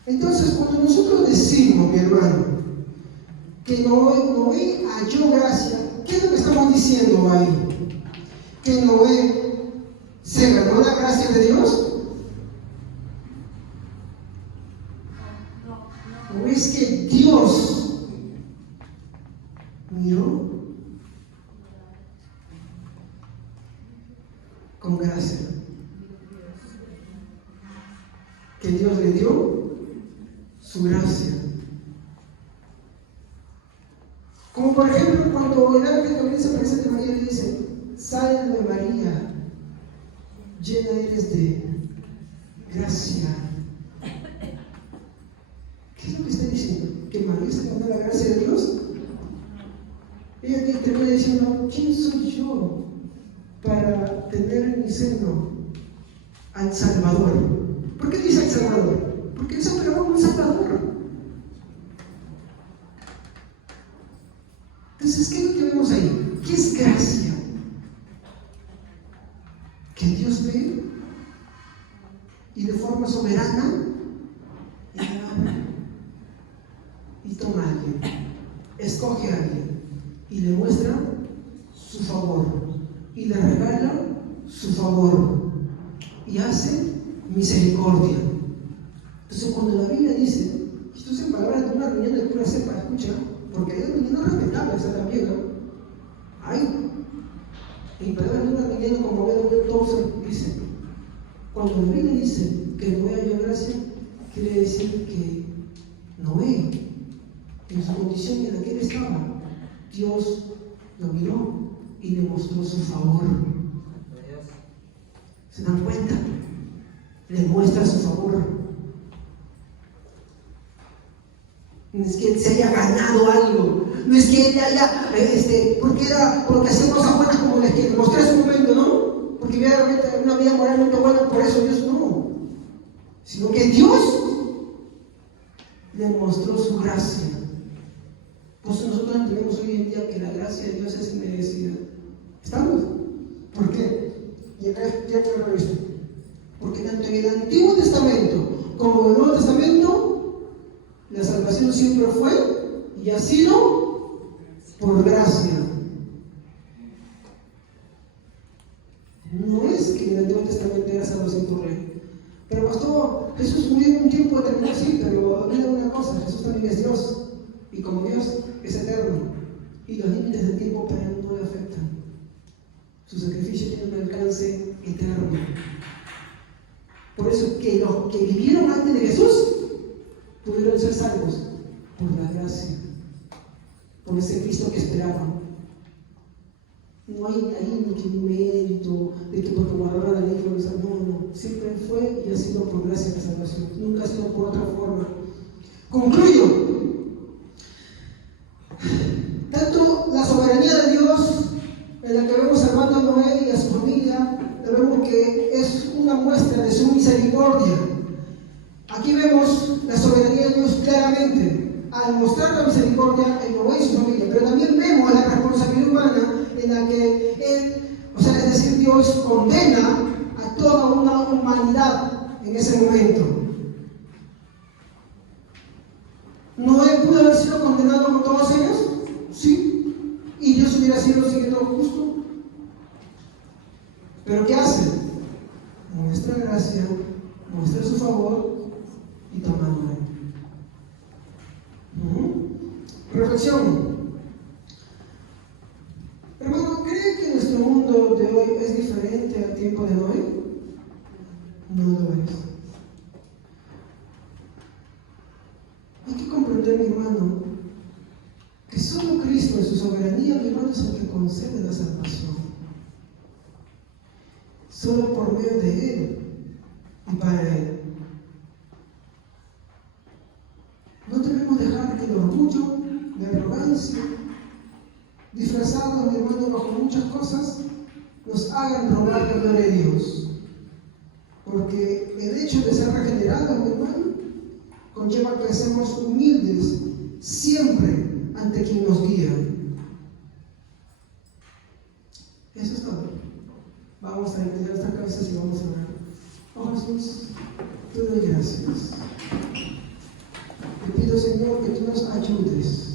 Entonces, cuando nosotros decimos, mi hermano, que Noé halló gracia, ¿qué es lo que estamos diciendo ahí? ¿Que Noé se ganó la gracia de Dios? ¿O es que Dios miró con gracia? Que Dios le dio su gracia. Como por ejemplo cuando el ángel Gabriel se presenta a María y le dice: salve María, llena eres de gracia. ¿Qué es lo que está diciendo? ¿Que María se ganó la gracia de Dios? Ella termina diciendo: ¿quién soy yo para tener en mi seno al Salvador? ¿Por qué dice el Salvador? Porque Él se operó como un Salvador. Entonces, ¿qué es lo que vemos ahí? ¿Qué es gracia? Que Dios ve y de forma soberana alguien, escoge a alguien y le muestra su favor y le regala su favor y hace misericordia. Entonces cuando la Biblia dice, esto es en palabras de una reunión de cura sepa, escucha, porque hay reuniones respetables también, ¿no? Hay. En palabras de una reunión como Pedro Thompson dice, cuando la Biblia dice que Noé halló gracia, quiere decir que Noé, en su condición en la que él estaba, Dios lo miró y le mostró su favor. ¿Se dan cuenta? Le muestra su favor. No es que él se haya ganado algo, no es que él haya, porque hacemos cosas buenas como las que mostré hace un momento, ¿no? Porque realmente una vida moralmente buena, por eso Dios no. Sino que Dios le mostró su gracia. Por eso nosotros entendemos hoy en día que la gracia de Dios es inmerecida. ¿Estamos? ¿Por qué? Ya quiero esto. Porque tanto en el Antiguo Testamento como en el Nuevo Testamento, la salvación siempre fue y ha sido por gracia. No es que en el Antiguo Testamento era salvación por ley. Pero pastor, Jesús murió en un tiempo determinado, sí, pero olvida una cosa, Jesús también es Dios. Y como Dios es eterno, y los límites del tiempo para él no le afectan. Su sacrificio tiene un alcance eterno. Por eso que los que vivieron antes de Jesús pudieron ser salvos por la gracia, por ese Cristo que esperaban. No hay ahí ni que un mérito de que porque guardaron la ley fueron salvos. No, siempre fue y ha sido por gracia la salvación, nunca ha sido por otra forma. Concluyo. Tanto la soberanía de Dios, en la que vemos salvando a Noé y a su familia, vemos que es una muestra de su misericordia. Aquí vemos la soberanía de Dios claramente, al mostrar la misericordia en Noé y su familia, pero también vemos la responsabilidad humana en la que Él, es decir, Dios condena a toda una humanidad en ese momento. ¿Noé pudo haber sido condenado con todos ellos? Sí. ¿Y Dios hubiera sido siguiendo justo? ¿Pero qué hace? Muestra gracia, muestra su favor y toma Noé. Reflexión. Hermano, ¿cree que nuestro mundo de hoy es diferente al tiempo de Noé? No lo es. Hay que comprender, mi hermano, que solo Cristo en su soberanía, mi hermano, es el que concede la salvación. Solo por medio de Él y para Él. No debemos dejar que el orgullo, la arrogancia, disfrazados, mi hermano, bajo muchas cosas, nos hagan robar la gloria de Dios. Porque el hecho de ser regenerados, mi hermano, conlleva que seamos humildes siempre ante quien nos guía. Eso es todo. Vamos a inclinar nuestras cabezas y vamos a orar. Oh Jesús, te doy gracias. Te pido, Señor, que tú nos ayudes